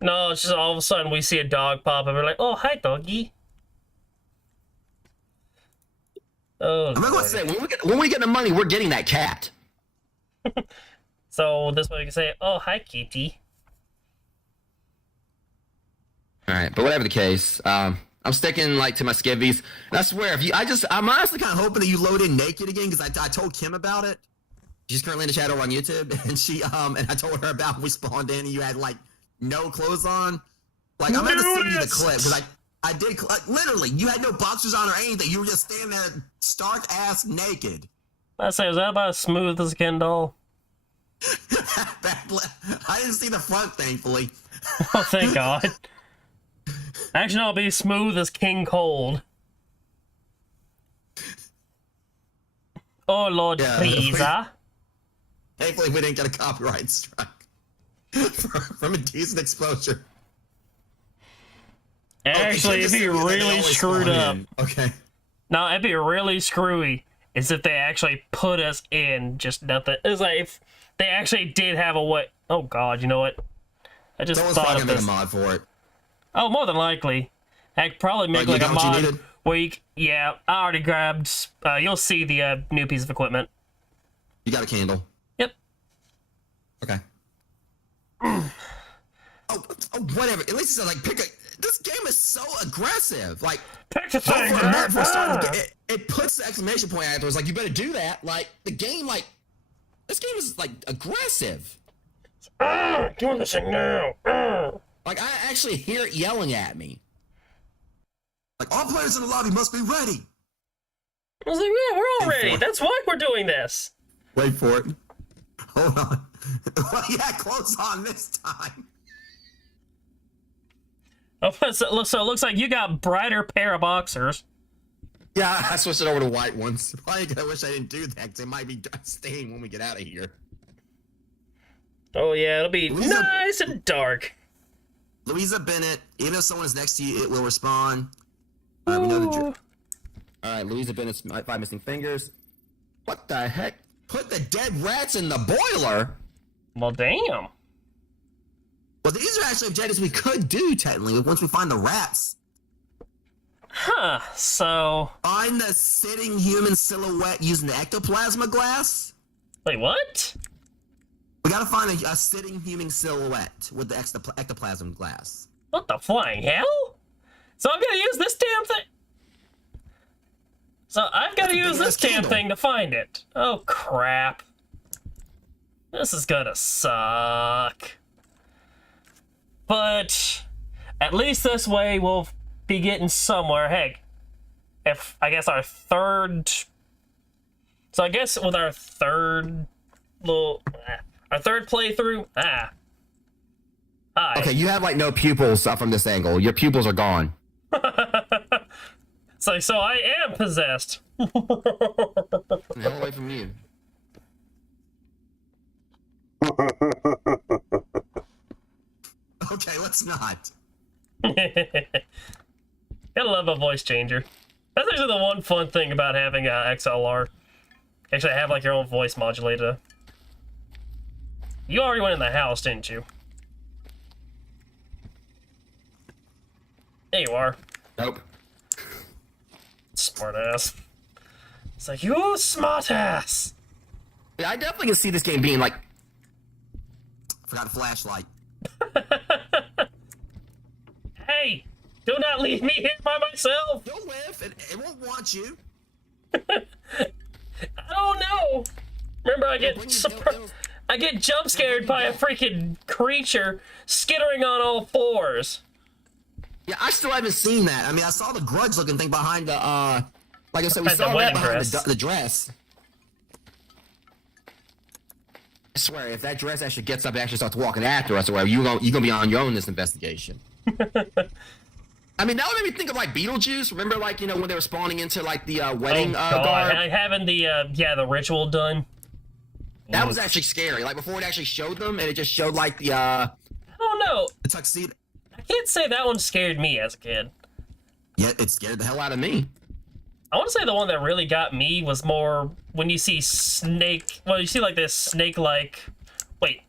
No, it's just all of a sudden we see a dog pop up. We're like, oh, hi, doggy. Oh, I'm gonna say, when we get the money, we're getting that cat. so this way we can say, oh, hi, kitty. All right, but whatever the case, I'm sticking like to my skivvies. And I swear, I'm honestly Kind of hoping that you load in naked again, because I told Kim about it. She's currently in the chat over on YouTube, and and I told her about when we spawned in and you had like no clothes on. Like, I'm gonna send you the clip, because I did literally, you had no boxers on or anything. You were just standing there stark ass naked. I say, is that about as smooth as a Ken doll? I didn't see the front, thankfully. Oh, thank God. Actually, I'll be smooth as King Cold. Oh, Lord Frieza. Thankfully, we didn't get a copyright strike from a decent exposure. Actually, it'd be really screwed up. Okay. No, it'd be really screwy. Is if they actually put us in just nothing. It's like if they actually did have a way. Oh God, you know what? I just Someone's thought probably of gonna make this. a mod for it. Oh, more than likely. I could probably make Like, like you a got what you mod needed? where you, yeah, I already grabbed. You'll see the new piece of equipment. You got a candle. Yep. Okay. oh, whatever. At least it's like pick a. This game is so aggressive. Like, Pick the for thing. a map for starting to it puts the exclamation point afterwards. Like, you better do that. Like, the game, like, this game is like aggressive. Doing this thing now. Like, I actually hear it yelling at me. Like, all players in the lobby must be ready. I was like, yeah, we're all Wait ready. for it. That's why we're doing this. Wait for it. Hold on. Well, yeah, clothes on this time. Oh, so it looks like you got brighter pair of boxers. Yeah, I switched it over to white ones. I wish I didn't do that, because they might be staying when we get out of here. Oh yeah, it'll be Louisa- nice and dark. Louisa Bennett, even if someone is next to you, it will respawn. Alright, we know the Ooh. All right, Louisa Bennett's 5 missing fingers. What the heck? Put the dead rats in the boiler? Well, damn. Well, these are actually objectives we could do, technically, once we find the rats. Huh, so... Find the sitting human silhouette using the ectoplasma glass. Wait, what? We gotta find a sitting human silhouette with the ectoplasm glass. What the flying hell? So I'm gonna use this damn thing? So I've gotta use this damn thing to find it. Oh, crap. This is gonna suck. But at least this way we'll be getting somewhere. Heck, if I guess our third... So I guess with our third playthrough, Hi. Okay, you have like no pupils from this angle. Your pupils are gone. So I am possessed. The hell away from you. Okay, let's not. Gotta love a voice changer. That's actually the one fun thing about having XLR. Actually, have like your own voice modulator. You already went in the house, didn't you? There you are. Nope. Smart ass. It's like, you smart ass. Yeah, I definitely can see this game being like. Forgot a flashlight. Hey, do not leave me here by myself. You'll live. It won't want you. I don't know. Remember, I get Bring surprised. I get jump scared by a freaking creature skittering on all fours. Yeah, I still haven't seen that. I mean, I saw the grudge-looking thing behind the, like I said, we Behind the saw that wedding behind dress. the dress. I swear, if that dress actually gets up and actually starts walking after us, or whatever, you're gonna be on your own in this investigation. I mean, that would make me think of, like, Beetlejuice. Remember, like, you know, when they were spawning into, like, the, wedding, garb? Having the, the ritual done. That was actually scary. Like, before it actually showed them, and it just showed, like, the, I don't know. the tuxedo. I can't say that one scared me as a kid. Yeah, it scared the hell out of me. I want to say the one that really got me was more when you see snake. Well, you see like this snake-like. Wait,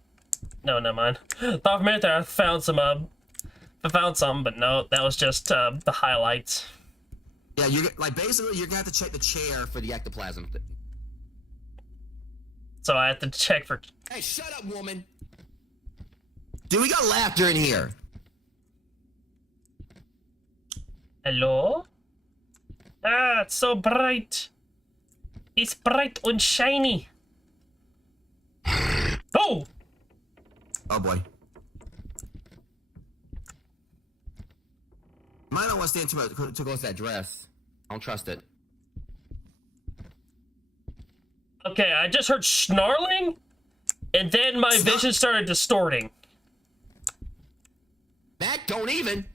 no, never mind. Thought for a minute there I found some. I found some, but no, that was just the highlights. Yeah, like basically you're gonna have to check the chair for the ectoplasm thing. So I have to check for. Hey, shut up, woman! Dude, we got laughter in here. Hello? Ah, it's so bright. It's bright and shiny. Oh! Oh boy. Might not want to stand too close to that dress. I don't trust it. Okay, I just heard snarling, and then my vision started distorting. Matt, don't even.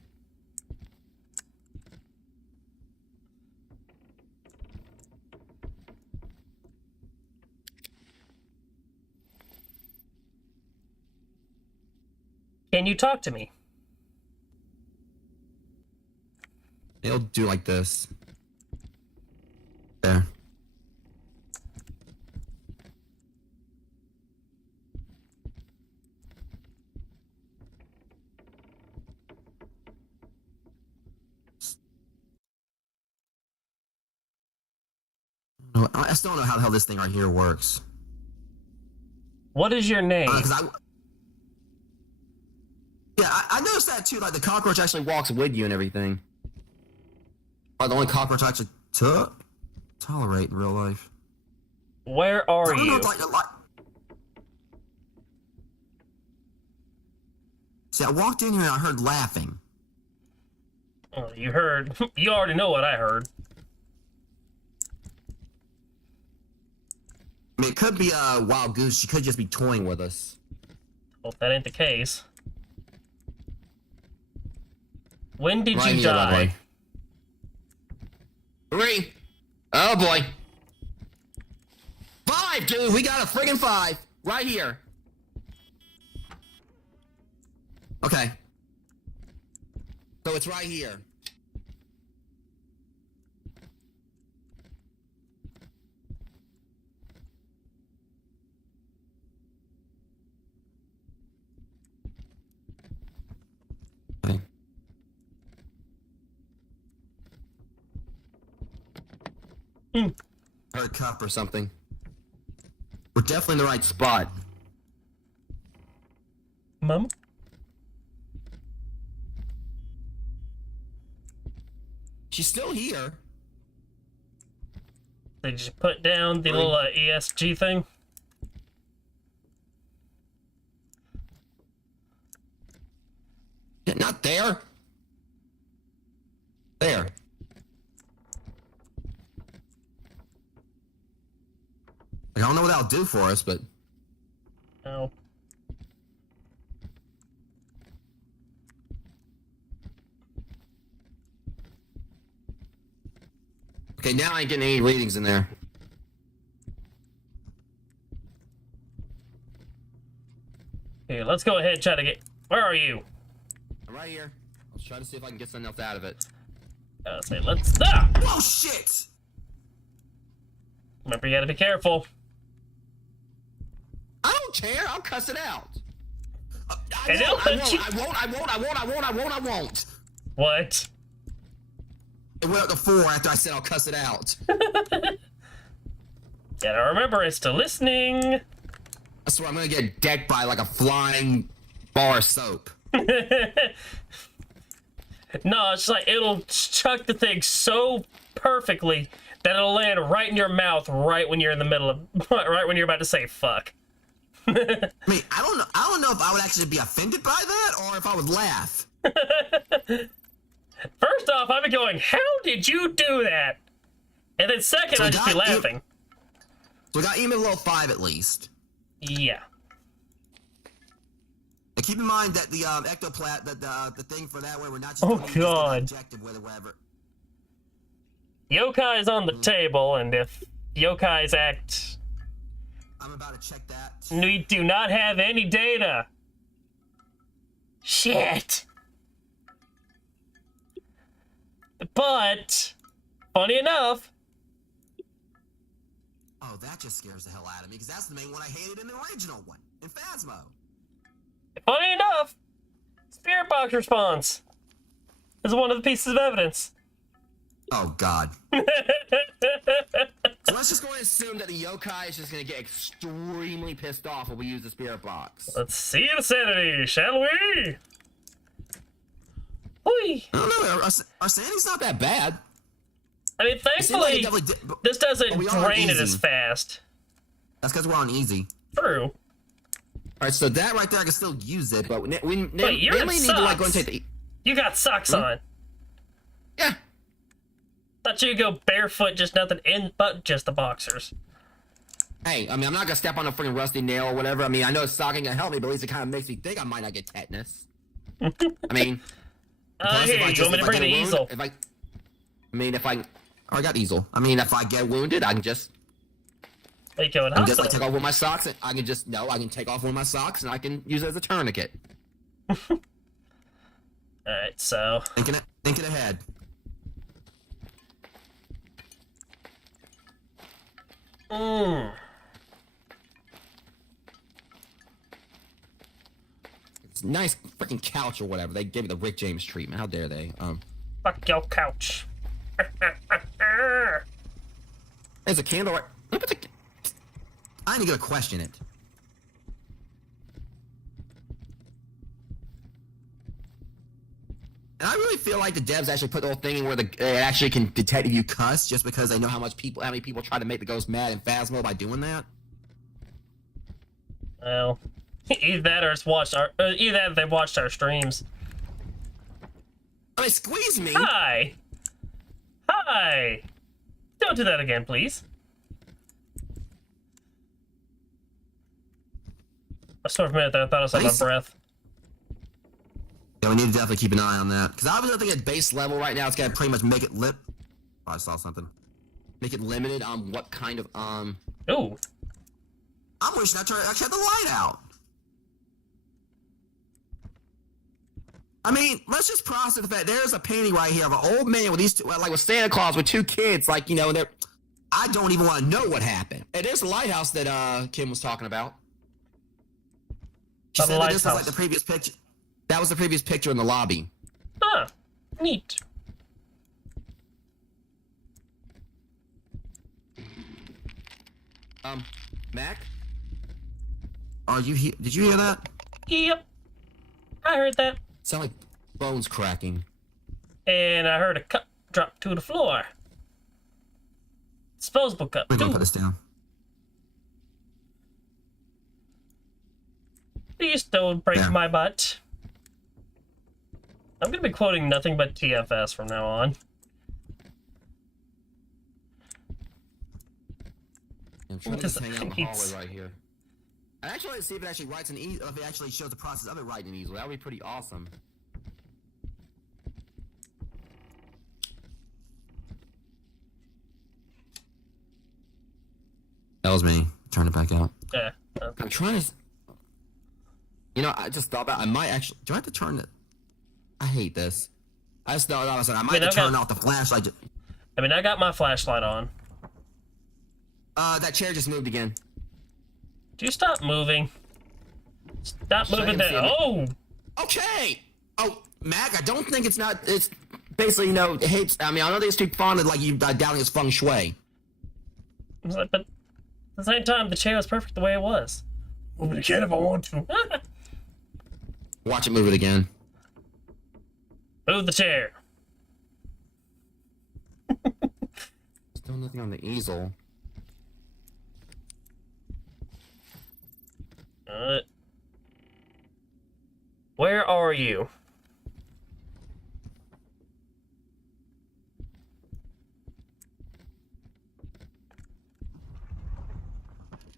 Can you talk to me? They'll do like this. There. No, I still don't know how the hell this thing right here works. What is your name? I noticed that too. Like the cockroach actually walks with you and everything. Or the only cockroach I actually tolerate in real life. Where are I don't know you? if, like, see, I walked in here and I heard laughing. Oh, you heard. You already know what I heard. I mean, it could be a wild goose. She could just be toying with us. Hope that ain't the case. When did Right you here, die? 3. Oh boy. 5, dude. We got a friggin' 5 right here. Okay. So it's right here. Okay. Her cup or something. We're definitely in the right spot. Mum? She's still here. Did you put down the little ESG thing? Yeah, not there. There. I don't know what that'll do for us, but No. okay, now I ain't getting any readings in there. Okay, let's go ahead and try to get. Where are you? I'm right here. Let's try to see if I can get something else out of it. Say let's. Ah! Oh shit! Remember, you gotta be careful. I don't care. I'll cuss it out. And I it'll won't. you- I won't. What? It went up to 4 after I said I'll cuss it out. Gotta remember, it's to listening. I swear I'm gonna get decked by like a flying bar of soap. No, it's like it'll chuck the thing so perfectly that it'll land right in your mouth right when you're in the middle of, right when you're about to say fuck. I mean, I don't know. I don't know if I would actually be offended by that or if I would laugh. First off, I'd be going, how did you do that? And then second, So I'd just be that- laughing. So we got email level 5 at least. Yeah. And keep in mind that the ectoplat, the thing for that way, we're not just Oh, doing just an God. objective with it, whatever. Yokai's on the table, and if yokais act... I'm about to check that. We do not have any data. Shit. But, funny enough, Oh, that just scares the hell out of me because that's the main one I hated in the original one in Phasmo. Spirit Box response is one of the pieces of evidence. Oh God. So let's just go and assume that the yokai is just gonna get extremely pissed off when we use the spirit box. Let's see the sanity, shall we? Hui. I don't know. Our sanity's not that bad. I mean, It seems like thankfully, it definitely did, but this doesn't but we are drain it as easy. fast. That's because we're on easy. True. All right, so that right there, I can still use it, but we Wait, you're in mainly need to like go and socks. take the. You got socks on. Yeah. Thought you'd go barefoot, just nothing in but just the boxers. Hey, I mean, I'm not gonna step on a freaking rusty nail or whatever. I mean, I know stocking can help me, but at least it kind of makes me think I might not get tetanus. I mean, plus, Here, you want me to bring the get a wound, easel? if I, oh, I got easel. I mean, if I get wounded, I can just, Are you going I can just like hospital? take off one of my socks. And I can just I can take off one of my socks and I can use it as a tourniquet. Alright, so... Thinking ahead. It's a nice freaking couch or whatever. They gave me the Rick James treatment. How dare they? Fuck your couch. There's a candle right. I ain't gonna question it. And I really feel like the devs actually put the whole thing in where it actually can detect if you cuss, just because they know how many people try to make the ghost mad in Phasmo by doing that. Well, either that or either that or they've watched our streams. I mean, squeeze me. Hi! Hi! Don't do that again, please. I swear for a minute there, I thought I saw my Nice. breath. Yeah, we need to definitely keep an eye on that. Because I was thinking at base level right now, it's gonna pretty much make it Oh, I saw something. Make it limited on what kind of Ooh. I'm wishing I actually had the light out. I mean, let's just process the fact there's a painting right here of an old man with these two, like with Santa Claus with two kids, like, you know, and they're. I don't even want to know what happened. It is the lighthouse that Kim was talking about. She The said that this was like lighthouse. the previous picture. That was the previous picture in the lobby. Huh. Neat. Mac? Are you here? Did you hear that? Yep. I heard that. Sound like bones cracking. And I heard a cup drop to the floor. Disposable cup, We're gonna too. put this down. Please don't break Yeah. my butt. I'm gonna be quoting nothing but TFS from now on. I'm trying to Because just hang out in the it's- hallway right here. I'd actually like to see if it actually writes an easel, if it actually shows the process of it writing an easel. That would be pretty awesome. That was me. Turn it back out. Yeah. I'm trying to. You know, I just thought about. I might actually. Do I have to turn it? I hate this. I just thought about. I might have to turn off the flashlight. I mean, I got my flashlight on. That chair just moved again. Do you stop moving? Stop moving Second that. Oh! Okay. Oh, Mac, I don't think it's not. It's basically, you know, it hates. I mean, I don't think it's too fond of like you doubting its feng shui. I was like, but at the same time, the chair was perfect the way it was. Move it again if I want to. Watch it move it again. Move the chair. Still nothing on the easel. Where are you?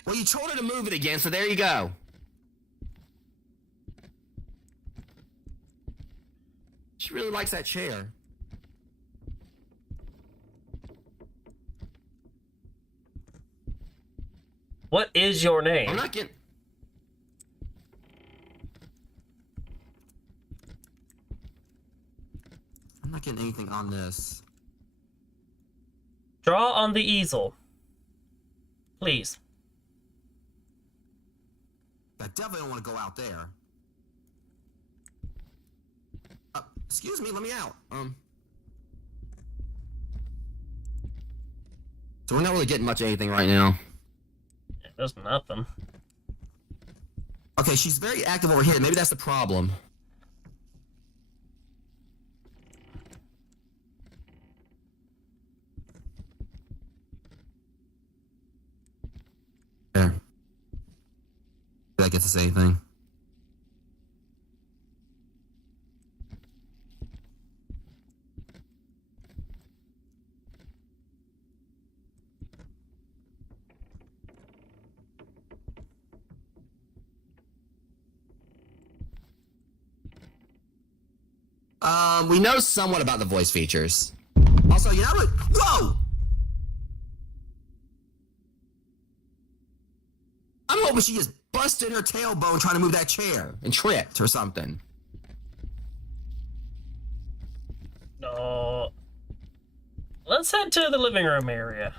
Well, you told her to move it again, so there you go. She really likes that chair. What is your name? I'm not getting... anything on this. Draw on the easel. Please. I definitely don't want to go out there. Excuse me, let me out. So we're not really getting much of anything right now. There's nothing. Okay, she's very active over here. Maybe that's the problem. There. Did I get to say anything? We know somewhat about the voice features. Also, you know what? Whoa! I'm hoping she just busted her tailbone trying to move that chair and tripped or something. No. Let's head to the living room area.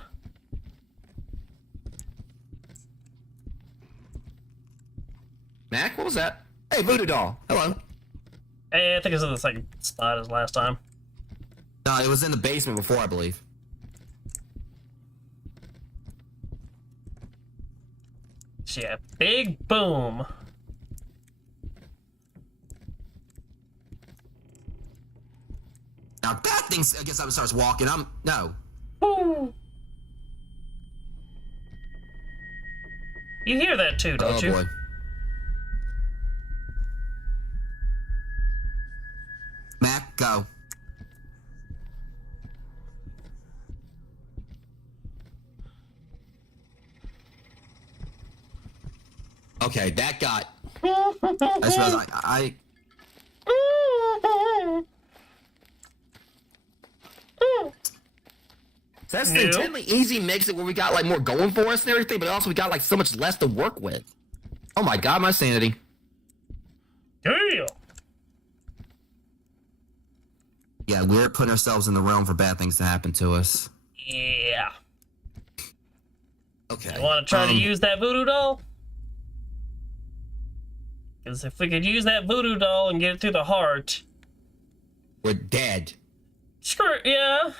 Mac, what was that? Hey, Voodoo Doll. Hello. Hey, I think it's in the same spot as last time. No, it was in the basement before, I believe. Yeah, big boom. Now that thing, I guess, starts walking. No. Woo. You hear that too, don't you? Oh boy. Mac, go. Okay, that got... I just realized So that's the intently easy mix it where we got like more going for us and everything, but also we got like so much less to work with. Oh my god, my sanity. Damn. Yeah, we're putting ourselves in the realm for bad things to happen to us. Yeah. Okay. You want to try to use that voodoo doll? Because if we could use that voodoo doll and get it through the heart... We're dead. Sure, yeah.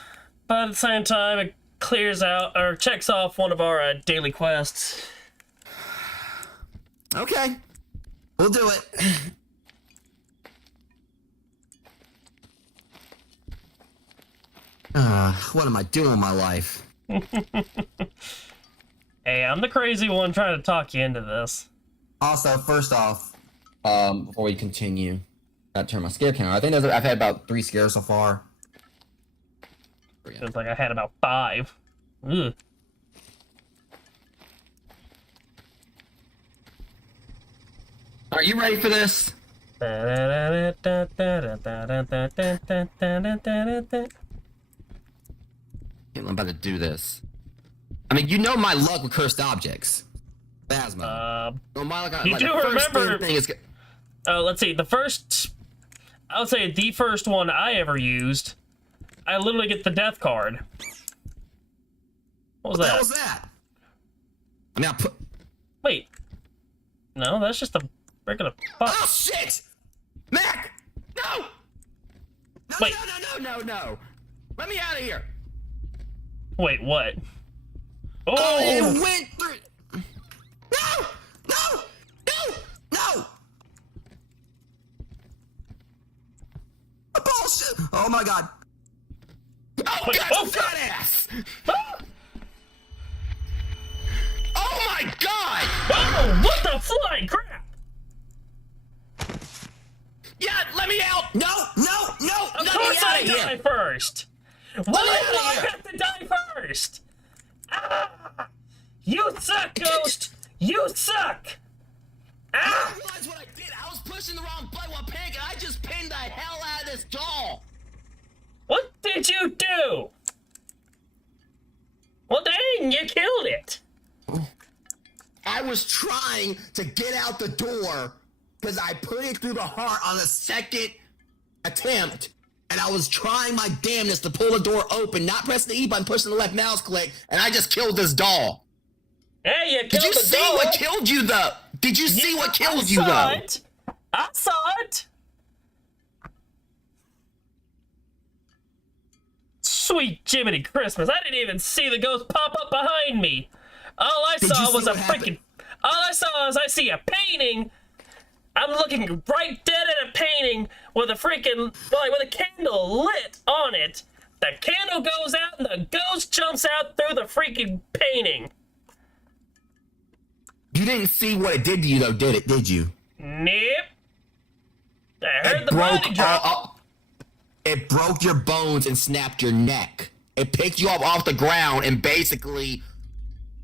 But at the same time, it clears out, or checks off one of our daily quests. Okay. We'll do it. What am I doing with my life? Hey, I'm the crazy one trying to talk you into this. Also, first off, before we continue, gotta turn my scare counter. I think I've had about 3 scares so far. Feels like I had about 5. Ugh. Are you ready for this? I'm about to do this. I mean, you know my luck with cursed objects. Phasma. You do remember... let's see, I would say the first one I ever used, I literally get the death card. What was that? What the hell was that? I mean, I put... Wait. No, that's just a regular... Oh, shit! Mac! No! No, Wait. no. Let me out of here. Wait, what? Oh, it Oh! went through... No! Bullshit! Oh my god. Oh, Wait, God, oh, fat ass! Oh, my God! Oh, what the flying crap! No! Of Let course me out I of die here! first! Why do I have to die first? Ah! You suck, Ghost! You suck! I Ah! didn't realize what I did. I was pushing the wrong button while panic, and I just pinned the hell out of this doll. What did you do? Well, dang, you killed it. I was trying to get out the door because I put it through the heart on the second attempt, and I was trying my damnedest to pull the door open, not pressing the E button, pushing the left mouse click, and I just killed this doll. Hey, you killed Did you the see doll. what killed you though? Did you see what killed you saw though? it. I saw it. Sweet Jiminy Christmas! I didn't even see the ghost pop up behind me. All I Did saw you see was a what happened? freaking. All I saw is I see a painting. I'm looking right dead at a painting with a freaking with a candle lit on it. The candle goes out and the ghost jumps out through the freaking painting. You didn't see what it did to you though, did it? Did you? Nope. I heard It the body drop. It broke your bones and snapped your neck. It picked you up off the ground and basically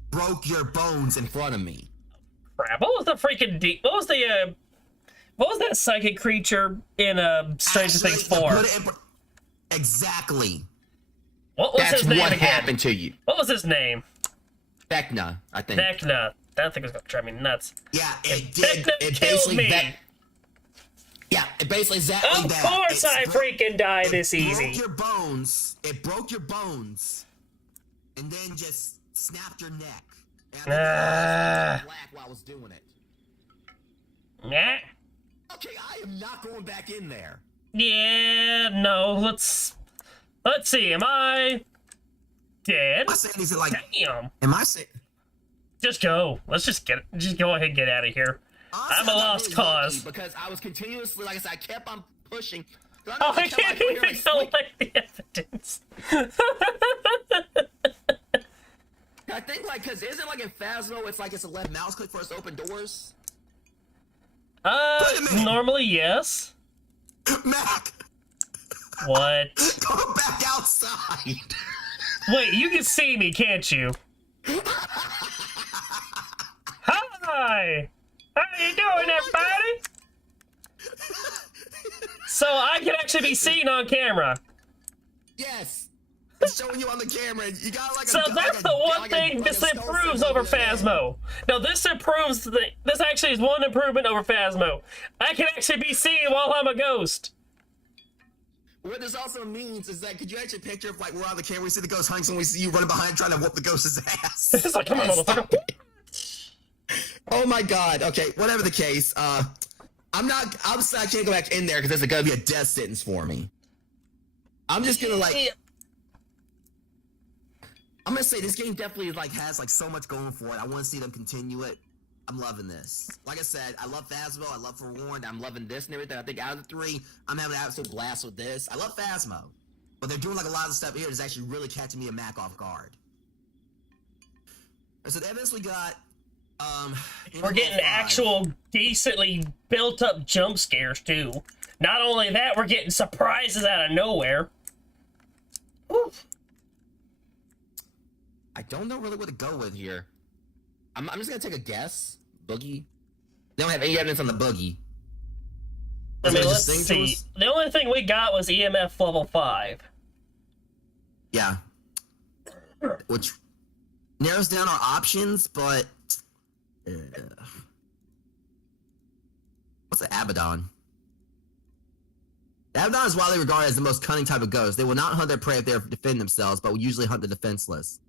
Broke your bones in front of me. Crap! What was the freaking what was that psychic creature in Stranger Actually, Things to 4? put it in exactly. What was That's his name what again? happened to you. What was his name? Vecna, I think. Vecna. That thing was gonna drive me nuts. Yeah, it did. Vecna It killed basically me. Yeah, it basically exactly Of that. course I It's- freaking die this Broke easy. your bones. It broke your bones, and then just snapped your neck. And I think Black while I was doing it. Nah. Okay, I am not going back in there. Yeah, no, let's see, am I dead? am I saying is it like? Damn. Am I saying? Just go. Let's just go ahead and get out of here. Honestly, I'm a I got lost Really cause. lucky because I was continuously, like I said, I kept on pushing. Oh, I can't even collect the evidence. I think, like, because isn't like in Phasmo, it's like it's a left mouse click for us to open doors? Wait a minute. Normally, yes. Mac, What? go back outside. Wait, you can see me, can't you? Hi! How you doing, everybody? So I can actually be seen on camera. Yes. It's showing you on the camera. You got like a. So that's the one thing this skull improves symbol over there. Phasmo. No, this improves this actually is one improvement over Phasmo. I can actually be seen while I'm a ghost. What this also means is that could you actually picture if like We're on the camera. We see the ghost hunks, and we see you running behind trying to whoop the ghost's ass. It's like, come on, motherfucker. Oh my god. Okay, whatever the case. I'm not. Obviously, I can't go back in there because there's gonna be a death sentence for me. I'm just gonna like. I'm gonna say this game definitely like has like so much going for it. I want to see them continue it. I'm loving this. Like I said, I love Phasmo. I love Forewarned. I'm loving this and everything. I think out of the three, I'm having an absolute blast with this. I love Phasmo, but they're doing like a lot of the stuff here that's actually really catching me and Mac off guard. So the evidence we got. We're getting actual decently built up jump scares too. Not only that, we're getting surprises out of nowhere. Oof. I don't know really what to go with here. I'm just gonna take a guess. Boogie. They don't have any evidence on the boogie. I mean, that let's just thing to see. us? The only thing we got was EMF level 5. Yeah. Which narrows down our options, but what's the Abaddon? The Abaddon is widely regarded as the most cunning type of ghost. They will not hunt their prey if they defend themselves, but will usually hunt the defenseless.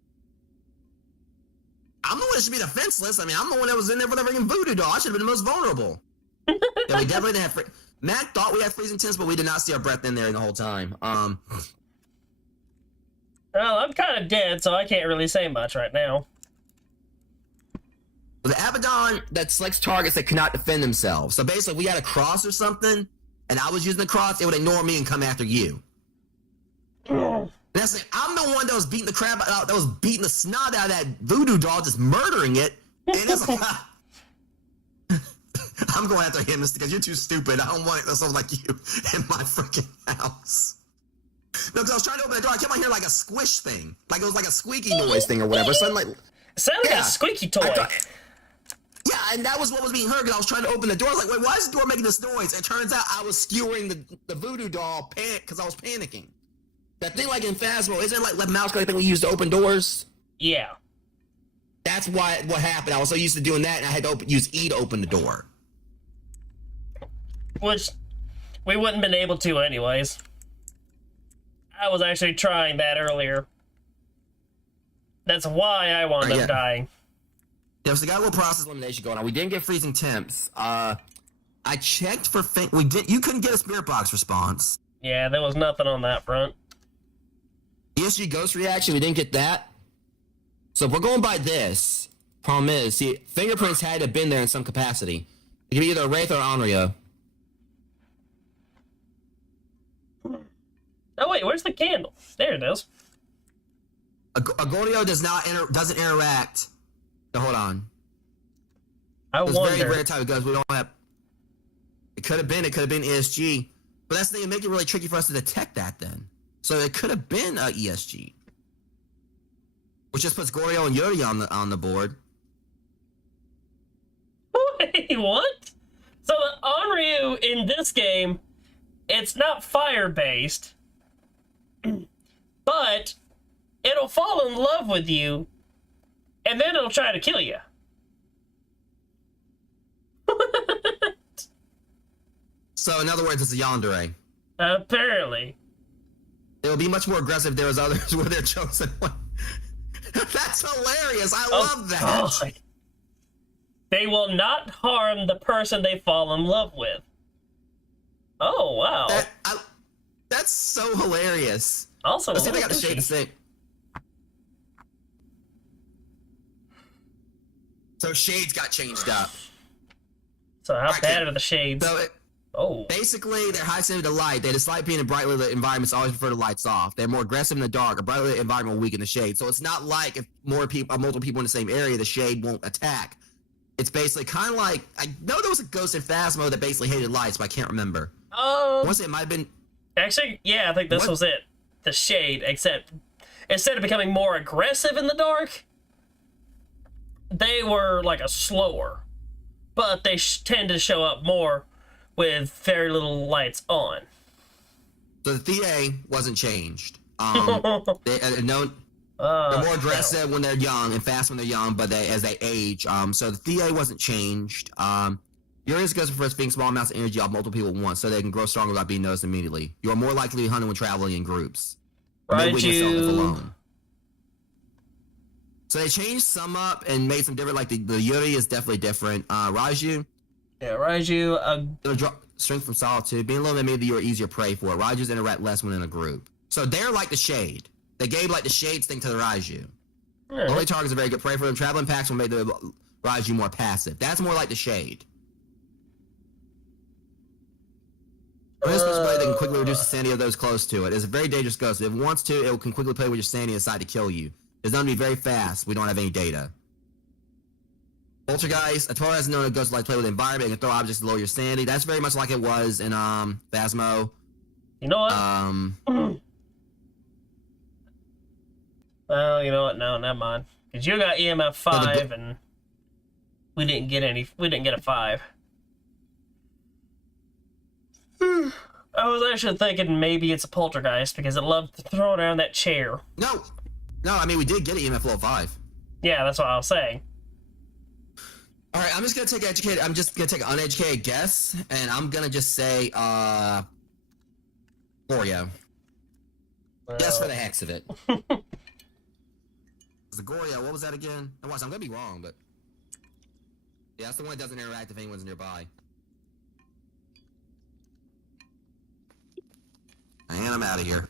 I'm the one that should be defenseless. I mean, I'm the one that was in there for the freaking voodoo doll. I should have been the most vulnerable. Yeah, we definitely didn't have. Matt thought we had freezing temps, but we did not see our breath in there the whole time. Well, I'm kind of dead, so I can't really say much right now. The Abaddon that selects targets that cannot defend themselves. So basically, if we had a cross or something, and I was using the cross, it would ignore me and come after you. That's like, I'm the one that was beating the crap out, that was beating the snot out of that voodoo doll, just murdering it. And it's like, I'm I'm going after him because you're too stupid. I don't want someone like you in my freaking house. No, because I was trying to open the door. I kept on hearing like a squish thing. Like it was like a squeaky noise thing or whatever. So I'm like, It sounded like a squeaky toy. Yeah, and that was what was being heard because I was trying to open the door. I was like, wait, why is the door making this noise? It turns out I was skewering the voodoo doll because I was panicking. That thing like in Phasmo, isn't it like the mouse click thing we use to open doors? Yeah. That's what happened. I was so used to doing that, and I had to use E to open the door. Which we wouldn't been able to anyways. I was actually trying that earlier. That's why I wound up dying. Yeah, so we got a little process elimination going on. We didn't get freezing temps. I checked for you couldn't get a spirit box response. Yeah, there was nothing on that front. ESG ghost reaction, we didn't get that. So if we're going by this, problem is, see, fingerprints had to have been there in some capacity. It could be either a Wraith or Onryo. Oh wait, where's the candle? There it is. Agorio doesn't interact. So hold on. It's very rare type of ghost. We don't have. It could have been ESG, but that's the thing. It make it really tricky for us to detect that then. So it could have been ESG, which just puts Gorio and Yuri on the board. Wait, what? So the Onryu in this game, it's not fire based, but it'll fall in love with you, and then it'll try to kill you. So in other words, it's a yandere. Apparently. It will be much more aggressive if there was others where they're chosen one. That's hilarious. I love that. God. They will not harm the person they fall in love with. Oh, wow. That's so hilarious. Also, let's see if I got the shade to say. So shades got changed up. So how bad are the shades? So basically, they're high sensitive to light. They dislike being in brightly lit environments. Always prefer the lights off. They're more aggressive in the dark. A brightly lit environment will weaken the shade. So it's not like if multiple people in the same area, the shade won't attack. It's basically kind of like, I know there was a ghost in Phasmo that basically hated lights, but I can't remember. I want to say it might have been. Actually, yeah, I think this was it. The shade, except instead of becoming more aggressive in the dark, they were like a slower, but they tend to show up more with very little lights on. So the Thea wasn't changed. They're more aggressive when they're young and fast when they're young, but as they age. So the Thea wasn't changed. Urias goes for being small amounts of energy off multiple people at once, so they can grow stronger without being noticed immediately. You are more likely to be hunted when traveling in groups. Alone. So they changed some up and made some different. Like the Yuri is definitely different. Raiju. Yeah, Raiju. Strength from solitude. Being alone made you easier prey for it. Raiju's interact less when in a group. So they're like the shade. They gave like the shades thing to the Raiju. Only targets are very good prey for them. Traveling packs will make the Raiju more passive. That's more like the shade. This way they can quickly reduce the sanity of those close to it. It's a very dangerous ghost. If it wants to, it can quickly play with your sanity inside to kill you. It's known to be very fast. We don't have any data. Poltergeist. A Torah has known a ghost like play with the environment. It can throw objects to lower your sanity. That's very much like it was in Phasmo. You know what? Well, you know what? No, never mind. Because you got EMF 5 and we didn't get any. We didn't get a 5. I was actually thinking maybe it's a poltergeist because it loved throwing around that chair. No, I mean we did get an EMF level 5. Yeah, that's what I was saying. All right, I'm just gonna take an uneducated guess, and I'm gonna just say Gorio. Just for the hex of it. The Gorio, what was that again? I'm gonna be wrong, but yeah, that's the one that doesn't interact if anyone's nearby. And I'm out of here.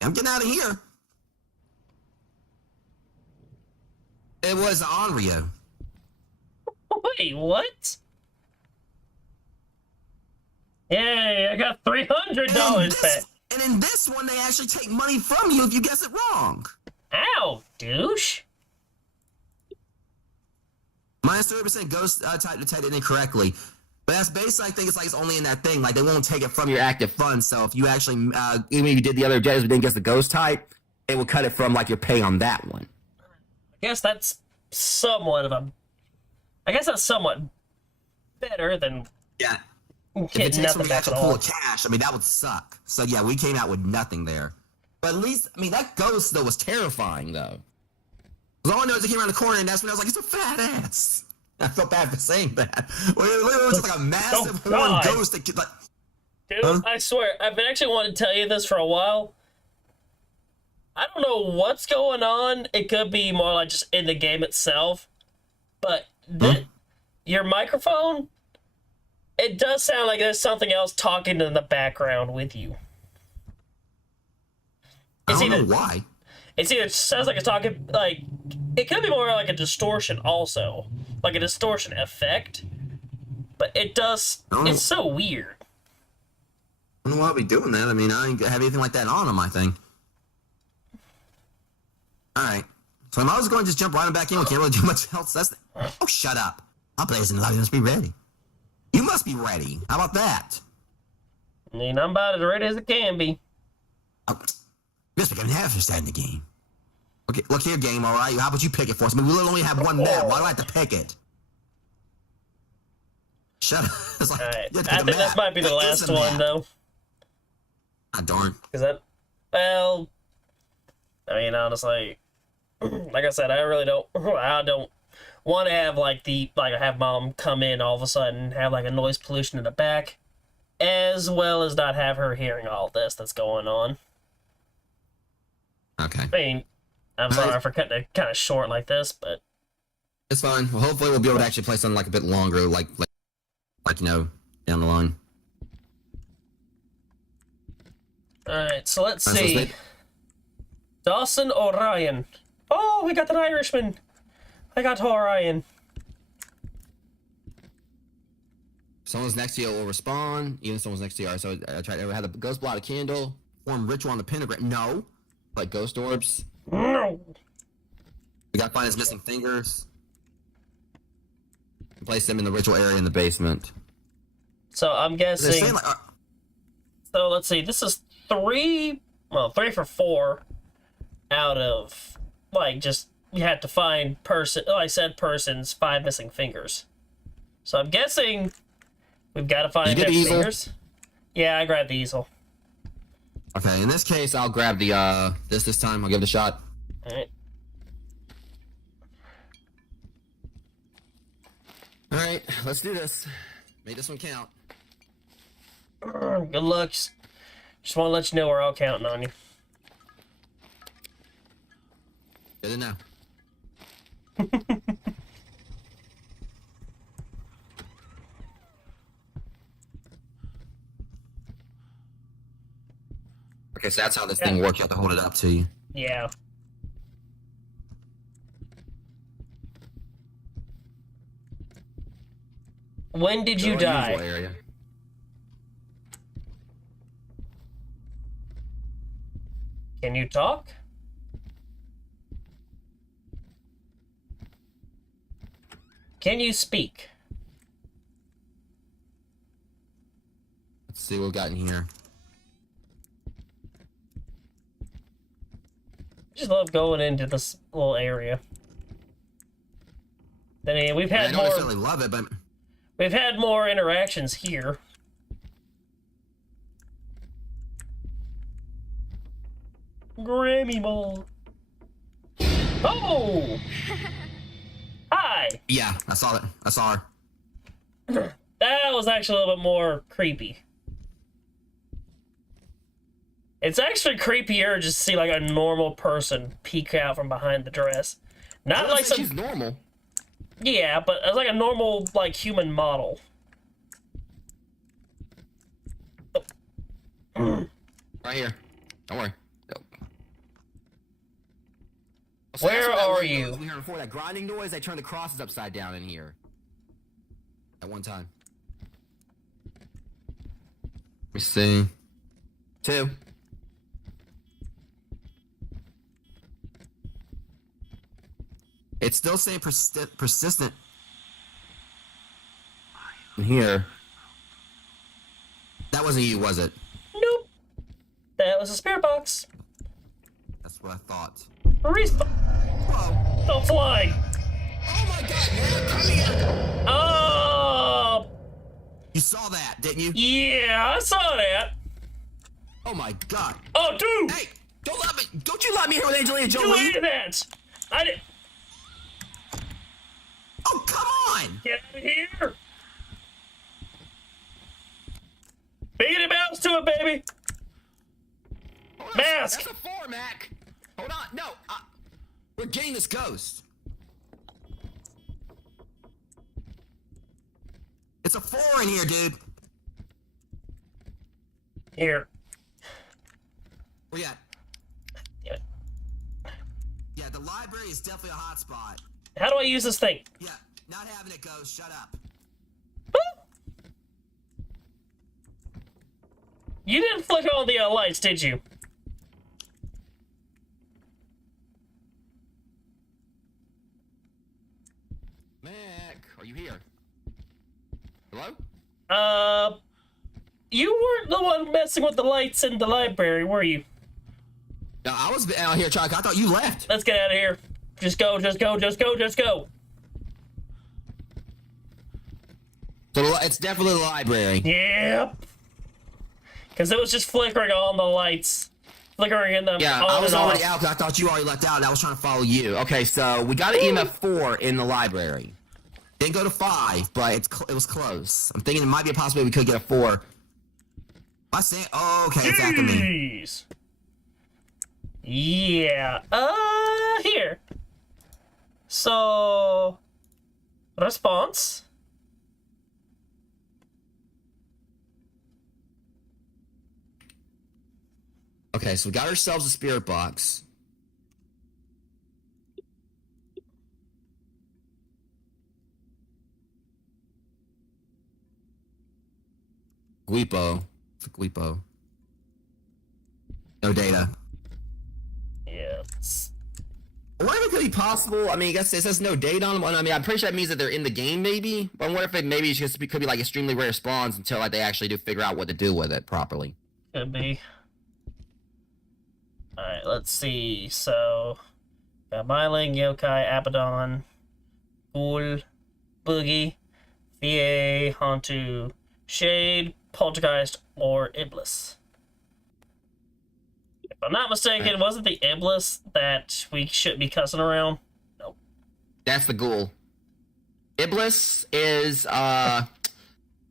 I'm getting out of here. It was Onryo. Wait, what? Yay, I got $300 back. And in this one, they actually take money from you if you guess it wrong. Ow, douche. Minus 30% ghost type detected incorrectly. But that's basically, I think it's only in that thing. Like, they won't take it from your active funds. So if you actually, even if you did the other objectives but didn't get the ghost type, it will cut it from, like, your pay on that one. I guess that's somewhat better than Yeah. If it getting takes from nothing the back actual at pool all. of cash, I mean, that would suck. So yeah, we came out with nothing there. But at least, I mean, that ghost, though, was terrifying, though. Because all I know is it came around the corner, and that's when I was like, it's a fat ass. I felt bad for saying that. Well, it literally was like a massive Oh, horned God. ghost that, like, Dude, Huh? I swear, I've been actually wanting to tell you this for a while. I don't know what's going on. It could be more like just in the game itself. But your microphone, it does sound like there's something else talking in the background with you. I don't know why. It sounds like it's talking, like, it could be more like a distortion also. Like a distortion effect. But it does, Oh. it's so weird. I don't know why I'd be doing that. I mean, I ain't have anything like that on my thing. Alright. So I was going to just jump right back in. We can't really do much else. Oh, shut up. Our players in the lobby must be ready. You must be ready. How about that? I mean, I'm about as ready as it can be. Oh, just becoming half a in the game. Okay, look here, game, alright? How about you pick it for us? I mean, we literally only have one map. Why do I have to pick it? Shut up. It's like, Alright, you have to I pick a think this map. might be the That is last a one, map. though. Ah, darn. Because that, well, I mean, honestly, like I said, I don't want to have, have mom come in all of a sudden and have, like, a noise pollution in the back, as well as not have her hearing all this that's going on. Okay. I mean, I'm sorry for cutting it kind of short like this, but It's fine. Well, hopefully we'll be able to actually play something like a bit longer, like you know, down the line. alright, so let's Alright, so see. Dawson Orion. Oh, we got an Irishman. I got Orion. Someone's next to you will respawn. Even if someone's next to you. Alright, so I tried to have the ghost blot a candle. Form ritual on the pentagram. No. Like ghost orbs. No. We gotta find his missing fingers. And place them in the ritual area in the basement. So I'm They're guessing. saying like, So let's see. This is 3 for 4 out of, like, just, you had to find persons, 5 missing fingers. So I'm guessing we've got to find Did you their get the easel? fingers. Yeah, I grabbed the easel. okay, in this case, I'll grab the this time. I'll give it a shot. Alright. All right, let's do this. Make this one count. Good luck. Just want to let you know we're all counting on you. Get it now. Okay, so that's how this thing works. You have to hold it up to you. Yeah. When did you Go in usual die? area. Can you talk? Can you speak? Let's see what we got in here. I just love going into this little area. I mean, I don't necessarily love it, but we've had more interactions here. Grammy Mall. Oh! Hi! yeah, I saw it. I saw her. That was actually a little bit more creepy. It's actually creepier just to see like a normal person peek out from behind the dress. I Not don't like think some, she's normal. yeah, but it's like a normal like human model. Right here. Don't worry. Nope. So Where that's what that are radio you? was we heard before, that grinding noise, they turned the crosses upside down in here. At one time. Let me see. 2. It's still saying persistent In here. That wasn't you, was it? Nope. That was a spirit box. That's what I thought. Respawn. Whoa. Don't fly. Oh my god, man, come here! Oh. You saw that, didn't you? Yeah, I saw that. Oh my god. Oh, dude. Hey, don't you let me here with Angelina Do Jolie! that. I did. Oh, come on! Get out of here. Biggity bounce to it, baby. Hold on, Mask. That's a 4, Mac. Hold on, no. We're getting this ghost. It's a 4 in here, dude. Here. Where you at? Damn it. Yeah, the library is definitely a hot spot. How do I use this thing? Yeah, not having it, ghost. Shut up. You didn't flick on the lights, did you? Mac, are you here? Hello? You weren't the one messing with the lights in the library, were you? No, I was out here, Chuck. I thought you left. Let's get out of here. Just go, just go, just go, just go. So it's definitely the library. Yep. Because it was just flickering on the lights. Flickering in them. Yeah, on I was and off. already out because I thought you already left out and I was trying to follow you. Okay, so we got an EMF 4 in the library. Didn't go to 5, but it was close. I'm thinking it might be a possibility we could get a 4. I say, oh, okay, it's after me. Jeez. Yeah. Here. So, response. Okay, so we got ourselves a spirit box. Guipo. It's a Guipo. No data. Yes. I wonder if it could be possible. I mean, I guess it says no date on them. I mean, I'm pretty sure that means that they're in the game, maybe. But I wonder if it maybe it's just could be like extremely rare spawns until like they actually do figure out what to do with it properly. Could be. Alright, let's see. So, got Myling, Yokai, Abaddon, Ghoul, Boogie, VA, Hantu, Shade, Poltergeist, or Iblis. If I'm not mistaken, wasn't the Iblis that we should be cussing around? Nope. That's the ghoul. Iblis is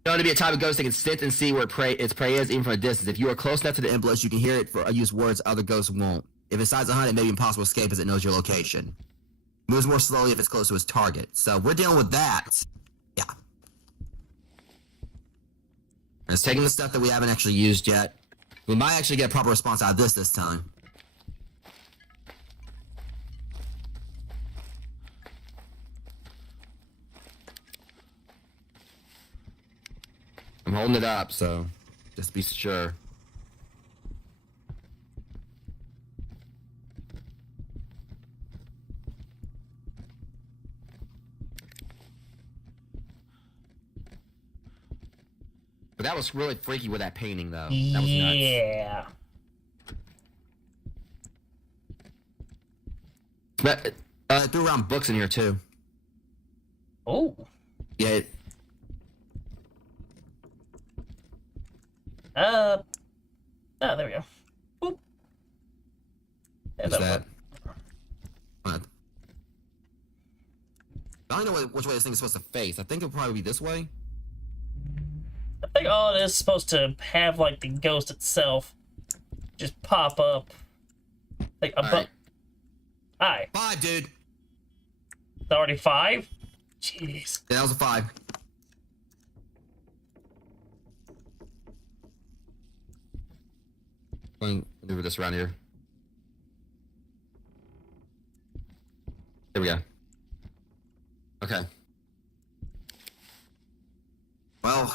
known to be a type of ghost that can sit and see where its prey is, even from a distance. If you are close enough to the Iblis, you can hear it use words other ghosts won't. If it decides to hunt, it may be impossible to escape as it knows your location. Moves more slowly if it's close to its target. So we're dealing with that. Yeah. And it's taking the stuff that we haven't actually used yet. We might actually get a proper response out of this time. I'm holding it up, so just be sure. But that was really freaky with that painting, though. That was nuts. Yeah. But threw around books in here too. Oh. Yeah. Oh, there we go. Boop. What's that? What? I don't know which way this thing is supposed to face. I think it'll probably be this way. I think all it is supposed to have, like, the ghost itself just pop up. Like, above. Right. Hi. 5, dude. It's already 5? Jeez. Yeah, that was a 5. Going maneuver this around here. There we go. Okay. Well,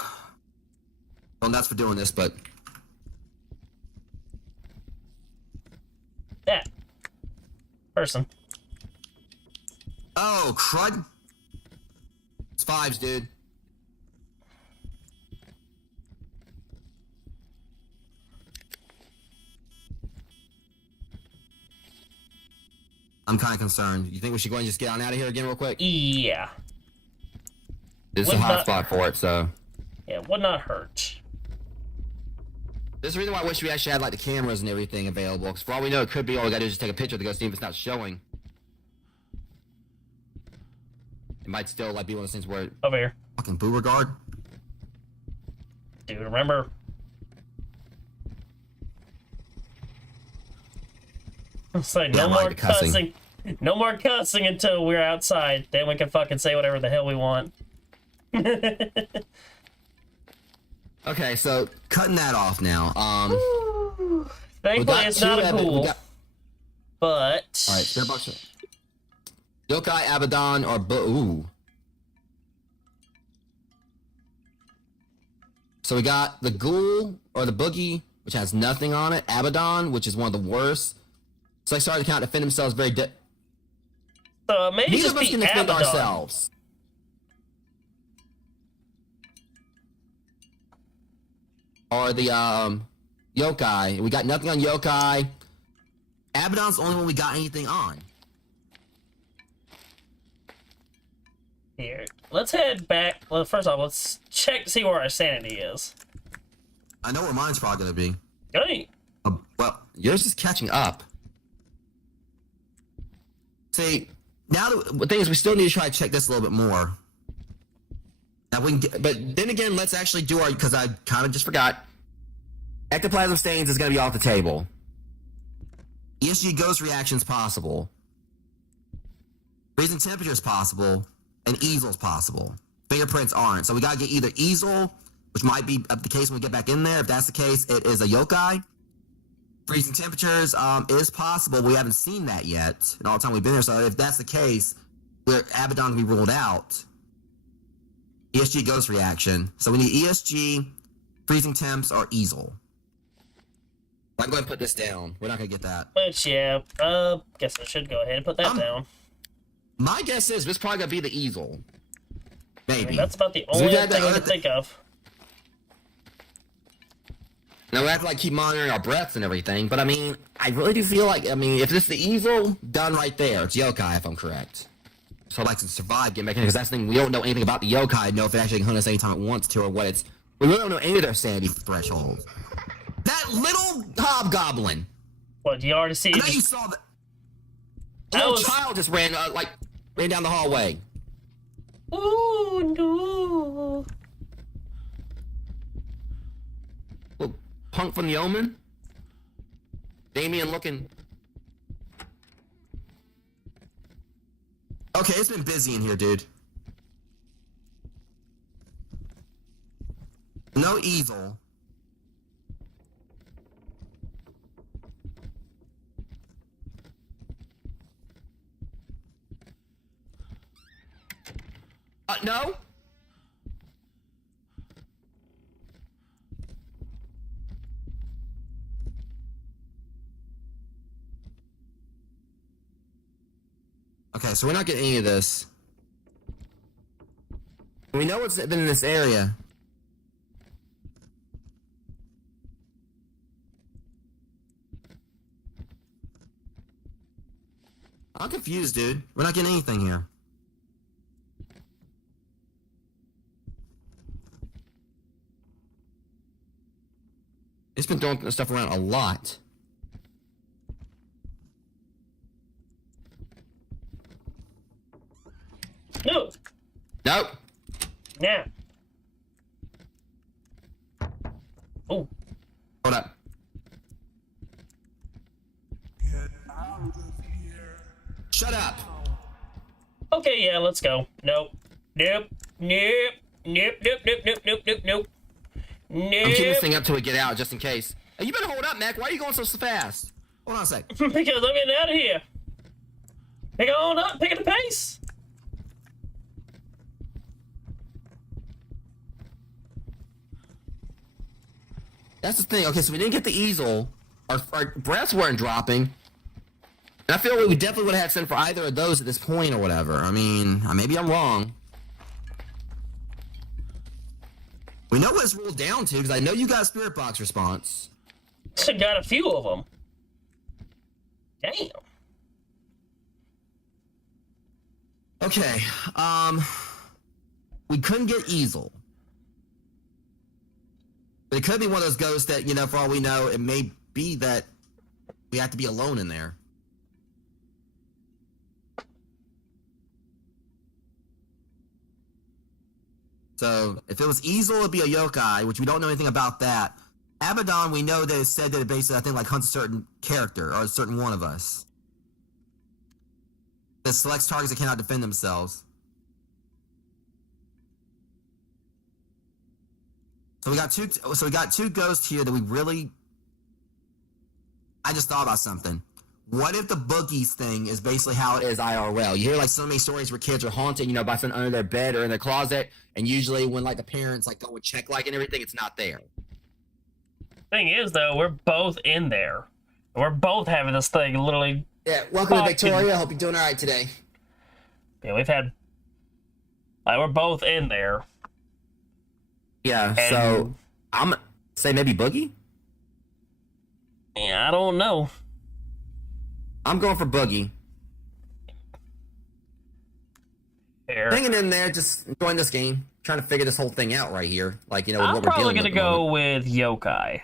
that's for doing this, but Yeah. Person. oh crud! It's 5s, dude. I'm kind of concerned. You think we should go and just get on out of here again real quick? Yeah. This is a Would hot not- spot for it, so. Yeah, would not hurt. There's a reason why I wish we actually had like the cameras and everything available. Because for all we know, it could be all we gotta do is just take a picture to go see if it's not showing. It might still like be one of those things where. Over here. Fucking Beauregard. Dude, remember? It's like, Yeah, no I like more the cussing. cussing. No more cussing until we're outside. Then we can fucking say whatever the hell we want. Okay, so Cutting that off now. Thankfully, got it's two not a evi- we ghoul. got- But... all right, Spirit Box. Yokai, Abaddon, or ooh. So we got the Ghoul or the Boogie, which has nothing on it. Abaddon, which is one of the worst. So they started to kind of defend themselves very. So maybe Neither just of us be can defend Abaddon. ourselves. Or the Yokai. We got nothing on Yokai. Abaddon's the only one we got anything on. Here, let's head back. Well, first off, let's check to see where our sanity is. I know where mine's probably gonna be. Hey, Well, Yours is catching up. see, now the thing is, we still need to try to check this a little bit more. Now we can get, but then again, let's actually do our, because I kind of just forgot. Ectoplasm stains is going to be off the table. ESG ghost reactions possible. Freezing temperature is possible, and easel's possible. Fingerprints aren't. So we gotta get either easel, which might be the case when we get back in there. If that's the case, it is a yokai. Freezing temperatures is possible. We haven't seen that yet in all the time we've been there. So if that's the case, Abaddon can be ruled out. ESG ghost reaction. So we need ESG, freezing temps, or easel. I'm going to put this down. We're not gonna get that. which yeah, guess I should go ahead and put that down. My guess is this is probably going to be the easel. I Maybe. mean, that's about the we only got thing the I other can think of. Now we have to like keep monitoring our breaths and everything, but I mean, I really do feel like, I mean, if this is the easel, done right there. It's yokai if I'm correct. So like to survive, get back in, because that's the thing, we don't know anything about the yokai, know if it actually can hunt us anytime it wants to, or what its, we really don't know any of their sanity thresholds. That little hobgoblin! What, you already see? I know you saw that. A I little was- child just ran down the hallway. Ooh, no. Little punk from the Omen. Damien looking. Okay, it's been busy in here, dude. No easel. No? Okay, so we're not getting any of this. We know it's been in this area. I'm confused, dude. We're not getting anything here. It's been throwing stuff around a lot. No. Nope. Yeah. Oh. Hold up. Shut up. Okay, yeah, let's go. Nope. Nope. Nope. Nope. Nope. Nope. Nope. Nope. Nope. Nope. I'm keeping this Nope. thing up till we get out, just in case. Hey, you better hold up, Mac. Why are you going so fast? Hold on a sec. Because I'm getting out of here. Pick on up. Pick at the pace. That's the thing. Okay, so we didn't get the easel. Our breaths weren't dropping. And I feel like we definitely would have had sent for either of those at this point or whatever. I mean, maybe I'm wrong. We know what it's ruled down to, because I know you got a spirit box response. Got a few of them. Damn. Okay. We couldn't get easel. But it could be one of those ghosts that, you know, for all we know, it may be that we have to be alone in there. So, if it was easel, it'd be a yokai, which we don't know anything about that. Abaddon, we know that it said that it basically, I think, like hunts a certain character, or a certain one of us. That selects targets that cannot defend themselves. So we got two ghosts here that we really... I just thought about something. What if the boogies thing is basically how it is IRL? You hear like so many stories where kids are haunted, you know, by something under their bed or in their closet, and usually when like the parents like go and check like and everything, it's not there. Thing is, though, we're both in there. We're both having this thing literally. Yeah, welcome to fucking- Victoria. Hope you're doing all right today. Yeah, we've had. Like, we're both in there. Yeah, And- so I'm say maybe Boogie. Yeah, I don't know. I'm going for Boogie. Here. Hanging in there, just enjoying this game, trying to figure this whole thing out right here. Like, you know, with I'm what we're probably dealing gonna with. at the go moment. with yokai.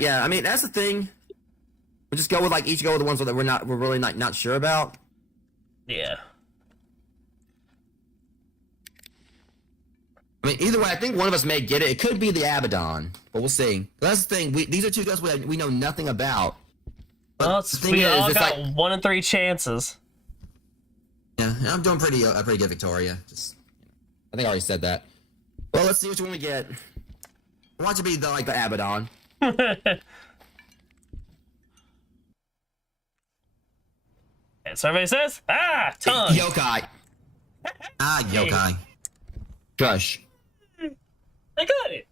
Yeah, I mean that's the thing. We'll just go with like each go with the ones that we're really not sure about. Yeah. I mean, either way, I think one of us may get it. It could be the Abaddon, but we'll see. That's the thing. These are two ghosts we know nothing about. But Well, the thing we is, all it's got like 1 in 3 chances. Yeah, I'm doing pretty good, Victoria. just, I think I already said that. Well, let's see which one we get. Watch it be the like The Abaddon. And survey says, tongue. Yokai. yokai. Gush. I got it.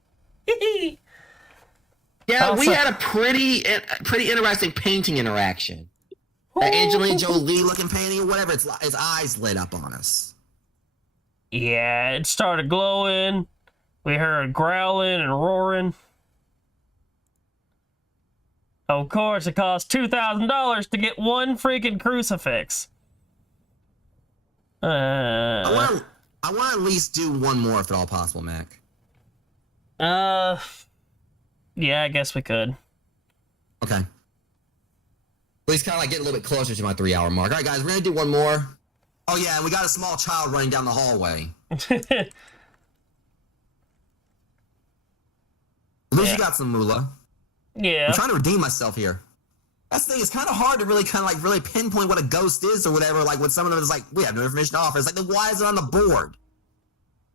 Yeah, we Also- had a pretty interesting painting interaction. That Angelina Jolie looking painting or whatever, its eyes lit up on us. Yeah, it started glowing. We heard growling and roaring. Of course, it cost $2,000 to get one freaking crucifix. I want to at least do one more if at all possible, Mac. Yeah, I guess we could. Okay. Please kind of like get a little bit closer to my 3-hour mark. All right, guys, we're gonna do one more. Oh yeah, and we got a small child running down the hallway. Lucy Yeah. got some moolah. Yeah. I'm trying to redeem myself here. That's the thing. It's kind of hard to really kind of like really pinpoint what a ghost is or whatever. Like when some of them is like, we have no information to offer. It's like, then why is it on the board?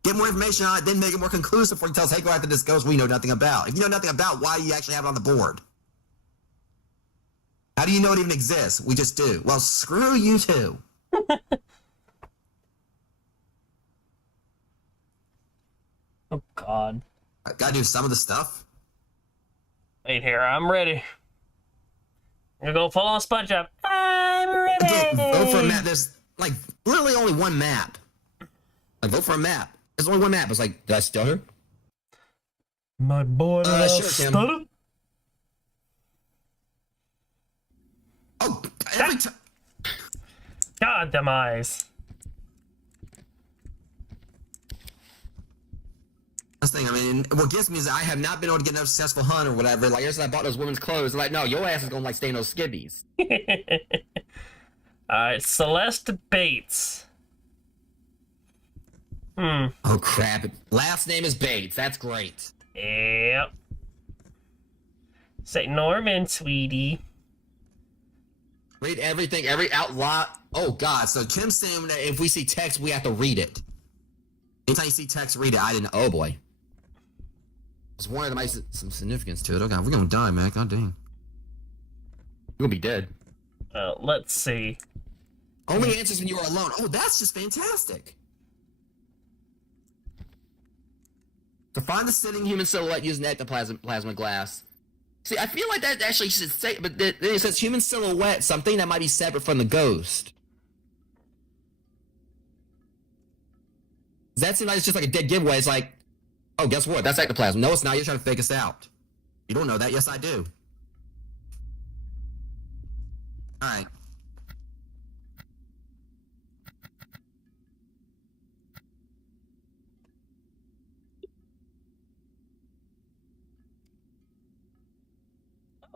Get more information on it, then make it more conclusive before you tell us, hey, go after this ghost we know nothing about. If you know nothing about, why do you actually have it on the board? How do you know it even exists? We just do. Well, screw you too. Oh, God. I gotta do some of the stuff. Wait here, I'm ready. I'm gonna go full on SpongeBob. I'm ready! Again, vote for a map. There's like literally only one map. Like vote for a map. There's only one map. It's like, did I stutter? My boy, Sure, Tim. stutter. Oh, every time. God, them eyes. That's the thing. I mean, what gets me is that I have not been able to get another successful hunt or whatever. Like ever since I bought those women's clothes, they're like, no, your ass is gonna like stay in those skibbies. Alright, Celeste Bates. Oh crap! Last name is Bates. That's great. Yep. Say Norman, sweetie. Read everything, every outlaw. Oh God! So Kim's saying that if we see text, we have to read it. Anytime you see text, read it. I didn't. Oh boy. There's one that might have some significance to it. Oh God, we're gonna die, man. God dang. You'll be dead. Let's see. Only answers when you are alone. Oh, that's just fantastic. To find the sitting human silhouette using ectoplasm plasma glass. See, I feel like that actually should say, but then it says human silhouette, something that might be separate from the ghost. Does that seem like it's just like a dead giveaway? It's like, oh, guess what? That's ectoplasm. No, it's not. You're trying to fake us out. You don't know that? Yes, I do. All right.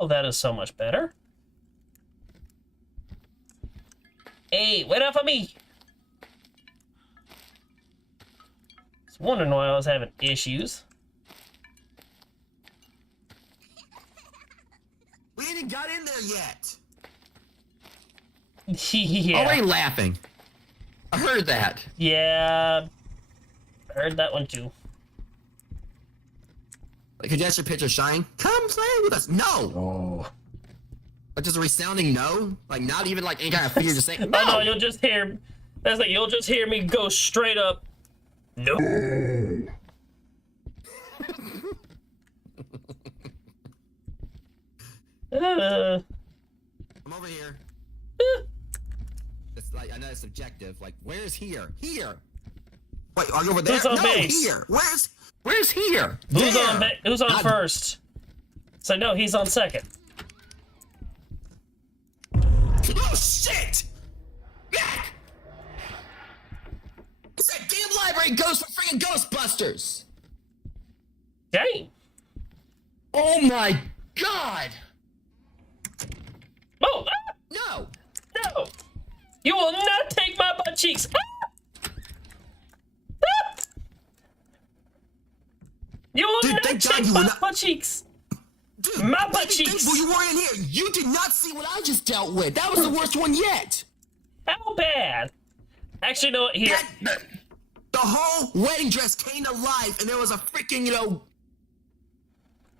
Oh, that is so much better. Hey, wait up for me! I was wondering why I was having issues. We ain't even got in there yet. Yeah. Oh, ain't laughing. I heard that. Yeah. I heard that one too. Like, could you ask your picture shine? Come play with us. No. Oh. Like, just a resounding no. Like, not even like any kind of fear. Just saying no. Oh no, you'll just hear. That's like you'll just hear me go straight up. No. I'm over here. It's like I know it's subjective. Like, where's here? Here. Wait, are you over there? Who's on no, base? here. Where's here? Who's There. on? Who's on Not- first? So no, he's on second. Oh shit! Back! It's that damn library ghost from freaking Ghostbusters! Dang. Oh my god! Oh ah, No! no! You will not take my butt cheeks. Ah! Ah! You will Dude, not thank God take you were my not- butt cheeks. Dude, My butt maybe cheeks. thankful you weren't in here. You did not see what I just dealt with. That was the worst one yet. How bad? Actually, you know what? Here. The whole wedding dress came to life, and there was a freaking,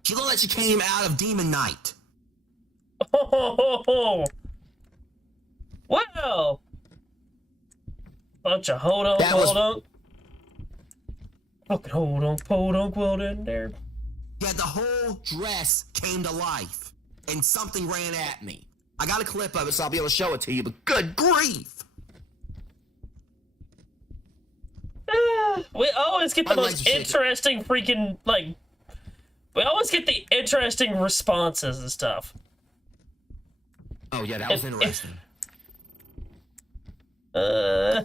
she looked like she came out of Demon Night. Oh, well, bunch of hold on, That was- hold on. Fucking hold on, well in there. Yeah, the whole dress came to life, and something ran at me. I got a clip of it, so I'll be able to show it to you, but good grief! We always get the My legs most are shaking. interesting freaking, like, we always get the interesting responses and stuff. Oh, yeah, that was interesting. Uh,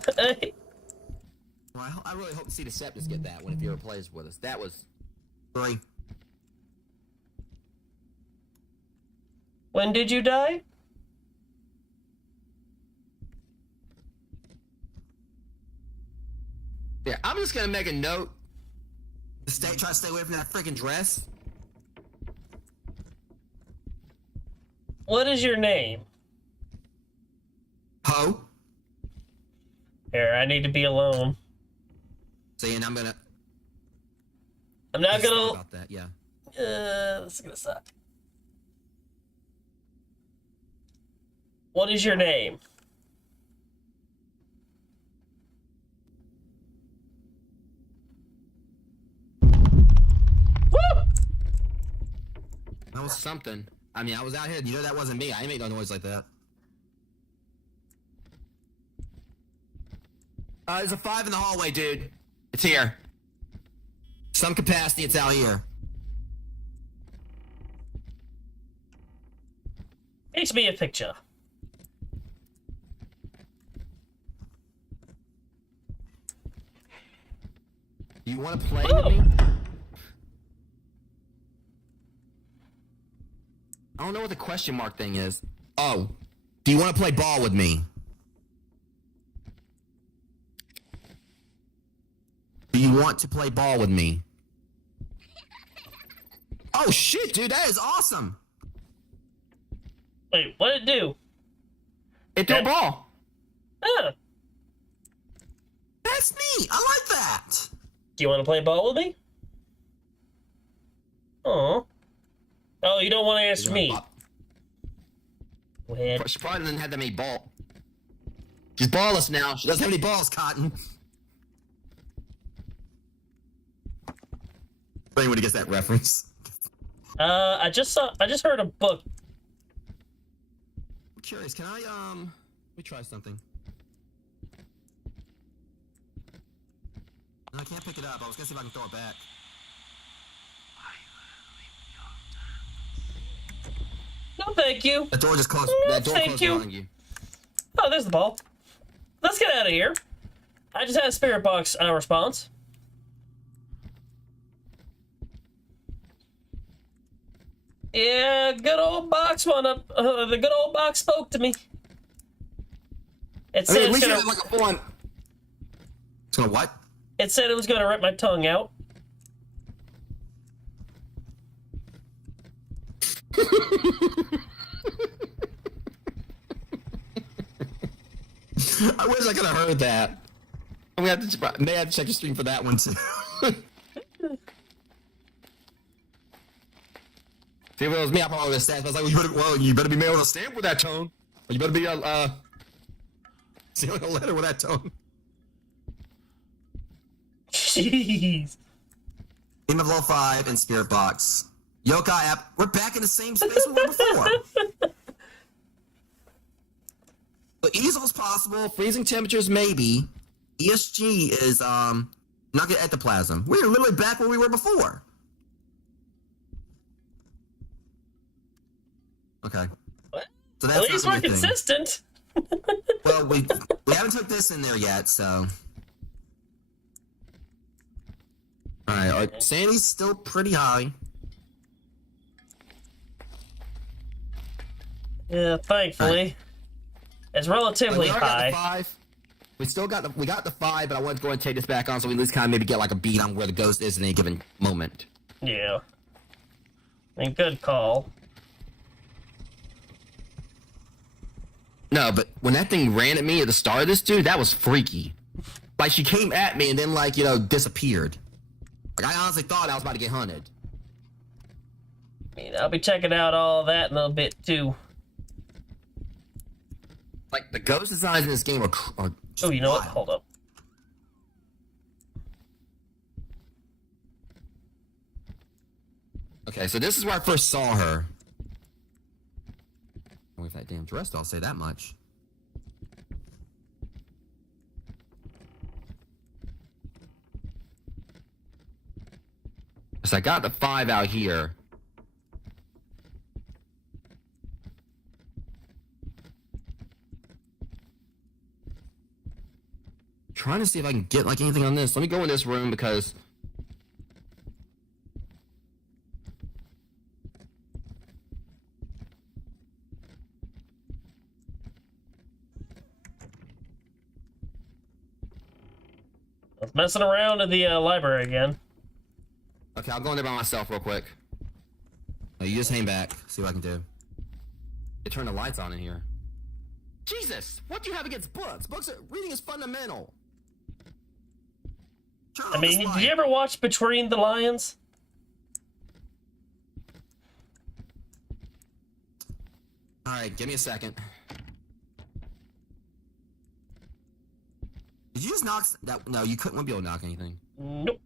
Well, I really hope to see Deceptus get that one if he ever plays with us. That was... 3. when did you die? Yeah, I'm just gonna make a note. Try to stay away from that freaking dress. What is your name? Ho. Here, I need to be alone. See, and I'm not thought gonna. about that, yeah. This is gonna suck. What is your name? Woo! That was something. I mean, I was out here. You know that wasn't me. I didn't make no noise like that. There's a 5 in the hallway, dude. It's here. Some capacity, it's out here. Takes me a picture. Do you want to play with me? I don't know what the question mark thing is. Oh. Do you want to play ball with me? Do you want to play ball with me? Oh shit, dude, that is awesome. Wait, what did it do? It threw a ball. Huh. That's neat. I like that. Do you want to play ball with me? Oh. Oh, you don't want to ask me. Go ahead. She probably doesn't have that many ball. She's ballless now. She doesn't have any balls, Cotton. If anyone gets that reference. I just heard a book. I'm curious, can I, let me try something. No, I can't pick it up. I was gonna see if I can throw it back. No, thank you. That door just closed. That door Thank closed you. behind you. Oh, there's the ball. Let's get out of here. I just had a spirit box response. Yeah, good old box went up. The good old box spoke to me. It I said mean, at it's least you gonna. have like a full on. It's gonna what? It said it was gonna rip my tongue out. I wish I could have heard that. I'm gonna have to may have to check your stream for that one too. See, if it was me, I probably would have stamped. I was like, you better be mailed a stamp with that tone. Or you better be sealing a letter with that tone. Jeez. Game of Level 5 and Spirit Box. Yokai app. We're back in the same space we were before. So easel's possible. Freezing temperatures maybe. ESG is not gonna ectoplasm. We're literally back where we were before. Okay. What? So that's At least not we're a new thing. consistent. Well, we haven't took this in there yet, so. Alright, Sandy's still pretty high. Yeah, thankfully. It's relatively We already got high. the 5. We still got the 5, but I wanted to go and take this back on so we at least kind of maybe get like a beat on where the ghost is in any given moment. Yeah. I mean, good call. No, but when that thing ran at me at the start of this, dude, that was freaky. Like, she came at me and then, like, disappeared. Like, I honestly thought I was about to get hunted. I mean, I'll be checking out all that in a little bit, too. Like, the ghost designs in this game are Oh, you know what? wild. Hold up. Okay, so this is where I first saw her. With that damn dress, I'll say that much. So I got the 5 out here. Trying to see if I can get like anything on this. Let me go in this room because I was messing around in the library again. okay, I'll go in there by myself real quick. Oh, you just hang back. See what I can do. They turn the lights on in here. Jesus, what do you have against books? Reading is fundamental. Turn I on mean, this did you light. ever watch Between the Lions? All right, give me a second. Did you just knock that? No, you couldn't be able to knock anything. Nope.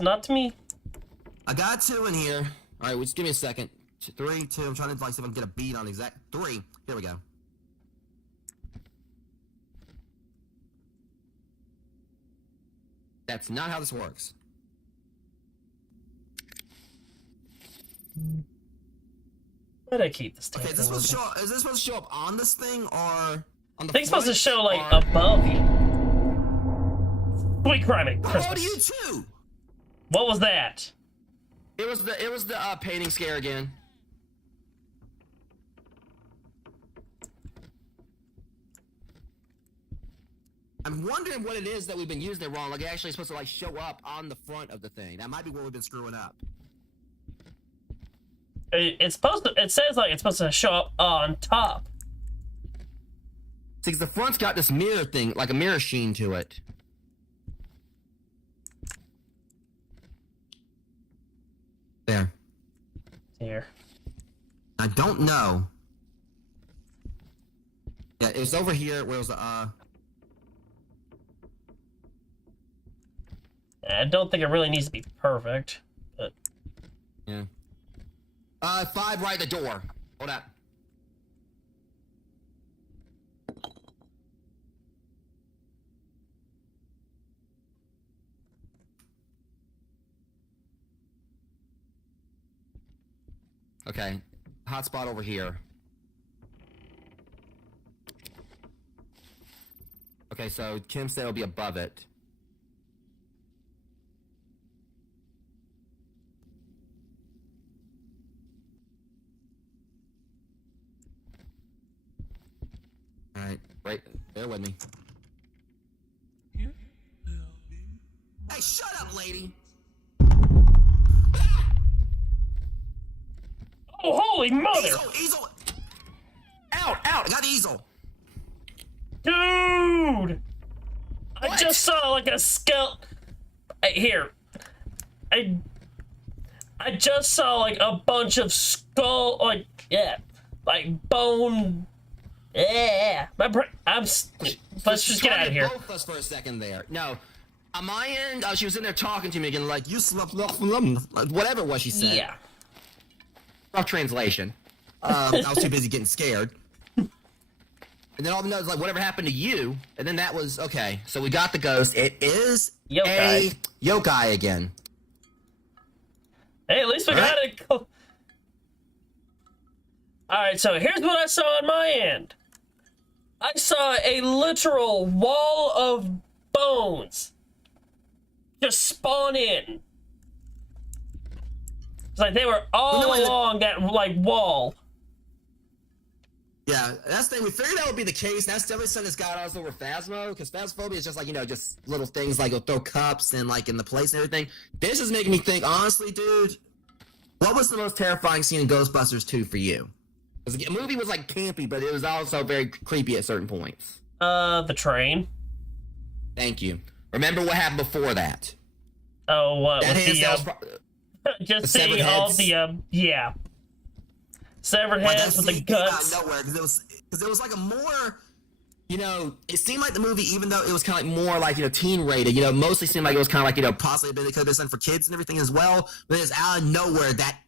Not me. I got 2 in here. All right, well, just give me a second. 3, 2. I'm trying to like see if I can get a beat on exact 3. Here we go. That's not how this works. Why'd I keep this? Okay, is this supposed to show? Is this supposed to show up on this thing or on the? I think it's supposed to front, show like or- above you. Sweet crime at Oh, Christmas. you too. What was that? It was the painting scare again. I'm wondering what it is that we've been using it wrong. Like, it actually supposed to like show up on the front of the thing. That might be where we've been screwing up. It's supposed to. It says like it's supposed to show up on top. See, 'cause the front's got this mirror thing, like a mirror sheen to it. There. Here. I don't know. Yeah, it was over here. Where was the I don't think it really needs to be perfect, but Yeah. 5 right at the door. Hold up. Okay. Hotspot over here. Okay, so Kim said it'll be above it. with me. Hey, shut up, lady. Oh, holy mother! Easel. Out. I got the easel. Dude! I What? just saw like a skeleton. Here. I just saw like a bunch of skull, like bone. Yeah, let's just get out of here. Both of us for a second there. No, on my end, she was in there talking to me again, like you slept, whatever it was she said. Yeah. Rough translation. I was too busy getting scared. And then all of a sudden, like, whatever happened to you? And then that was okay. So we got the ghost. It is Yokai. a yokai again. Hey, at least we got it. Alright, so here's what I saw on my end. I saw a literal wall of bones just spawn in. It's like they were all along that, like, wall. Yeah, that's the thing. We figured that would be the case. That's definitely something that's got us over Phasmo, because Phasmophobia is just like, just little things like you'll throw cups and like in the place and everything. This is making me think, honestly, dude, what was the most terrifying scene in Ghostbusters 2 for you? The movie was like campy, but it was also very creepy at certain points. The train. Thank you. Remember what happened before that? Oh, what? That With is, the, just the seeing severed all heads. the, yeah. Severed Like, heads that with the scene came out guts. of nowhere, because it was like a more, it seemed like the movie, even though it was kind of like more like, teen rated, mostly seemed like it was kind of like, possibly it could have been done for kids and everything as well, but it's out of nowhere that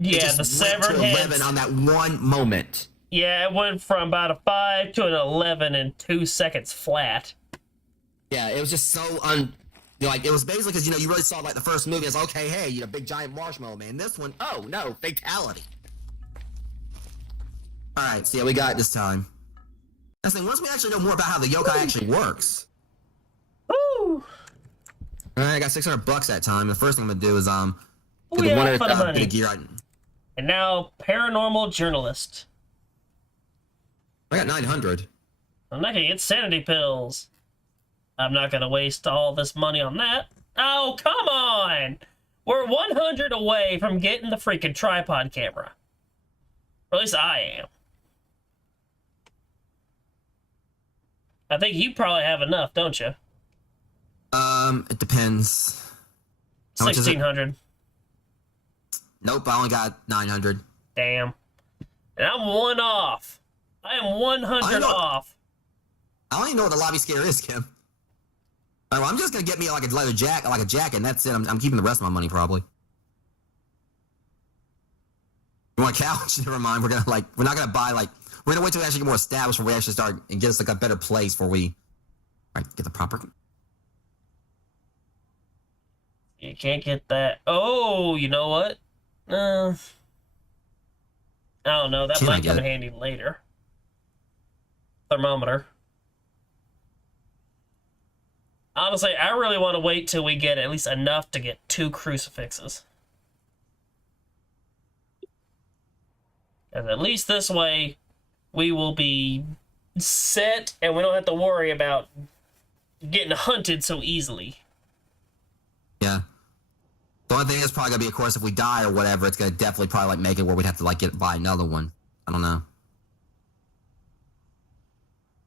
it Yeah, just the went severed to 11 heads. on that one moment. Yeah, it went from about a 5 to an 11 in 2 seconds flat. Yeah, it was just so It was basically because, you really saw like the first movie, it's okay, hey, big giant marshmallow man. This one, oh no, fatality. Alright, so yeah, we got it this time. That's the thing, once we actually know more about how the yokai actually works. Woo! Alright, I got $600 that time. The first thing I'm gonna do is, We have fun get money. a gear. And now, paranormal journalist. I got 900. I'm not gonna get sanity pills. I'm not gonna waste all this money on that. Oh, come on! We're 100 away from getting the freaking tripod camera. Or at least I am. I think you probably have enough, don't you? It depends. How much is it? 1,600. Nope, I only got 900. Damn. And I'm one off. I am 100 off. I don't even know what the lobby scare is, Kim. Well, I'm just gonna get me like a leather jacket, and that's it. I'm keeping the rest of my money probably. You want a couch? Never mind. We're not gonna buy we're gonna wait till we actually get more established before we actually start and get us like a better place before we, get the proper. You can't get that. Oh, you know what? I don't know. That Can I might come in get it? handy later. Thermometer. Honestly, I really want to wait till we get at least enough to get 2 crucifixes. And at least this way, we will be set and we don't have to worry about getting hunted so easily. Yeah. The only thing is probably gonna be, of course, if we die or whatever, it's gonna definitely probably make it where we'd have to buy another one. I don't know.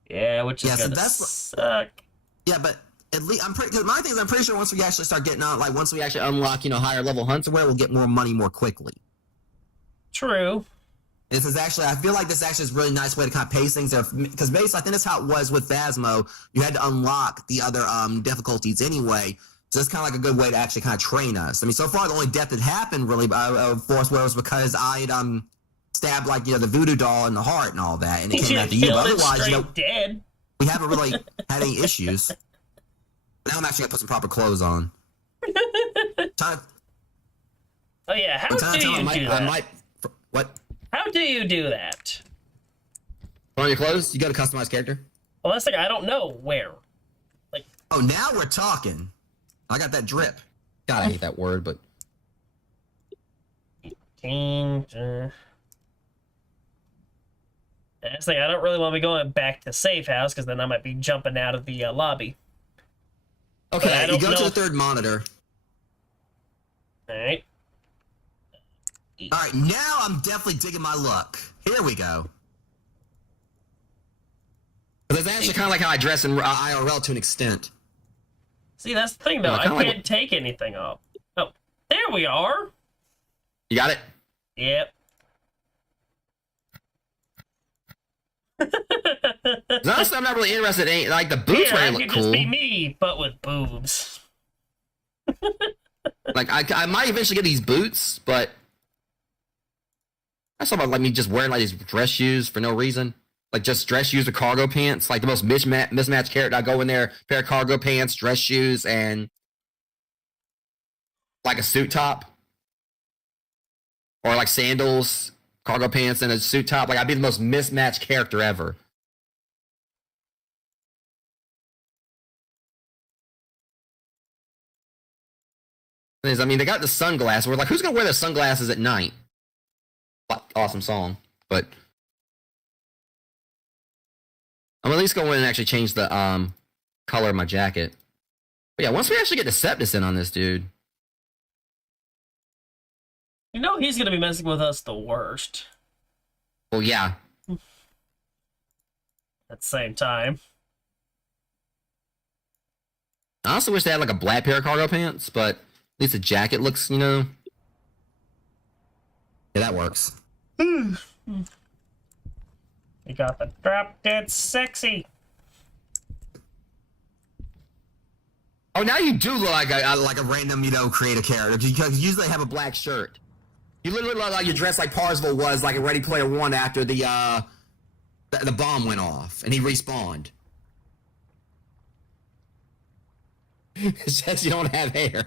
Yeah, which is Yeah, so gonna that's suck. Yeah, but at least I'm pretty sure once we actually start getting out, once we actually unlock, higher level hunts or where, we'll get more money more quickly. True. This is actually, I feel like this actually is a really nice way to kind of pace things there, because basically, I think that's how it was with Phasmo. You had to unlock the other difficulties anyway, so it's kind of like a good way to actually kind of train us. I mean, so far the only death that happened really for us was because I had stabbed the voodoo doll in the heart and all that, and it came after you. But otherwise, dead. we haven't really had any issues. Now I'm actually gonna put some proper clothes on. Oh yeah, how do you do that? What? How do you do that? On your clothes, you got a customized character. Well, that's like I don't know where. Oh, now we're talking. I got that drip. God, I hate that word, but Change. That's the thing, I don't really want to be going back to safe house because then I might be jumping out of the lobby. But I Okay, don't you go know. to the third monitor. All right. All right, now I'm definitely digging my luck. Here we go. That's actually kind of like how I dress in IRL to an extent. See, that's the thing though. I kinda can't like take anything off. Oh, there we are. You got it? Yep. Honestly, I'm not really interested in like the boots Yeah, I look could cool. just be me, but with boobs. Like I might eventually get these boots, but I saw about like me just wearing like these dress shoes for no reason. Like just dress shoes with cargo pants, like the most mismatched character. I go in there, pair of cargo pants, dress shoes, and like a suit top, or like sandals, cargo pants, and a suit top. Like I'd be the most mismatched character ever. I mean, they got the sunglasses. We're like, who's gonna wear the sunglasses at night? Awesome song, but I'm at least going in and actually change the color of my jacket. But yeah, once we actually get Deceptus in on this dude, You know he's gonna be messing with us the worst. well, yeah. At the same time. I also wish they had like a black pair of cargo pants, but at least the jacket looks, you know. Yeah, that works. You got the drop dead sexy. Oh, now you do look like a random, you know, creative character because usually they have a black shirt. You literally look like you're dressed like Parsifal was like a Ready Player One after the bomb went off and he respawned. It's just you don't have hair.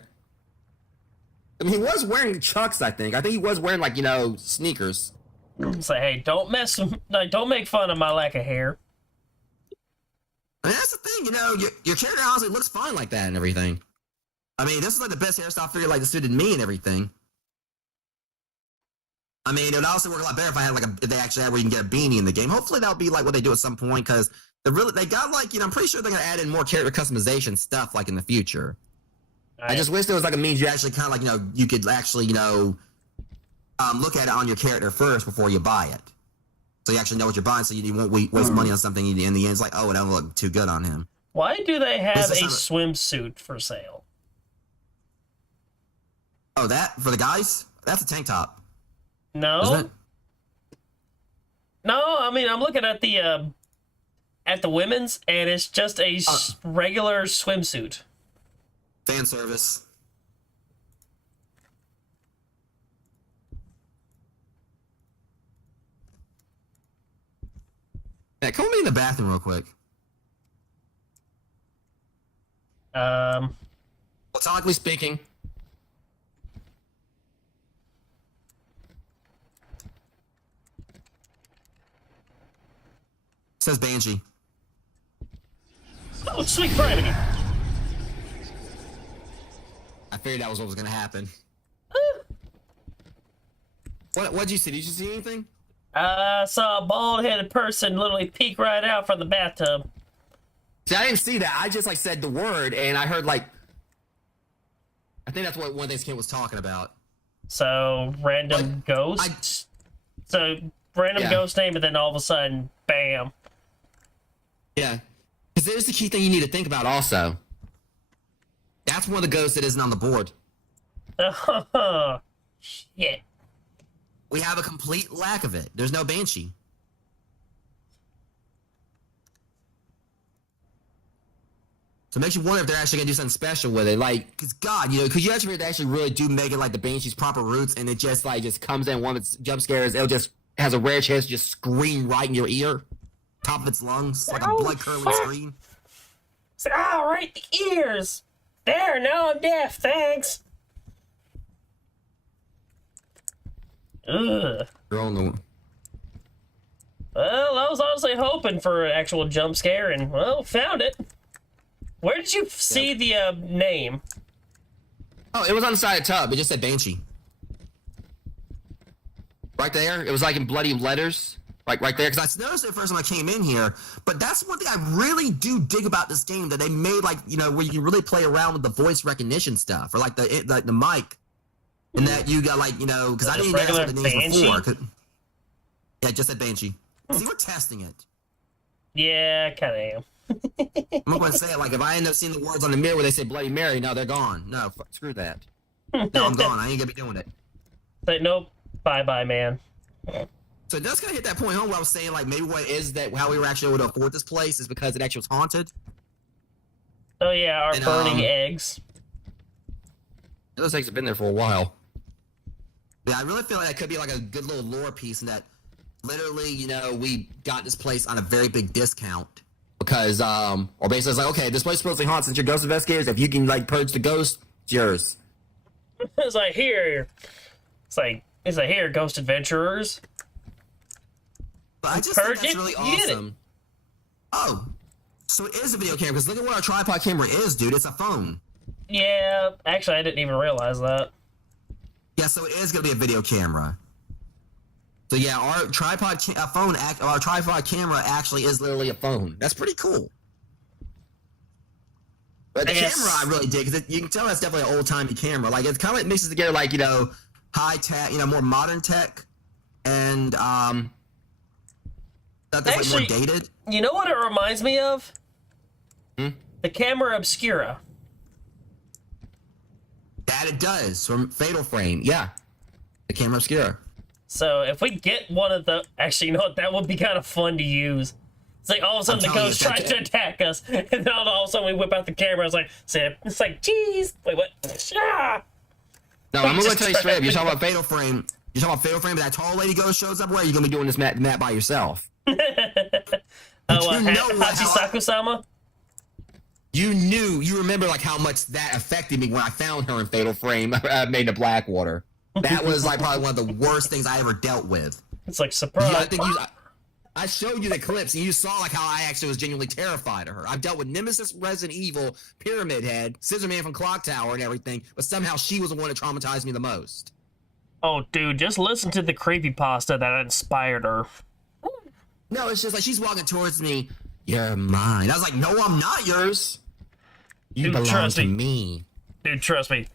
I mean, he was wearing chucks. I think he was wearing like, you know, sneakers. Say, hey, don't don't make fun of my lack of hair. I mean, that's the thing, you know, your character honestly looks fine like that and everything. I mean, this is like the best hairstyle figure like that suited me and everything. I mean, it would also work a lot better if I had like if they actually had where you can get a beanie in the game. Hopefully that'll be like what they do at some point because they got like, you know, I'm pretty sure they're gonna add in more character customization stuff like in the future. I just wish there was like a means you actually kind of like, you know, you could actually, you know, look at it on your character first before you buy it. So you actually know what you're buying so you won't waste money on something in the end. It's like, oh, it doesn't look too good on him. Why do they have a This is swimsuit for sale? Oh, that? For the guys? That's a tank top. No. Isn't it? No, I mean I'm looking at the women's and it's just a regular swimsuit. Fan service. Yeah, come with me in the bathroom real quick. Platonically speaking. Says Banshee. Oh, sweet gravity. I figured that was what was gonna happen. What'd you see? Did you see anything? I saw a bald-headed person literally peek right out from the bathtub. See, I didn't see that. I just like said the word, and I heard like. I think that's what one of things Kent was talking about. So random ghost. So random ghost name, and then all of a sudden, bam. Yeah, because there's the key thing you need to think about. Also, that's one of the ghosts that isn't on the board. Shit. We have a complete lack of it. There's no Banshee. So it makes you wonder if they're actually gonna do something special with it. Like, cause God, you know, could you actually really do make it like the Banshee's proper roots, and it just comes in one of its jump scares. It'll just has a rare chance to just scream right in your ear, top of its lungs, like a blood curdling scream. It's like, oh, right, the ears. There, now I'm deaf. Thanks. Ugh. You're on the. Well, I was honestly hoping for an actual jump scare, and well, found it. Where did you see the name? Oh, it was on the side of the tub. It just said Banshee. Right there. It was like in bloody letters. like right there, because I noticed it first time I came in here. But that's one thing I really do dig about this game, that they made, like, you know, where you can really play around with the voice recognition stuff, or like the mic, and that you got, like, you know, because I didn't even ask what the names before. Yeah, just said Banshee. See, we're testing it. Yeah, kind of am. I'm not going to say it. Like, if I end up seeing the words on the mirror where they say Bloody Mary, no, they're gone. No, screw that. No, I'm gone. I ain't gonna be doing it. Like, nope. Bye-bye, man. So it does kind of hit that point home where I was saying, like, maybe what it is that how we were actually able to afford this place is because it actually was haunted. Oh yeah, our burning eggs. Those eggs have been there for a while. Yeah, I really feel like that could be like a good little lore piece, in that literally, you know, we got this place on a very big discount. Because, or basically it's like, okay, this place is supposed to be haunted since you're ghost investigators. If you can, like, purge the ghost, it's yours. It's like, here. It's like here, ghost adventurers. But I just think that's really awesome. Oh, so it is a video camera, because look at what our tripod camera is, dude. It's a phone. Yeah, actually, I didn't even realize that. Yeah, so it is going to be a video camera. So yeah, our tripod camera actually is literally a phone. That's pretty cool. But the camera I really dig, because you can tell that's definitely an old-timey camera. Like, it kind of mixes together, like, you know, high tech, you know, more modern tech, and that's actually, like, more dated. You know what it reminds me of? The camera obscura. That it does, from Fatal Frame. Yeah, the camera obscura. So if we get one of the, actually, you know what? That would be kind of fun to use. It's like all of a sudden the ghost tries to attack us, and then all of a sudden we whip out the camera. It's like, geez, wait, what? Ah! No, I'm gonna tell you straight up. You're talking about Fatal Frame. You're talking about Fatal Frame, but that tall lady ghost shows up. Where are you gonna be doing this map by yourself? Hachisaku-sama? You remember, like, how much that affected me when I found her in Fatal Frame, made of Blackwater. That was, like, probably one of the worst things I ever dealt with. It's like, surprise. I showed you the clips, and you saw, like, how I actually was genuinely terrified of her. I've dealt with Nemesis, Resident Evil, Pyramid Head, Scissor Man from Clock Tower, and everything, but somehow she was the one that traumatized me the most. Oh, dude, just listen to the creepypasta that inspired her. No, it's just like she's walking towards me. You're mine. I was like, no, I'm not yours. You belong to me. Dude, trust me.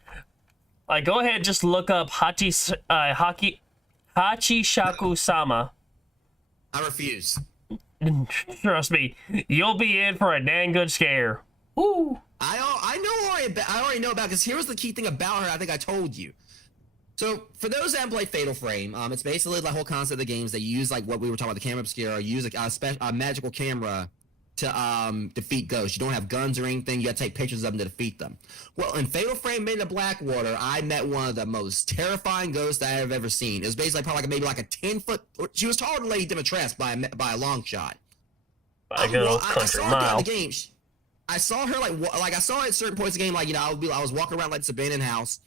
Like, go ahead, just look up Hachishaku-sama. I refuse. Trust me, you'll be in for a dang good scare. Woo! I already know about, because here's the key thing about her. I think I told you. So for those that haven't played Fatal Frame, it's basically the whole concept of the game is that you use, like, what we were talking about, the camera obscura. You use a magical camera to defeat ghosts. You don't have guns or anything. You got to take pictures of them to defeat them. Well, in Fatal Frame Made of Blackwater, I met one of the most terrifying ghosts I have ever seen. It was basically probably maybe like a 10-foot. She was taller than Lady Dimitrescu by a long shot. I saw her throughout the game. I saw her like I saw her at certain points of the game. Like, you know, I was walking around like this abandoned house,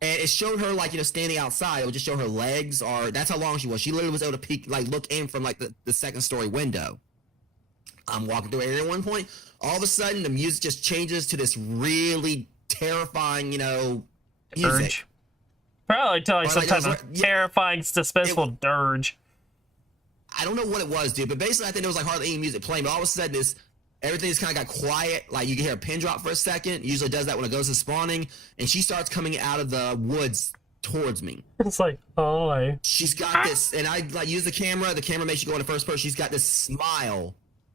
and it showed her, like, you know, standing outside. It would just show her legs, or that's how long she was. She literally was able to peek, like, look in from, like, the second story window. I'm walking through an area at one point. All of a sudden, the music just changes to this really terrifying, you know, music. Dirge. Probably telling some type of terrifying, suspenseful dirge. I don't know what it was, dude, but basically I think there was, like, hardly any music playing, but all of a sudden everything just kind of got quiet. Like, you can hear a pin drop for a second. It usually does that when a ghost is spawning, and she starts coming out of the woods towards me. It's like, oh, she's got this, and I, like, use the camera. The camera makes you go into first person. She's got this smile,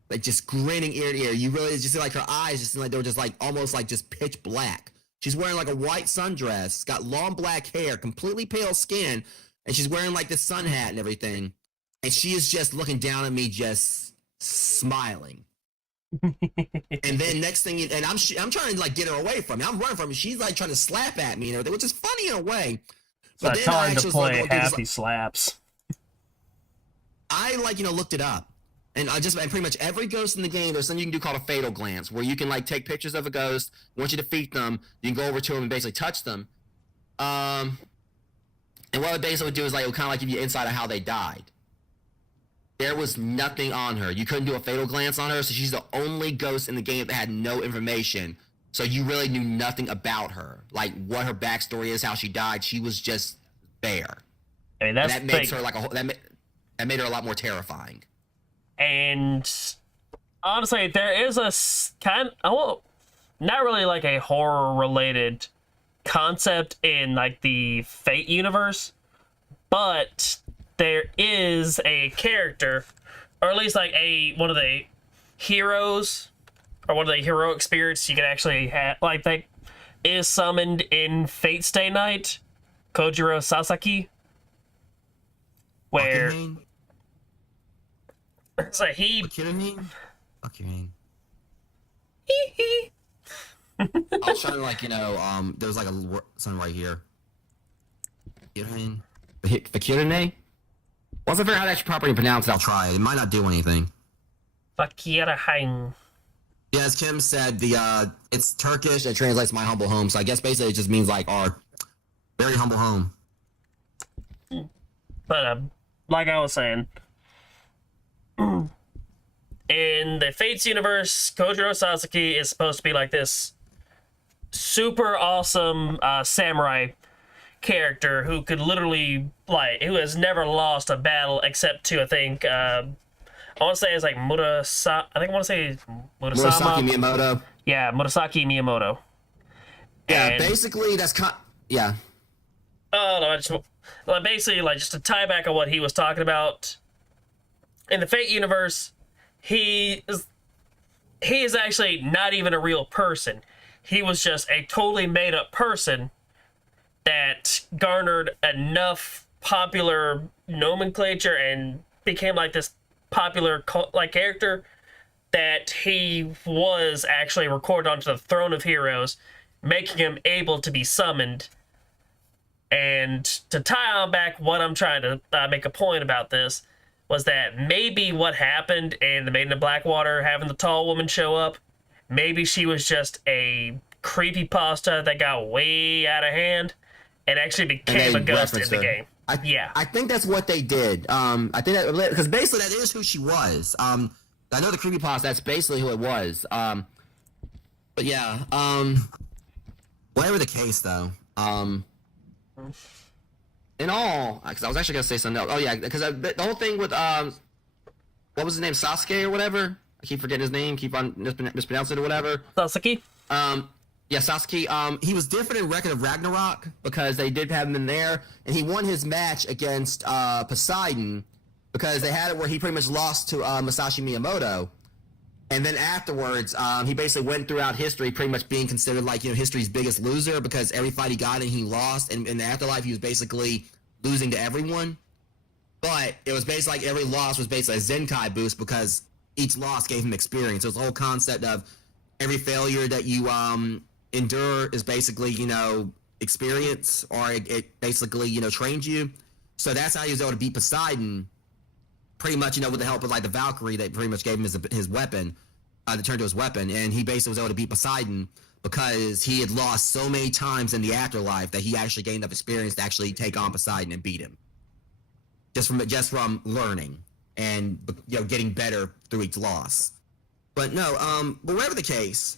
like, just grinning ear to ear. You really just see, like, her eyes just seem like they were just, like, almost like just pitch black. She's wearing, like, a white sundress, got long black hair, completely pale skin, and she's wearing, like, this sun hat and everything. And she is just looking down at me, just smiling. And then next thing, and I'm trying to, like, get her away from me. I'm running from her. She's, like, trying to slap at me and everything, which is funny in a way. But then time to play happy slaps. I, like, you know, looked it up. And pretty much every ghost in the game, there's something you can do called a fatal glance, where you can, like, take pictures of a ghost. Once you defeat them, you can go over to them and basically touch them. And what it basically would do is, like, it would kind of, like, give you insight on how they died. There was nothing on her. You couldn't do a fatal glance on her, so she's the only ghost in the game that had no information. So you really knew nothing about her, like what her backstory is, how she died. She was just there. I mean, that makes her like That made her a lot more terrifying. And honestly, there is a not really like a horror related concept in like the Fate universe, but there is a character, or at least like one of the heroes, or one of the heroic spirits you can actually have, like, that is summoned in Fate Stay Night, Kojiro Sasaki, where so he Okay. I was trying to, like, there was like something right here. Fakirine? Wasn't sure how that's properly pronounced. I'll try it. It might not do anything. Fakirahang. Yeah, as Kim said, it's Turkish. It translates my humble home. So I guess basically it just means like our very humble home. But like I was saying, in the Fates universe, Kojiro Sasaki is supposed to be like this super awesome samurai character who could literally, like, who has never lost a battle except to, I think, I want to say it's like Murasaki Murasaki Miyamoto. Yeah, Murasaki Miyamoto. Yeah, And, basically that's yeah. oh no, I just basically, like, just to tie back on what he was talking about in the Fate universe, he is actually not even a real person. He was just a totally made up person that garnered enough popular nomenclature and became like this popular like character that he was actually recorded onto the throne of heroes, making him able to be summoned. And to tie on back what I'm trying to make a point about this was that maybe what happened in the Maiden of Blackwater having the tall woman show up, maybe she was just a creepypasta that got way out of hand and actually became a ghost in the game. I think that's what they did. I think that, because basically that is who she was. I know the creepypasta, That's basically who it was. But yeah, whatever the case though. in all, because I was actually gonna say something else. Oh yeah, because the whole thing with what was his name, Sasuke or whatever. I keep forgetting his name. Keep on mispronouncing it or whatever. Sasuke. Yeah, Sasuke. He was different in Record of Ragnarok Because they did have him in there, and he won his match against Poseidon because they had it where he pretty much lost to Masashi Miyamoto. And then afterwards, he basically went throughout history pretty much being considered like, history's biggest loser because every fight he got in, he lost. And in the afterlife, he was basically losing to everyone. But it was basically like every loss was basically a Zenkai boost because each loss gave him experience. It was the whole concept of every failure that you endure is basically, experience, or it basically, trains you. So that's how he was able to beat Poseidon. Pretty much, with the help of like the Valkyrie that pretty much gave him his weapon, that turned to his weapon, and he basically was able to beat Poseidon because he had lost so many times in the afterlife that he actually gained enough experience to actually take on Poseidon and beat him. Just from learning and getting better through each loss. But no, but whatever the case,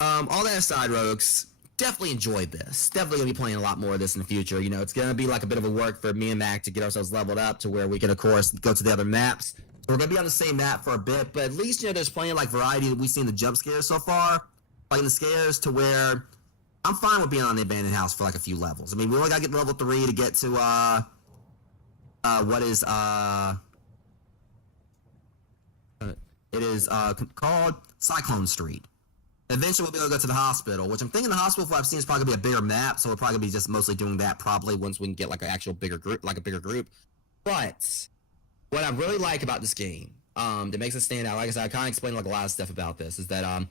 all that aside, Rogues, definitely enjoyed this. Definitely gonna be playing a lot more of this in the future. It's gonna be like a bit of a work for me and Mac to get ourselves leveled up to where we can, of course, go to the other maps. So we're gonna be on the same map for a bit, but at least there's plenty of like variety that we've seen in the jump scares so far, like in the scares, to where I'm fine with being on the abandoned house for like a few levels. I mean, we only gotta get to level 3 to get to what is it is called Cyclone Street. Eventually we'll be able to go to the hospital, which I'm thinking the hospital, from what I've seen, is probably going to be a bigger map, so we'll probably be just mostly doing that probably once we can get like an actual bigger group, But what I really like about this game, that makes it stand out, like I said, I kind of explained like a lot of stuff about this, is that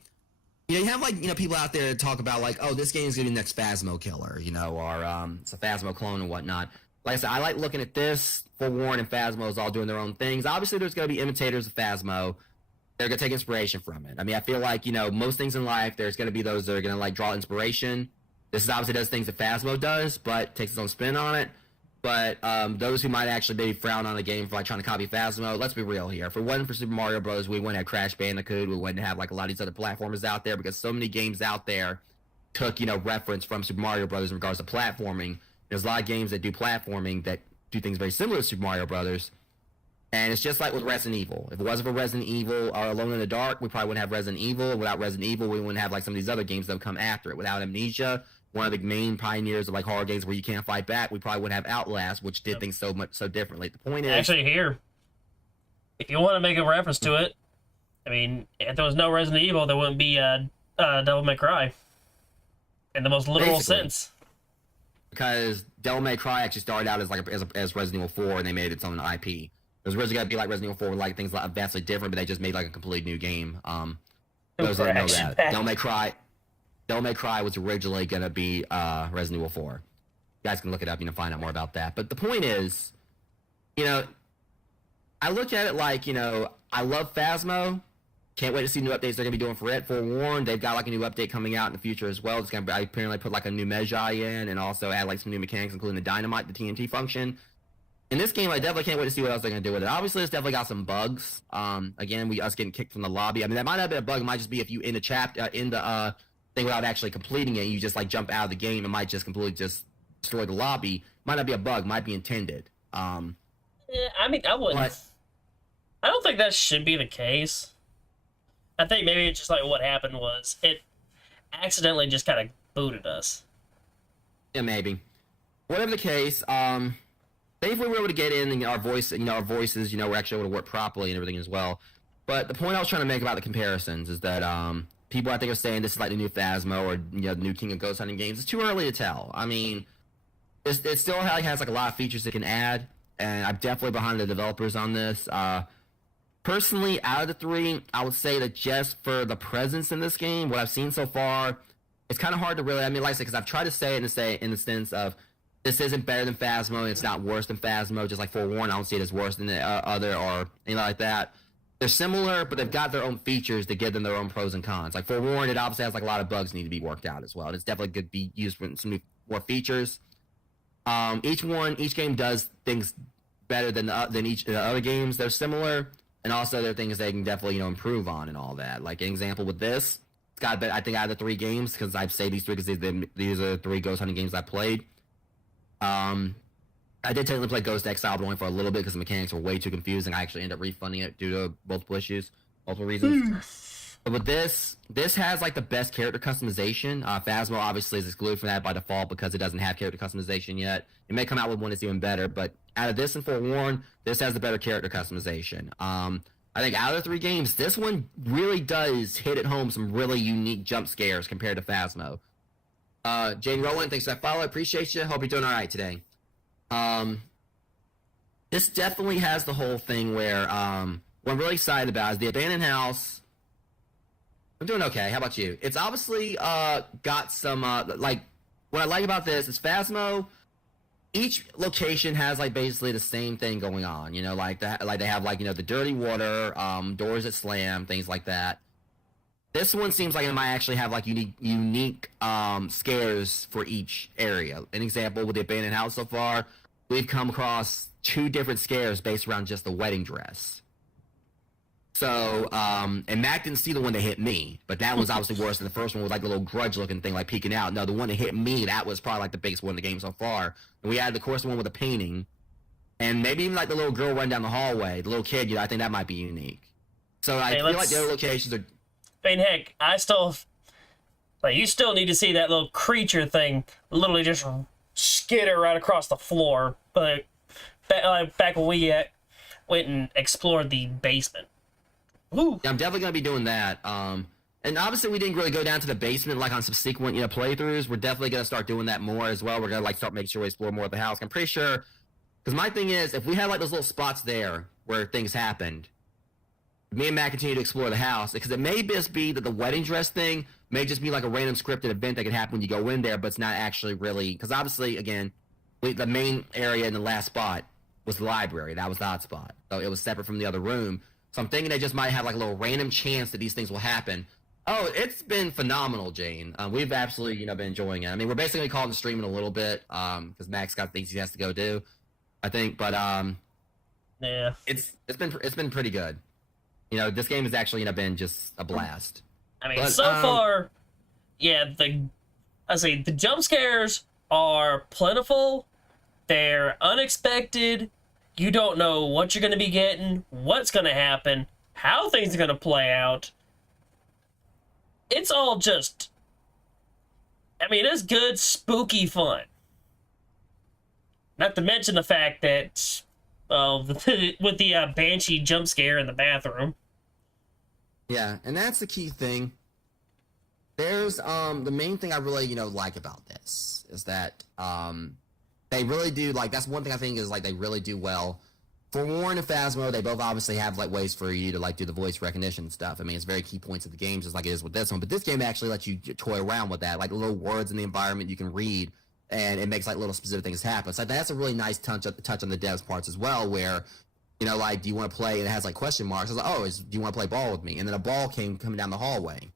you have like people out there talk about like, oh, this game is going to be the next Phasmo killer, or it's a Phasmo clone and whatnot. Like I said, I like looking at this. Forewarn and Phasmo is all doing their own things. Obviously, there's going to be imitators of Phasmo. They're going to take inspiration from it. I mean, I feel like, most things in life, there's going to be those that are going to, like, draw inspiration. This is obviously does things that Phasmo does, but takes its own spin on it. But those who might actually maybe frown on a game for, like, trying to copy Phasmo, let's be real here. If it wasn't for Super Mario Bros., we wouldn't have Crash Bandicoot. We wouldn't have, like, a lot of these other platformers out there because so many games out there took, reference from Super Mario Bros. In regards to platforming. There's a lot of games that do platforming that do things very similar to Super Mario Bros., And it's just like with Resident Evil. If it wasn't for Resident Evil or Alone in the Dark, we probably wouldn't have Resident Evil. Without Resident Evil, we wouldn't have like some of these other games that would come after it. Without Amnesia, one of the main pioneers of like horror games where you can't fight back, we probably wouldn't have Outlast, which did things so differently. The point is, Actually, here, if you want to make a reference to it, I mean, if there was no Resident Evil, there wouldn't be Devil May Cry. In the most literal Basically. sense. because Devil May Cry actually started out as Resident Evil 4, and they made its own IP. It was originally going to be like Resident Evil 4, like things like vastly different, but they just made like a completely new game. Those that know that, Devil May Cry was originally going to be Resident Evil 4. You guys can look it up, find out more about that. But the point is, I look at it like, I love Phasmo. Can't wait to see new updates they're going to be doing for it. Forewarned, they've got like a new update coming out in the future as well. It's going to apparently put like a new Magi in and also add like some new mechanics, including the dynamite, the TNT function. In this game, I definitely can't wait to see what else they're going to do with it. Obviously, it's definitely got some bugs. Again, us getting kicked from the lobby. I mean, that might not have been a bug. It might just be if you in the thing without actually completing it, you just like jump out of the game. It might just completely just destroy the lobby. Might not be a bug. Might be intended. Yeah, I mean, I wouldn't. But, I don't think that should be the case. I think maybe it's just like what happened was it accidentally just kind of booted us. Yeah, maybe. Whatever the case, thankfully we were able to get in and our voices, were actually able to work properly and everything as well. But the point I was trying to make about the comparisons is that people I think are saying this is like the new Phasmo or the new King of Ghost Hunting games. It's too early to tell. I mean, it still has like a lot of features it can add, and I'm definitely behind the developers on this. Personally, out of the three, I would say that just for the presence in this game, what I've seen so far, it's kind of hard to really. I mean, like I said, because I've tried to say it in the sense of this isn't better than Phasmo, and it's not worse than Phasmo. Just like Forewarned, I don't see it as worse than the other or anything like that. They're similar, but they've got their own features that give them their own pros and cons. Like Forewarned, it obviously has like a lot of bugs that need to be worked out as well. And it's definitely good to be used for some more features. Each game does things better than each of the other games. They're similar. And also, there are things they can definitely, improve on and all that. Like, an example with this, it's got, I think, out of the three games, because I've say these three because these are the three Ghost Hunting games I played. I did technically play Ghost Exile, but only for a little bit because the mechanics were way too confusing. I actually ended up refunding it due to multiple reasons. But with this has, like, the best character customization. Phasmo, obviously, is excluded from that by default because it doesn't have character customization yet. It may come out with one that's even better, but out of this and Forewarned, this has the better character customization. I think out of the three games, this one really does hit at home some really unique jump scares compared to Phasmo. Jane Rowland, thanks for that follow. I appreciate you. Hope you're doing all right today. This definitely has the whole thing where what I'm really excited about is the abandoned house. I'm doing okay. How about you? It's obviously got some like what I like about this is Phasmo. Each location has like basically the same thing going on, like that. Like they have like the dirty water, doors that slam, things like that. This one seems like it might actually have like unique scares for each area. An example with the abandoned house so far, we've come across 2 different scares based around just the wedding dress. So, and Mac didn't see the one that hit me, but that was obviously worse than the first one with like the little grudge-looking thing, like peeking out. No, the one that hit me, that was probably like the biggest one in the game so far. And we had, of course, the one with the painting, and maybe even like the little girl running down the hallway, the little kid. I think that might be unique. So I feel like the other locations are. I mean, heck, you still need to see that little creature thing literally just skitter right across the floor. But back when we went and explored the basement. Woo. Yeah, I'm definitely going to be doing that. And obviously we didn't really go down to the basement like on subsequent playthroughs. We're definitely going to start doing that more as well. We're going to start making sure we explore more of the house. I'm pretty sure, because my thing is, if we had like those little spots there where things happened, me and Matt continue to explore the house, because it may just be that the wedding dress thing may just be like a random scripted event that could happen when you go in there, but it's not actually really, because obviously, again, the main area in the last spot was the library. That was the hot spot. So it was separate from the other room. So I'm thinking they just might have like a little random chance that these things will happen. Oh, it's been phenomenal, Jane. We've absolutely been enjoying it. I mean, we're basically calling the stream in a little bit because Max got things he has to go do, I think. But yeah, it's been pretty good. This game has actually been just a blast. I mean, so far, yeah. The jump scares are plentiful. They're unexpected. You don't know what you're going to be getting, what's going to happen, how things are going to play out. It's all just, I mean, it's good, spooky fun. Not to mention the fact that, with the Banshee jump scare in the bathroom. Yeah, and that's the key thing. There's the main thing I really like about this is that they really do like that's one thing I think is like they really do well. For Warren and Phasmo, they both obviously have like ways for you to like do the voice recognition and stuff. I mean, it's very key points of the game, just like it is with this one. But this game actually lets you toy around with that, like little words in the environment you can read, and it makes like little specific things happen. So that's a really nice touch on the devs parts as well, where like, do you want to play? And it has like question marks. I was like, oh, do you want to play ball with me? And then a ball came coming down the hallway.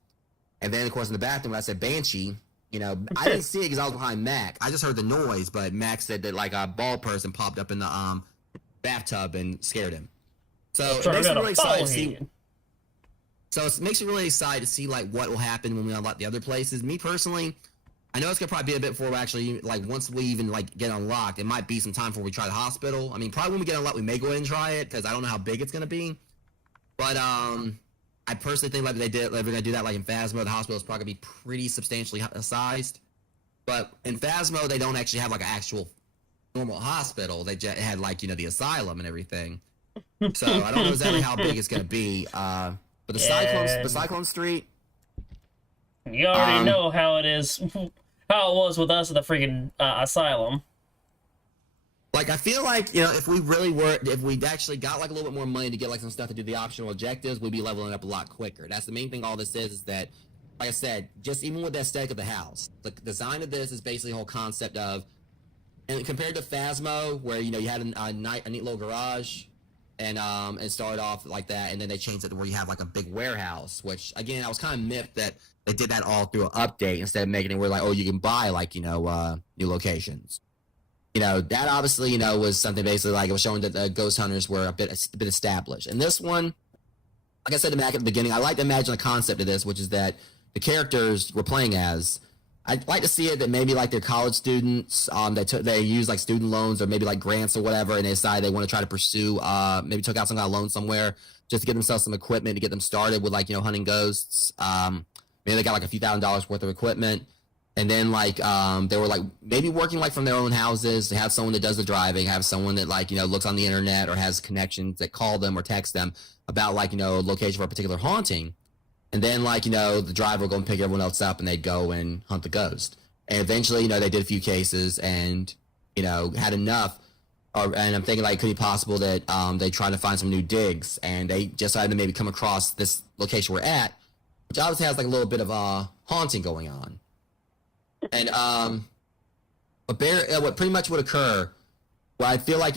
And then, of course, in the bathroom, when I said Banshee, I didn't see it because I was behind Mac. I just heard the noise, but Mac said that like a ball person popped up in the bathtub and scared him. So it makes me really excited to see. So it makes me really excited to see like what will happen when we unlock the other places. Me personally, I know it's gonna probably be a bit before we actually like once we even like get unlocked. It might be some time before we try the hospital. I mean, probably when we get unlocked, we may go ahead and try it because I don't know how big it's gonna be. But I personally think like they're gonna do that like in Phasmo. The hospital is probably gonna be pretty substantially sized. But in Phasmo, they don't actually have like an actual normal hospital. They just had like the asylum and everything. So I don't know exactly how big it's gonna be. But the Cyclone Street. You already know how it is, how it was with us at the freaking asylum. Like, I feel like, if we actually got like a little bit more money to get like some stuff to do the optional objectives, we'd be leveling up a lot quicker. That's the main thing all this is that, like I said, just even with the aesthetic of the house, the design of this is basically the whole concept of, and compared to Phasmo, where, you had a neat little garage, and started off like that, and then they changed it to where you have like a big warehouse, which, again, I was kind of miffed that they did that all through an update instead of making it where like, oh, you can buy like, new locations. That obviously, was something basically like it was showing that the ghost hunters were a bit established. And this one, like I said to Mac at the beginning, I like to imagine the concept of this, which is that the characters we're playing as, I'd like to see it that maybe like they're college students, they use like student loans or maybe like grants or whatever, and they decide they want to try to pursue, maybe took out some kind of loan somewhere just to get themselves some equipment to get them started with like, hunting ghosts. Maybe they got like a few $1,000s worth of equipment. And then like they were like maybe working like from their own houses. They have someone that does the driving, have someone that like looks on the internet or has connections that call them or text them about like location for a particular haunting. And then like the driver will go and pick everyone else up and they'd go and hunt the ghost. And eventually they did a few cases and had enough. And I'm thinking like could it be possible that they try to find some new digs and they just decided to maybe come across this location we're at, which obviously has like a little bit of haunting going on. And what pretty much would occur, well, I feel like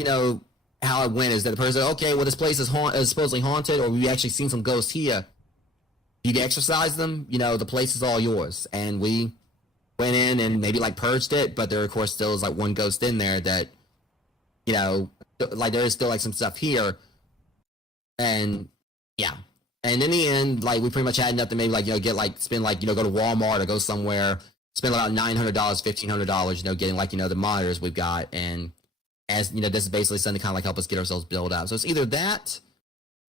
how it went is that the person, okay, well this place is supposedly haunted, or we actually seen some ghosts here. You can exorcise them, the place is all yours. And we went in and maybe like purged it, but there of course still is like one ghost in there that, like there is still like some stuff here. And yeah. And in the end, like we pretty much had enough to maybe like spend like go to Walmart or go somewhere. Spend about $900, $1,500, getting like the monitors we've got, and as this is basically something to kind of like help us get ourselves built up. So it's either that,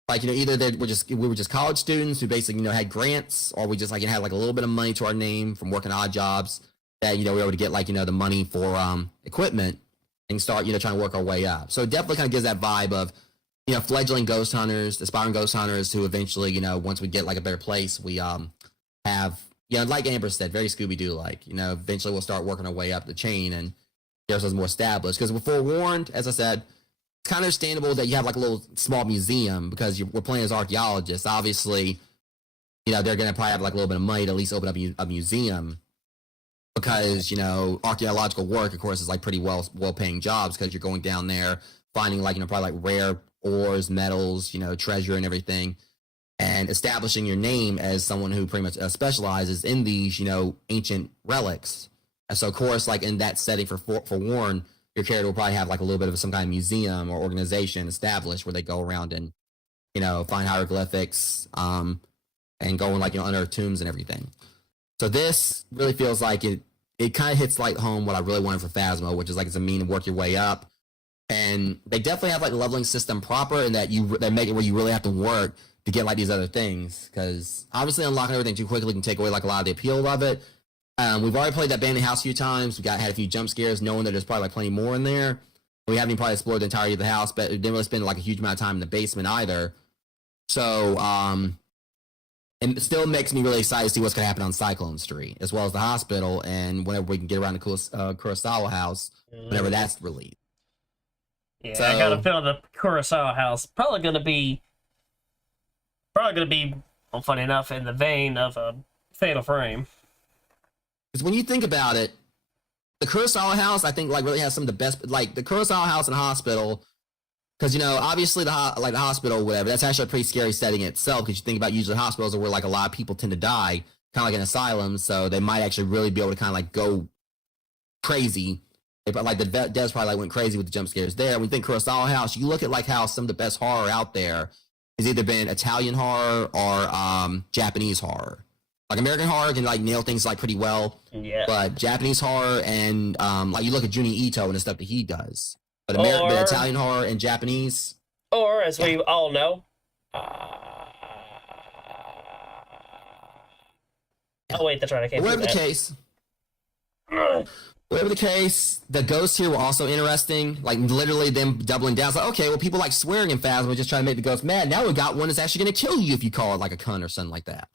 like either that we were just college students who basically had grants, or we just like had like a little bit of money to our name from working odd jobs that we were able to get like the money for equipment and start trying to work our way up. So it definitely kind of gives that vibe of fledgling ghost hunters, aspiring ghost hunters who eventually once we get like a better place, we have. Like Amber said, very Scooby-Doo like. Eventually we'll start working our way up the chain and get ourselves more established. Because we're forewarned, as I said, it's kind of understandable that you have like a little small museum because we're playing as archaeologists. Obviously, they're going to probably have like a little bit of money to at least open up a museum because, archaeological work, of course, is like pretty well-paying jobs because you're going down there finding like, probably like rare ores, metals, treasure and everything. And establishing your name as someone who pretty much specializes in these, ancient relics. And so, of course, like in that setting for Warren, your character will probably have like a little bit of some kind of museum or organization established where they go around and, find hieroglyphics, and go in like, under tombs and everything. So this really feels like it kind of hits like home what I really wanted for Phasmo, which is like it's a mean to work your way up. And they definitely have like the leveling system proper, and that they make it where you really have to work to get like these other things. Because obviously unlocking everything too quickly can take away like a lot of the appeal of it. We've already played that abandoned house a few times. We had a few jump scares, knowing that there's probably like plenty more in there. We haven't even probably explored the entirety of the house, but it didn't really spend like a huge amount of time in the basement either. So it still makes me really excited to see what's going to happen on Cyclone Street, as well as the hospital, and whenever we can get around the Kurosawa house, whenever that's released. Yeah, So, I got a feeling the Kurosawa house probably gonna be, well, funny enough, in the vein of a Fatal Frame. because when you think about it, the Kurosawa house, I think, like really has some of the best, like the Kurosawa house and hospital. Because, you know, obviously the hospital or whatever, that's actually a pretty scary setting in itself. Because you think about usually hospitals are where like a lot of people tend to die, kind of like an asylum. So they might actually really be able to kind of like go crazy. But like the devs probably like went crazy with the jump scares there. When you think Kurosawa house, you look at like how some of the best horror out there has either been Italian horror or Japanese horror. Like American horror can like nail things like pretty well. Yeah. But Japanese horror and like you look at Juni Ito and the stuff that he does. But Or- Italian horror and Japanese. Or, as we all know, oh wait, that's right, I can't Whatever do the that. case, whatever the case, the ghosts here were also interesting. Like literally them doubling down. It's like, okay, well, people like swearing in Phasma, we're just trying to make the ghost mad. Now we got one that's actually going to kill you if you call it like a cunt or something like that.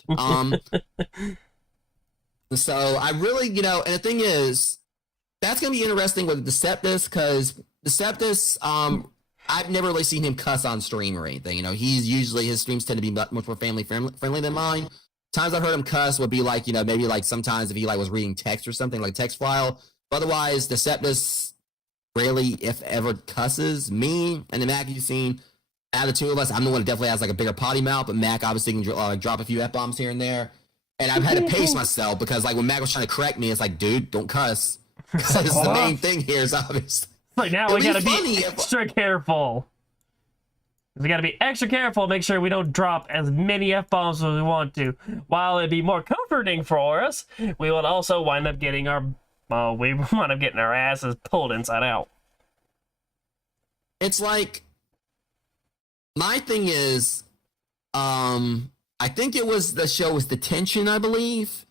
So I really, you know, and the thing is, that's going to be interesting with Deceptus, because Deceptus, I've never really seen him cuss on stream or anything. You know, his streams tend to be much more family friendly than mine. Times I've heard him cuss would be like, you know, maybe like sometimes if he like was reading text or something, like text file. But otherwise, Deceptus rarely, if ever, cusses. Me and the Mac you've seen, out of the two of us, I'm the one that definitely has like a bigger potty mouth, but Mac obviously can drop a few F-bombs here and there. And I've had to pace myself because like when Mac was trying to correct me, it's like, dude, don't cuss. This is the main thing here is obvious. Like now we gotta be extra careful. We gotta be extra careful, make sure we don't drop as many F-bombs as we want to. While it'd be more comforting for us, we would also wind up getting our asses pulled inside out. It's like, my thing is, I think it was the show was Detention, I believe.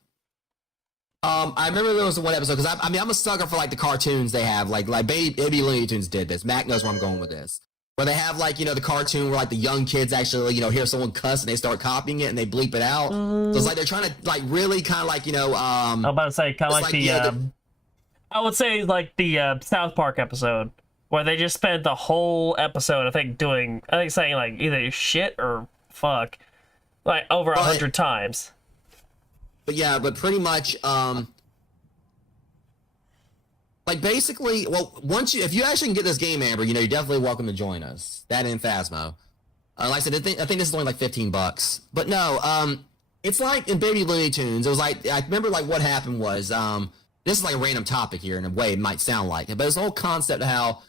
I remember there was one episode, because I'm a sucker for like the cartoons they have, like Baby Looney Tunes did this. Mac knows where I'm going with this. Where they have like, you know, the cartoon where like the young kids actually, you know, hear someone cuss and they start copying it and they bleep it out. So it's like they're trying to like really kind of like, you know, I'm about to say kind of like I would say like the South Park episode where they just spent the whole episode, I think saying like either shit or fuck like over 100 times. But yeah, but pretty much, like basically, well, if you actually can get this game, Amber, you know, you're definitely welcome to join us. That in Phasmo. Like I said, I think this is only like $15. But no, it's like in Baby Looney Tunes. It was like, I remember like what happened was, this is like a random topic here in a way it might sound like it, but it's the whole concept of how,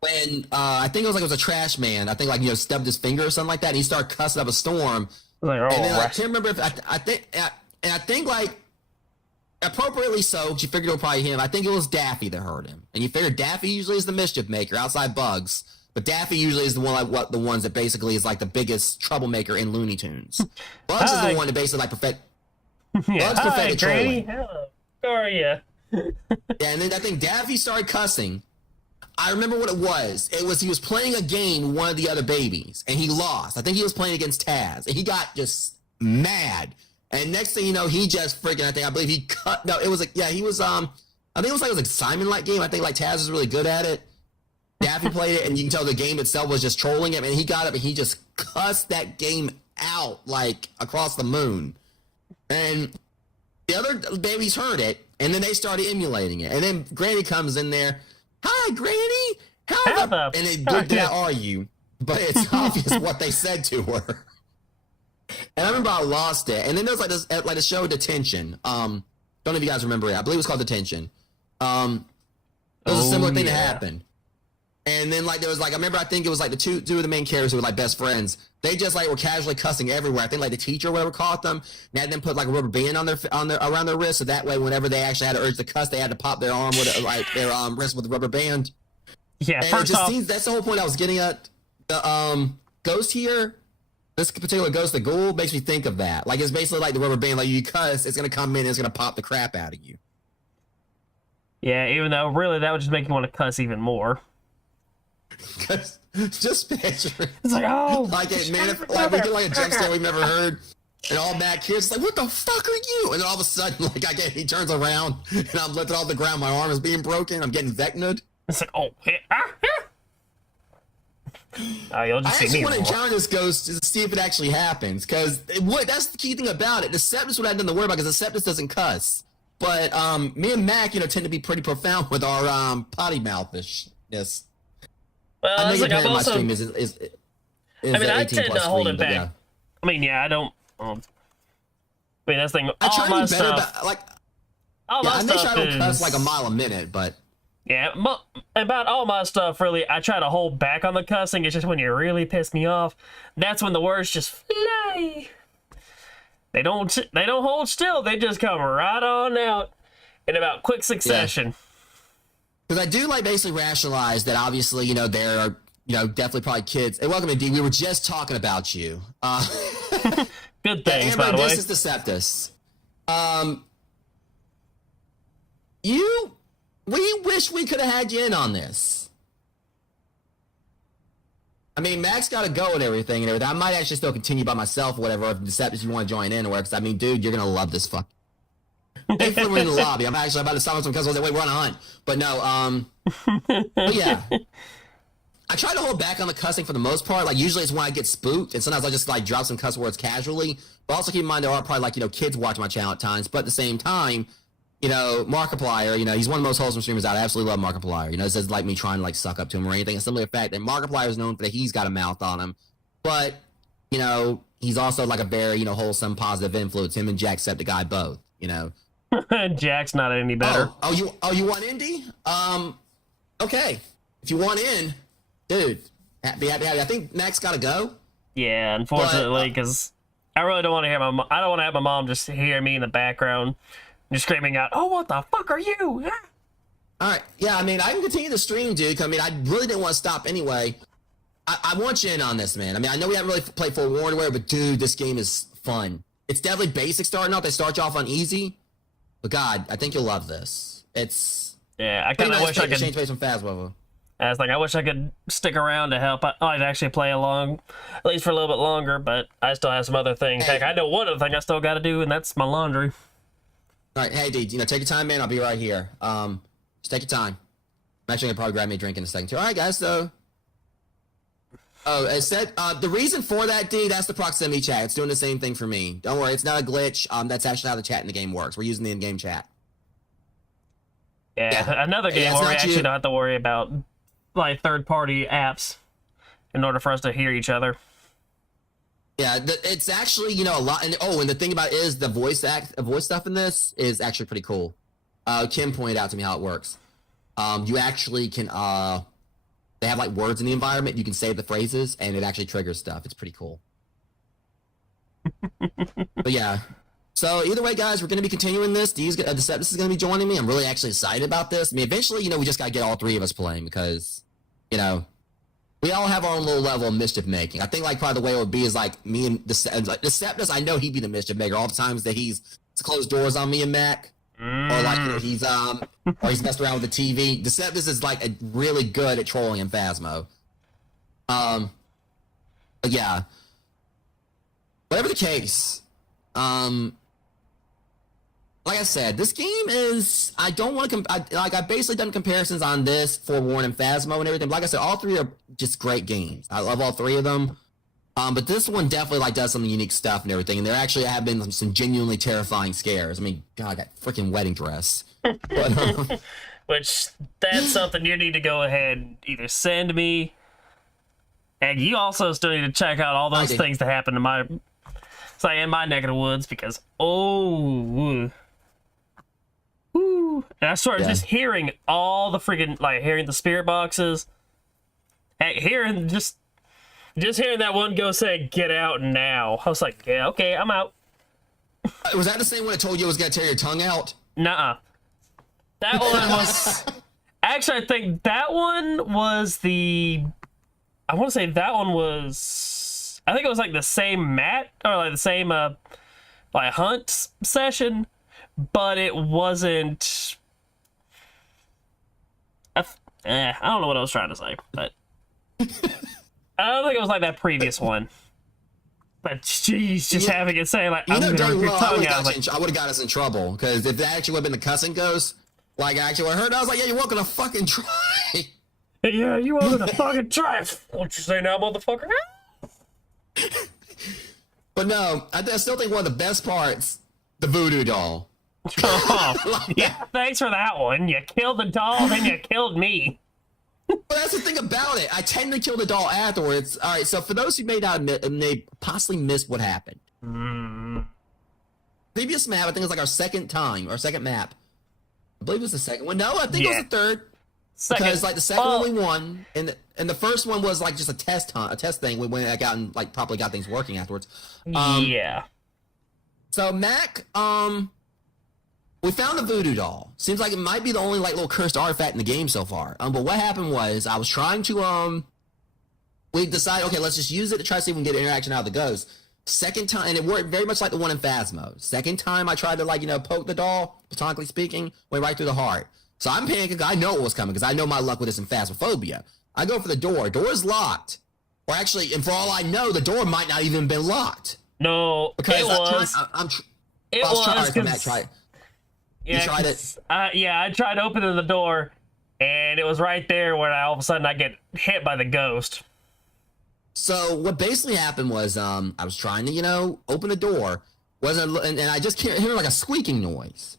when I think it was a trash man, I think like, you know, stubbed his finger or something like that, and he started cussing up a storm. Like, And then I can't remember if I think like appropriately so. She figured it was probably him. I think it was Daffy that hurt him, and you figure Daffy usually is the mischief maker outside Bugs, but Daffy usually is the one like the ones that basically is like the biggest troublemaker in Looney Tunes. Bugs is the one that basically like perfect. Yeah, Bugs hi, perfected Granny. trolling. Hello. How are you? Yeah, and then I think Daffy started cussing. I remember what it was. It was he was playing a game with one of the other babies, and he lost. I think he was playing against Taz, and he got just mad. And next thing you know, he just freaking. I believe he cut. No, it was like he was. I think it was like a Simon-like game. I think like Taz was really good at it. Daffy played it, and you can tell the game itself was just trolling him. And he got up and he just cussed that game out like across the moon. And the other babies heard it, and then they started emulating it. And then Granny comes in there. Hi, Granny. And they good that are you? But it's obvious what they said to her. And I remember I lost it. And then there's like the show Detention. Don't know if you guys remember it. I believe it was called Detention. There was a similar thing that happened. And then like there was like I remember I think it was like the two of the main characters who were like best friends. They just like were casually cussing everywhere. I think like the teacher or whatever caught them and had them put like a rubber band on their around their wrist, so that way whenever they actually had an urge to cuss, they had to pop their arm with like their wrist with a rubber band. Yeah, And first off, that's the whole point I was getting at. The ghost here, this particular ghost, the ghoul, makes me think of that. Like it's basically like the rubber band. Like you cuss, it's gonna come in, and it's gonna pop the crap out of you. yeah, even though really that would just make you want to cuss even more. Just picture it. It's like, oh, Like it, man, like we get like a jump scare we've never heard, and all mad kids like, "What the fuck are you?" And then all of a sudden, like he turns around, and I'm lifted off the ground. My arm is being broken. I'm getting vecna'd. it's like, oh, oh, you'll I just see actually me want to roar. encounter this ghost to see if it actually happens, because that's the key thing about it. Deceptus would have nothing to worry about, because Deceptus doesn't cuss. But me and Mac, tend to be pretty profound with our potty mouthishness. Well, I know it's your like I'm parent my also. stream is I mean, an I 18 tend to plus hold stream, it but back. yeah. I mean, yeah, I don't. I mean, that's the thing. I All try to my be better stuff. about, like, All yeah, my I make sure stuff I don't cuss is like a mile a minute, but yeah. About all my stuff, really, I try to hold back on the cussing. It's just when you really piss me off, that's when the words just fly. They don't hold still. They just come right on out in about quick succession. because I do like basically rationalize that obviously, there are, definitely probably kids. Hey, welcome to D. We were just talking about you. Good things, Amber, by the way. this is Deceptus. We wish we could have had you in on this. I mean, Max got to go and everything. I might actually still continue by myself or whatever, if Deceptus you want to join in or whatever. 'Cause I mean, dude, you're going to love this fuck. Thankfully, we're in the lobby. I'm actually about to summon some because I was like, wait, we're on a hunt. But no, but yeah. I try to hold back on the cussing for the most part. Like, usually it's when I get spooked, and sometimes I just, like, drop some cuss words casually. But also keep in mind there are probably, like, kids watch my channel at times. But at the same time, Markiplier, he's one of the most wholesome streamers out. I absolutely love Markiplier. This isn't like me trying to, like, suck up to him or anything. It's simply a fact that Markiplier is known for that he's got a mouth on him. But, he's also, like, a very, wholesome, positive influence. Him and Jacksepticeye both, Jack's not any better. Oh, you want indie? Okay. If you want in, dude, happy. I think Max gotta go. Yeah, unfortunately, because I really don't want to hear I don't want to have my mom just hear me in the background, just screaming out, "Oh, what the fuck are you?" All right. Yeah, I mean, I can continue the stream, dude. I mean, I really didn't want to stop anyway. I want you in on this, man. I mean, I know we haven't really played full Warfare, but dude, this game is fun. It's definitely basic starting out. They start you off on easy. But God, I think you'll love this. It's Yeah, I kind of wish I could. change pace from Phasma. I was like, I wish I could stick around to help. I'd actually play along, at least for a little bit longer. But I still have some other things. Hey. Heck, I know one other thing I still got to do, and that's my laundry. All right, hey, dude, take your time, man. I'll be right here. Just take your time. I'm actually gonna probably grab me a drink in a second too. All right, guys. So, it said the reason for that, D, that's the proximity chat. It's doing the same thing for me. Don't worry, it's not a glitch. That's actually how the chat in the game works. We're using the in-game chat. Yeah, another game it's where we not actually you. don't have to worry about like third-party apps in order for us to hear each other. Yeah, it's actually a lot. And and the thing about it is the voice stuff in this is actually pretty cool. Kim pointed out to me how it works. You actually can they have like words in the environment. You can save the phrases, and it actually triggers stuff. It's pretty cool. But yeah. So either way, guys, we're going to be continuing this. Deceptus is going to be joining me. I'm really actually excited about this. I mean, eventually, we just got to get all three of us playing because, we all have our own little level of mischief making. I think like probably the way it would be is like me and Deceptus. I know he'd be the mischief maker all the times that he's closed doors on me and Mac, or like he's messed around with the TV. Deceptus is like really good at trolling in Phasmo. But yeah, whatever the case, like I said, this game is. I don't want to. I basically done comparisons on this for Warren and Phasmo and everything. But like I said, all three are just great games. I love all three of them. But this one definitely like does some unique stuff and everything. And there actually have been some genuinely terrifying scares. I mean, God, that freaking wedding dress. But, Which that's something you need to go ahead and either send me, and you also still need to check out all those things that happen to my, say, in my neck of the woods because and I swear, just hearing all the freaking hearing the spirit boxes, Hey, just hearing that one ghost say, "Get out now," I was like, "Yeah, okay, I'm out." Was that the same one that told you it was gonna tear your tongue out? Nuh-uh. That one was actually, I think that one was the. I want to say that one was. I think it was like the same mat or like the same like hunt session, but it wasn't. I don't know what I was trying to say, but I don't think it was like that previous one. But jeez, just having it say like, "I'm gonna rip your tongue out." I would have got us in trouble because if that actually would have been the cussing ghost, like I actually heard, I was like, "Yeah, you're welcome to fucking try." Yeah, you want to fucking try? What you say now, motherfucker? But no, I still think one of the best parts, the voodoo doll. Oh, yeah, thanks for that one. You killed the doll, then you killed me. But that's the thing about it. I tend to kill the doll afterwards. All right, so for those who may not admit, may possibly missed what happened. Previous map, I think it was like our second map. I believe it was the second one. No, I think it was the third. Because like the second one we won, and the first one was like just a test thing. We went and like properly got things working afterwards. Yeah. So Mac, we found the voodoo doll. Seems like it might be the only like little cursed artifact in the game so far. But what happened was I was trying to we decided, okay, let's just use it to try to see if we can get interaction out of the ghost. Second time, and it worked very much like the one in Phasmo. Second time I tried to like poke the doll, platonically speaking, went right through the heart. So I'm panicking. I know what was coming because I know my luck with this in Phasmophobia. I go for the door. Door is locked, or actually, and for all I know, the door might not even been locked. No, because it was. It was. Matt, try it. Yeah, you tried it. Yeah, I tried opening the door, and it was right there where all of a sudden I get hit by the ghost. So what basically happened was, I was trying to, open the door, and I just hear like a squeaking noise.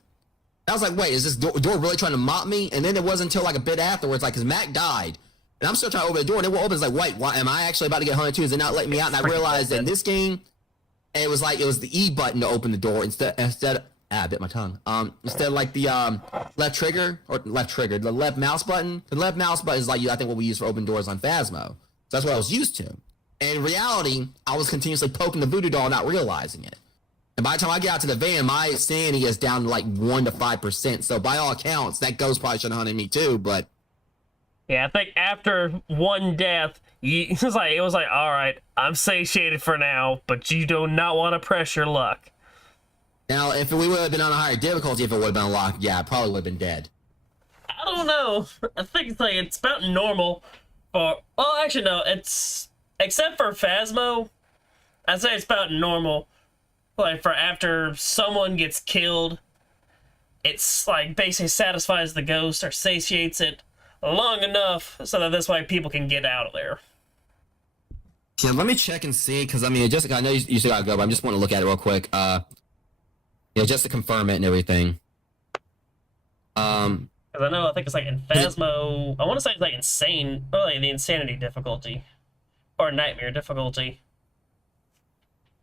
I was like, wait, is this door really trying to mop me? And then it wasn't until like a bit afterwards, like, because Mac died, and I'm still trying to open the door, and it opens like, wait, why am I actually about to get hunted too? Is it not letting me out? And I realized that in this game, it was the E button to open the door instead. I bit my tongue. Instead of like the the left mouse button. The left mouse button is like I think what we use for open doors on Phasmo. So that's what I was used to. And in reality, I was continuously poking the voodoo doll, not realizing it. And by the time I get out to the van, my sanity is down to like 1 to 5%. So by all accounts, that ghost probably should have hunted me too. But yeah, I think after one death, it was like, all right, I'm satiated for now, but you do not want to press your luck. Now, if we would have been on a higher difficulty, if it would have been unlocked, yeah, I probably would have been dead. I don't know. I think it's about normal. Actually, no. It's except for Phasmo, I'd say it's about normal. Like for after someone gets killed, it's like basically satisfies the ghost or satiates it long enough so that this way people can get out of there. Yeah, let me check and see because I know you still gotta go, but I just want to look at it real quick. Yeah, just to confirm it and everything. Because I think it's like in Phasmo, I want to say it's like insane, or like the insanity difficulty, or nightmare difficulty.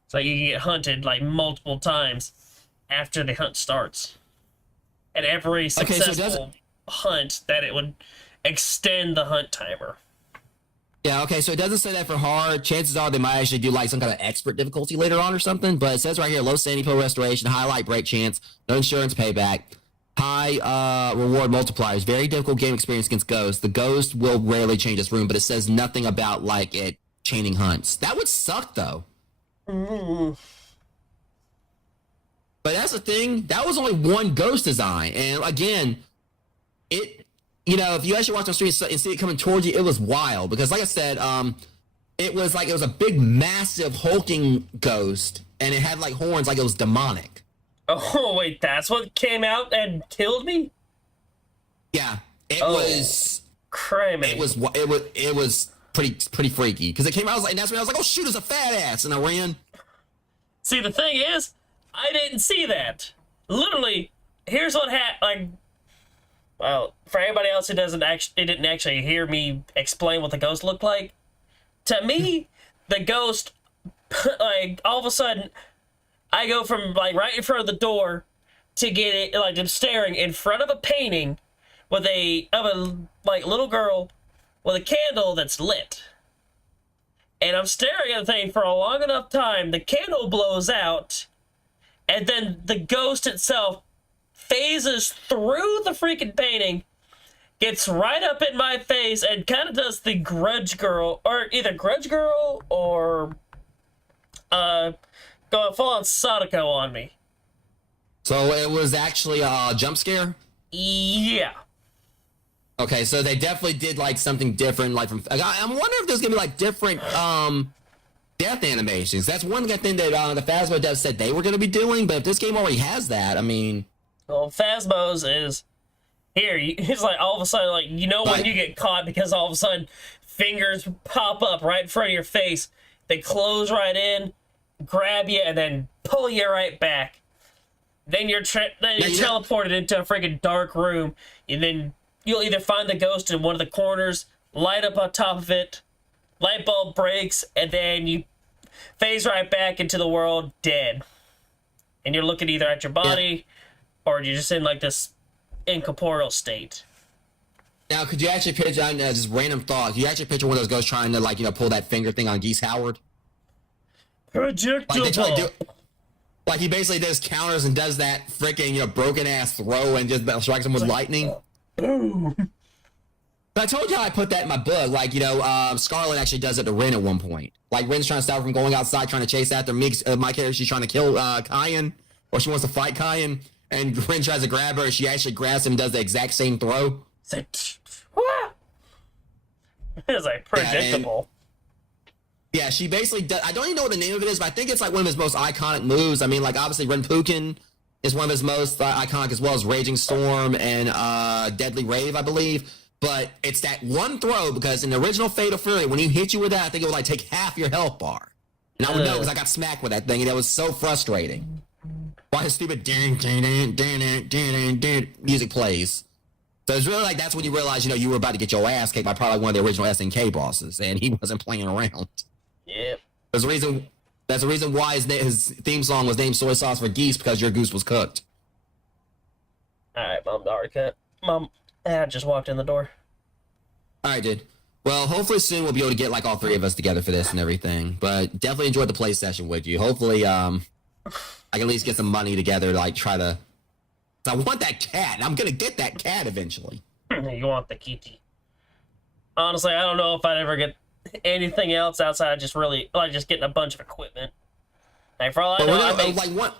So you can get hunted like multiple times after the hunt starts, and every successful hunt that it would extend the hunt timer. Yeah, okay, so it doesn't say that for hard. Chances are they might actually do like some kind of expert difficulty later on or something, but it says right here, low sanity pill restoration, high light break chance, no insurance payback, high reward multipliers, very difficult game experience against ghosts. The ghost will rarely change its room, but it says nothing about like it chaining hunts. That would suck though. Mm. But that's the thing, that was only one ghost design, and again, if you actually watch on street and see it coming towards you, it was wild. Because like I said, it was a big, massive, hulking ghost. And it had like horns like it was demonic. Oh, wait, that's what came out and killed me? Yeah, it was... Criminy. It was pretty freaky. Because it came out, and that's when I was like, oh shoot, it's a fat ass. And I ran. See, the thing is, I didn't see that. Literally, here's what happened. Well, for anybody else who didn't actually hear me explain what the ghost looked like, to me, the ghost, like, all of a sudden, I go from, like, right in front of the door to get it, like, I'm staring in front of a painting of a little girl with a candle that's lit. And I'm staring at the thing for a long enough time, the candle blows out, and then the ghost itself phases through the freaking painting, gets right up in my face, and kind of does the Grudge Girl, or either Grudge Girl or going full on Sadako on me. So it was actually a jump scare? Yeah. Okay, so they definitely did like something different. Like from, I'm wondering if there's gonna be like different death animations. That's one thing that the Phasmo devs said they were gonna be doing. But if this game already has that, I mean, well, Phasmo's is here. It's like all of a sudden, like you know when you get caught because all of a sudden fingers pop up right in front of your face. They close right in, grab you, and then pull you right back. Then you're teleported into a freaking dark room, and then you'll either find the ghost in one of the corners, light up on top of it, light bulb breaks, and then you phase right back into the world dead. And you're looking either at your body, or you're just in like this incorporeal state. now could you actually picture, just random thought, could you actually picture one of those ghosts trying to like, pull that finger thing on Geese Howard? Projectable. Like they try to do, like he basically does counters and does that freaking, broken ass throw and just strikes him with lightning. Boom. But I told you how I put that in my book. Like, Scarlet actually does it to Ren at one point. Like, Ren's trying to stop her from going outside, trying to chase after me. My character, she's trying to kill Kyan, or she wants to fight Kyan, and Ren tries to grab her, and she actually grabs him and does the exact same throw. It's like predictable. Yeah, she basically does. I don't even know what the name of it is, but I think it's like one of his most iconic moves. I mean, like, obviously, Ren Pukin is one of his most iconic, as well as Raging Storm and Deadly Rave, I believe. But it's that one throw, because in the original Fatal Fury, when he hit you with that, I think it would like take half your health bar. And I would know because I got smacked with that thing, and it was so frustrating. Why his stupid music plays. So it's really like that's when you realize, you were about to get your ass kicked by probably one of the original SNK bosses, and he wasn't playing around. Yep. There's a reason. That's the reason why his theme song was named "Soy Sauce for Geese," because your goose was cooked. All right, Mom. Already cut. Mom, I just walked in the door. All right, dude. Well, hopefully soon we'll be able to get like all three of us together for this and everything. But definitely enjoyed the play session with you. Hopefully, I can at least get some money together to like try to. I want that cat. I'm gonna get that cat eventually. You want the kitty? Honestly, I don't know if I'd ever get anything else outside of just really like just getting a bunch of equipment. Like for all I know,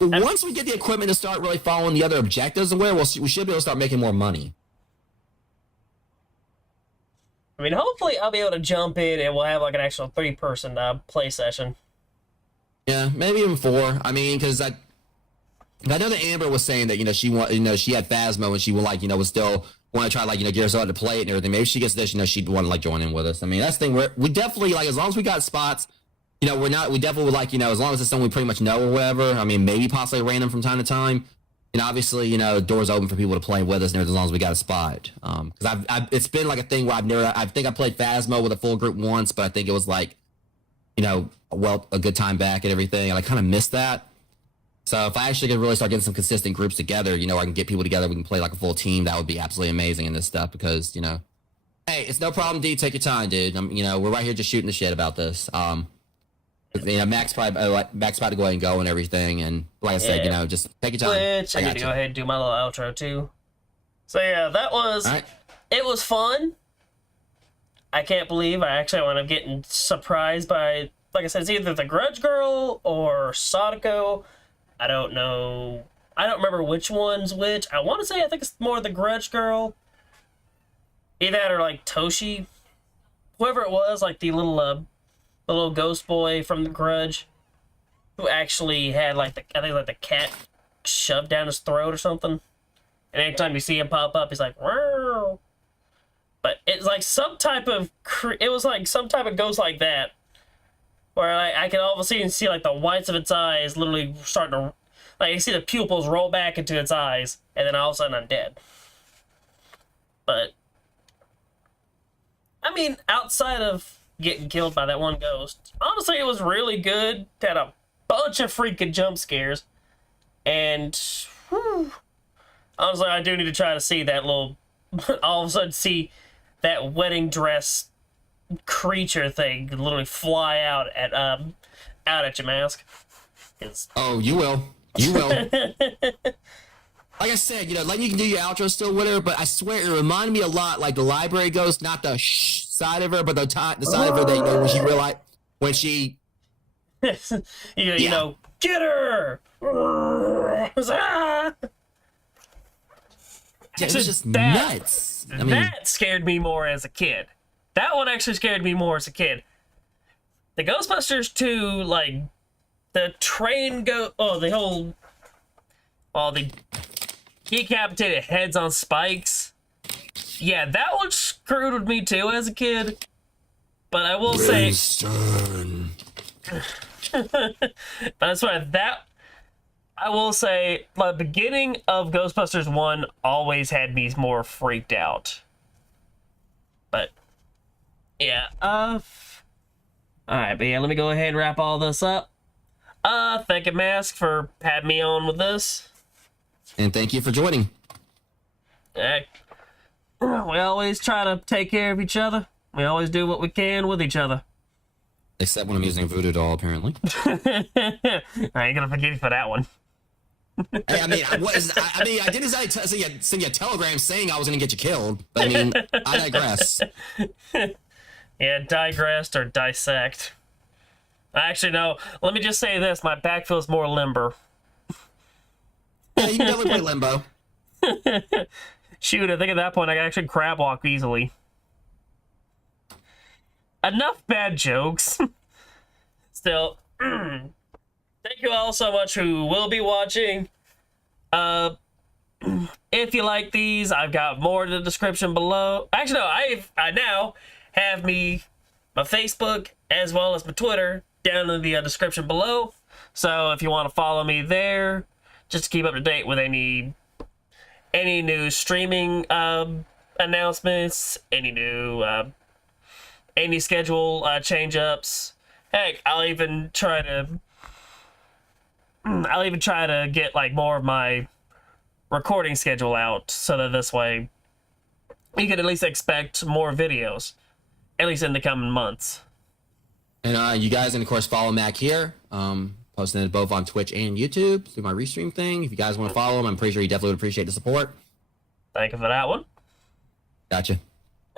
once we get the equipment to start really following the other objectives and where we should be able to start making more money. I mean, hopefully I'll be able to jump in and we'll have like an actual 3-person play session. Yeah, maybe even 4. I mean, because I know that Amber was saying that she she had Phasmo and she would like was still want to try like get herself to play it and everything. Maybe she gets this, she'd want to like join in with us. I mean, that's the thing. We definitely like as long as we got spots. We definitely would like as long as it's someone we pretty much know or whatever. I mean, maybe possibly random from time to time. And obviously, the door's open for people to play with us and everything as long as we got a spot. Because it's been like a thing where I think I played Phasmo with a full group once, but I think it was like, a good time back and everything, and I kind of missed that. So if I actually could really start getting some consistent groups together, I can get people together, we can play like a full team, that would be absolutely amazing in this stuff because, hey, it's no problem, D, take your time, dude. We're right here just shooting the shit about this. Max probably about to go ahead and go and everything, and like I said, just take your time. Which I need to go ahead and do my little outro too. So yeah, that was It was fun. I can't believe I actually wound up getting surprised by, like I said, it's either the Grudge Girl or Sadako. I don't know. I don't remember which one's which. I want to say I think it's more the Grudge Girl. Either that or like Toshi, whoever it was, like the little ghost boy from the Grudge, who actually had like the cat shoved down his throat or something. And anytime you see him pop up, he's like, "Wow." But it's like some type of ghost like that, where I can all of a sudden see like the whites of its eyes literally starting to, like you see the pupils roll back into its eyes, and then all of a sudden I'm dead. But I mean, outside of getting killed by that one ghost, honestly, it was really good. It had a bunch of freaking jump scares, and honestly, I do need to try to see that little all of a sudden see that wedding dress creature thing literally fly out at your mask. Oh, you will. You will. Like I said, like you can do your outro still with her, but I swear it reminded me a lot like the library ghost, not the shh side of her, but the side of her that when she realized when she you know, get her. Ah! Yeah, it was just that, nuts. That scared me more as a kid. That one actually scared me more as a kid. The Ghostbusters 2, like, the train the decapitated heads on spikes. Yeah, that one screwed with me too as a kid. But I will say... but that's why I will say, the beginning of Ghostbusters 1 always had me more freaked out. But, yeah, alright, but yeah, let me go ahead and wrap all this up. Thank you, Mask, for having me on with this. And thank you for joining. Hey, we always try to take care of each other. We always do what we can with each other. Except when I'm using a voodoo doll, apparently. I ain't gonna forgive you for that one. Hey, I didn't send you a telegram saying I was gonna get you killed. But I mean, I digress. Yeah, digressed or dissect. Actually, no. Let me just say this: my back feels more limber. Yeah, you can definitely play Limbo. Shoot, I think at that point I can actually crab walk easily. Enough bad jokes. Still, thank you all so much who will be watching. If you like these, I've got more in the description below. Actually, no, I now have my Facebook as well as my Twitter down in the description below. So if you want to follow me there, just to keep up to date with any new streaming announcements, any new any schedule change-ups. Heck, I'll even try to get like more of my recording schedule out so that this way you can at least expect more videos, at least in the coming months. And you guys can of course follow Mac here. Posting it both on Twitch and YouTube through my restream thing. If you guys want to follow him, I'm pretty sure you definitely would appreciate the support. Thank you for that one. Gotcha.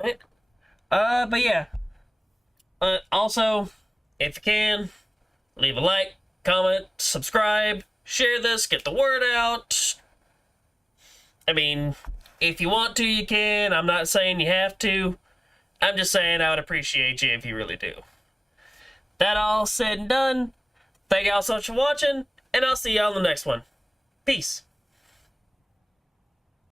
Right. But yeah. Also, if you can, leave a like, comment, subscribe, share this, get the word out. I mean, if you want to, you can. I'm not saying you have to. I'm just saying I would appreciate you if you really do. That all said and done, thank y'all so much for watching, and I'll see y'all in the next one. Peace.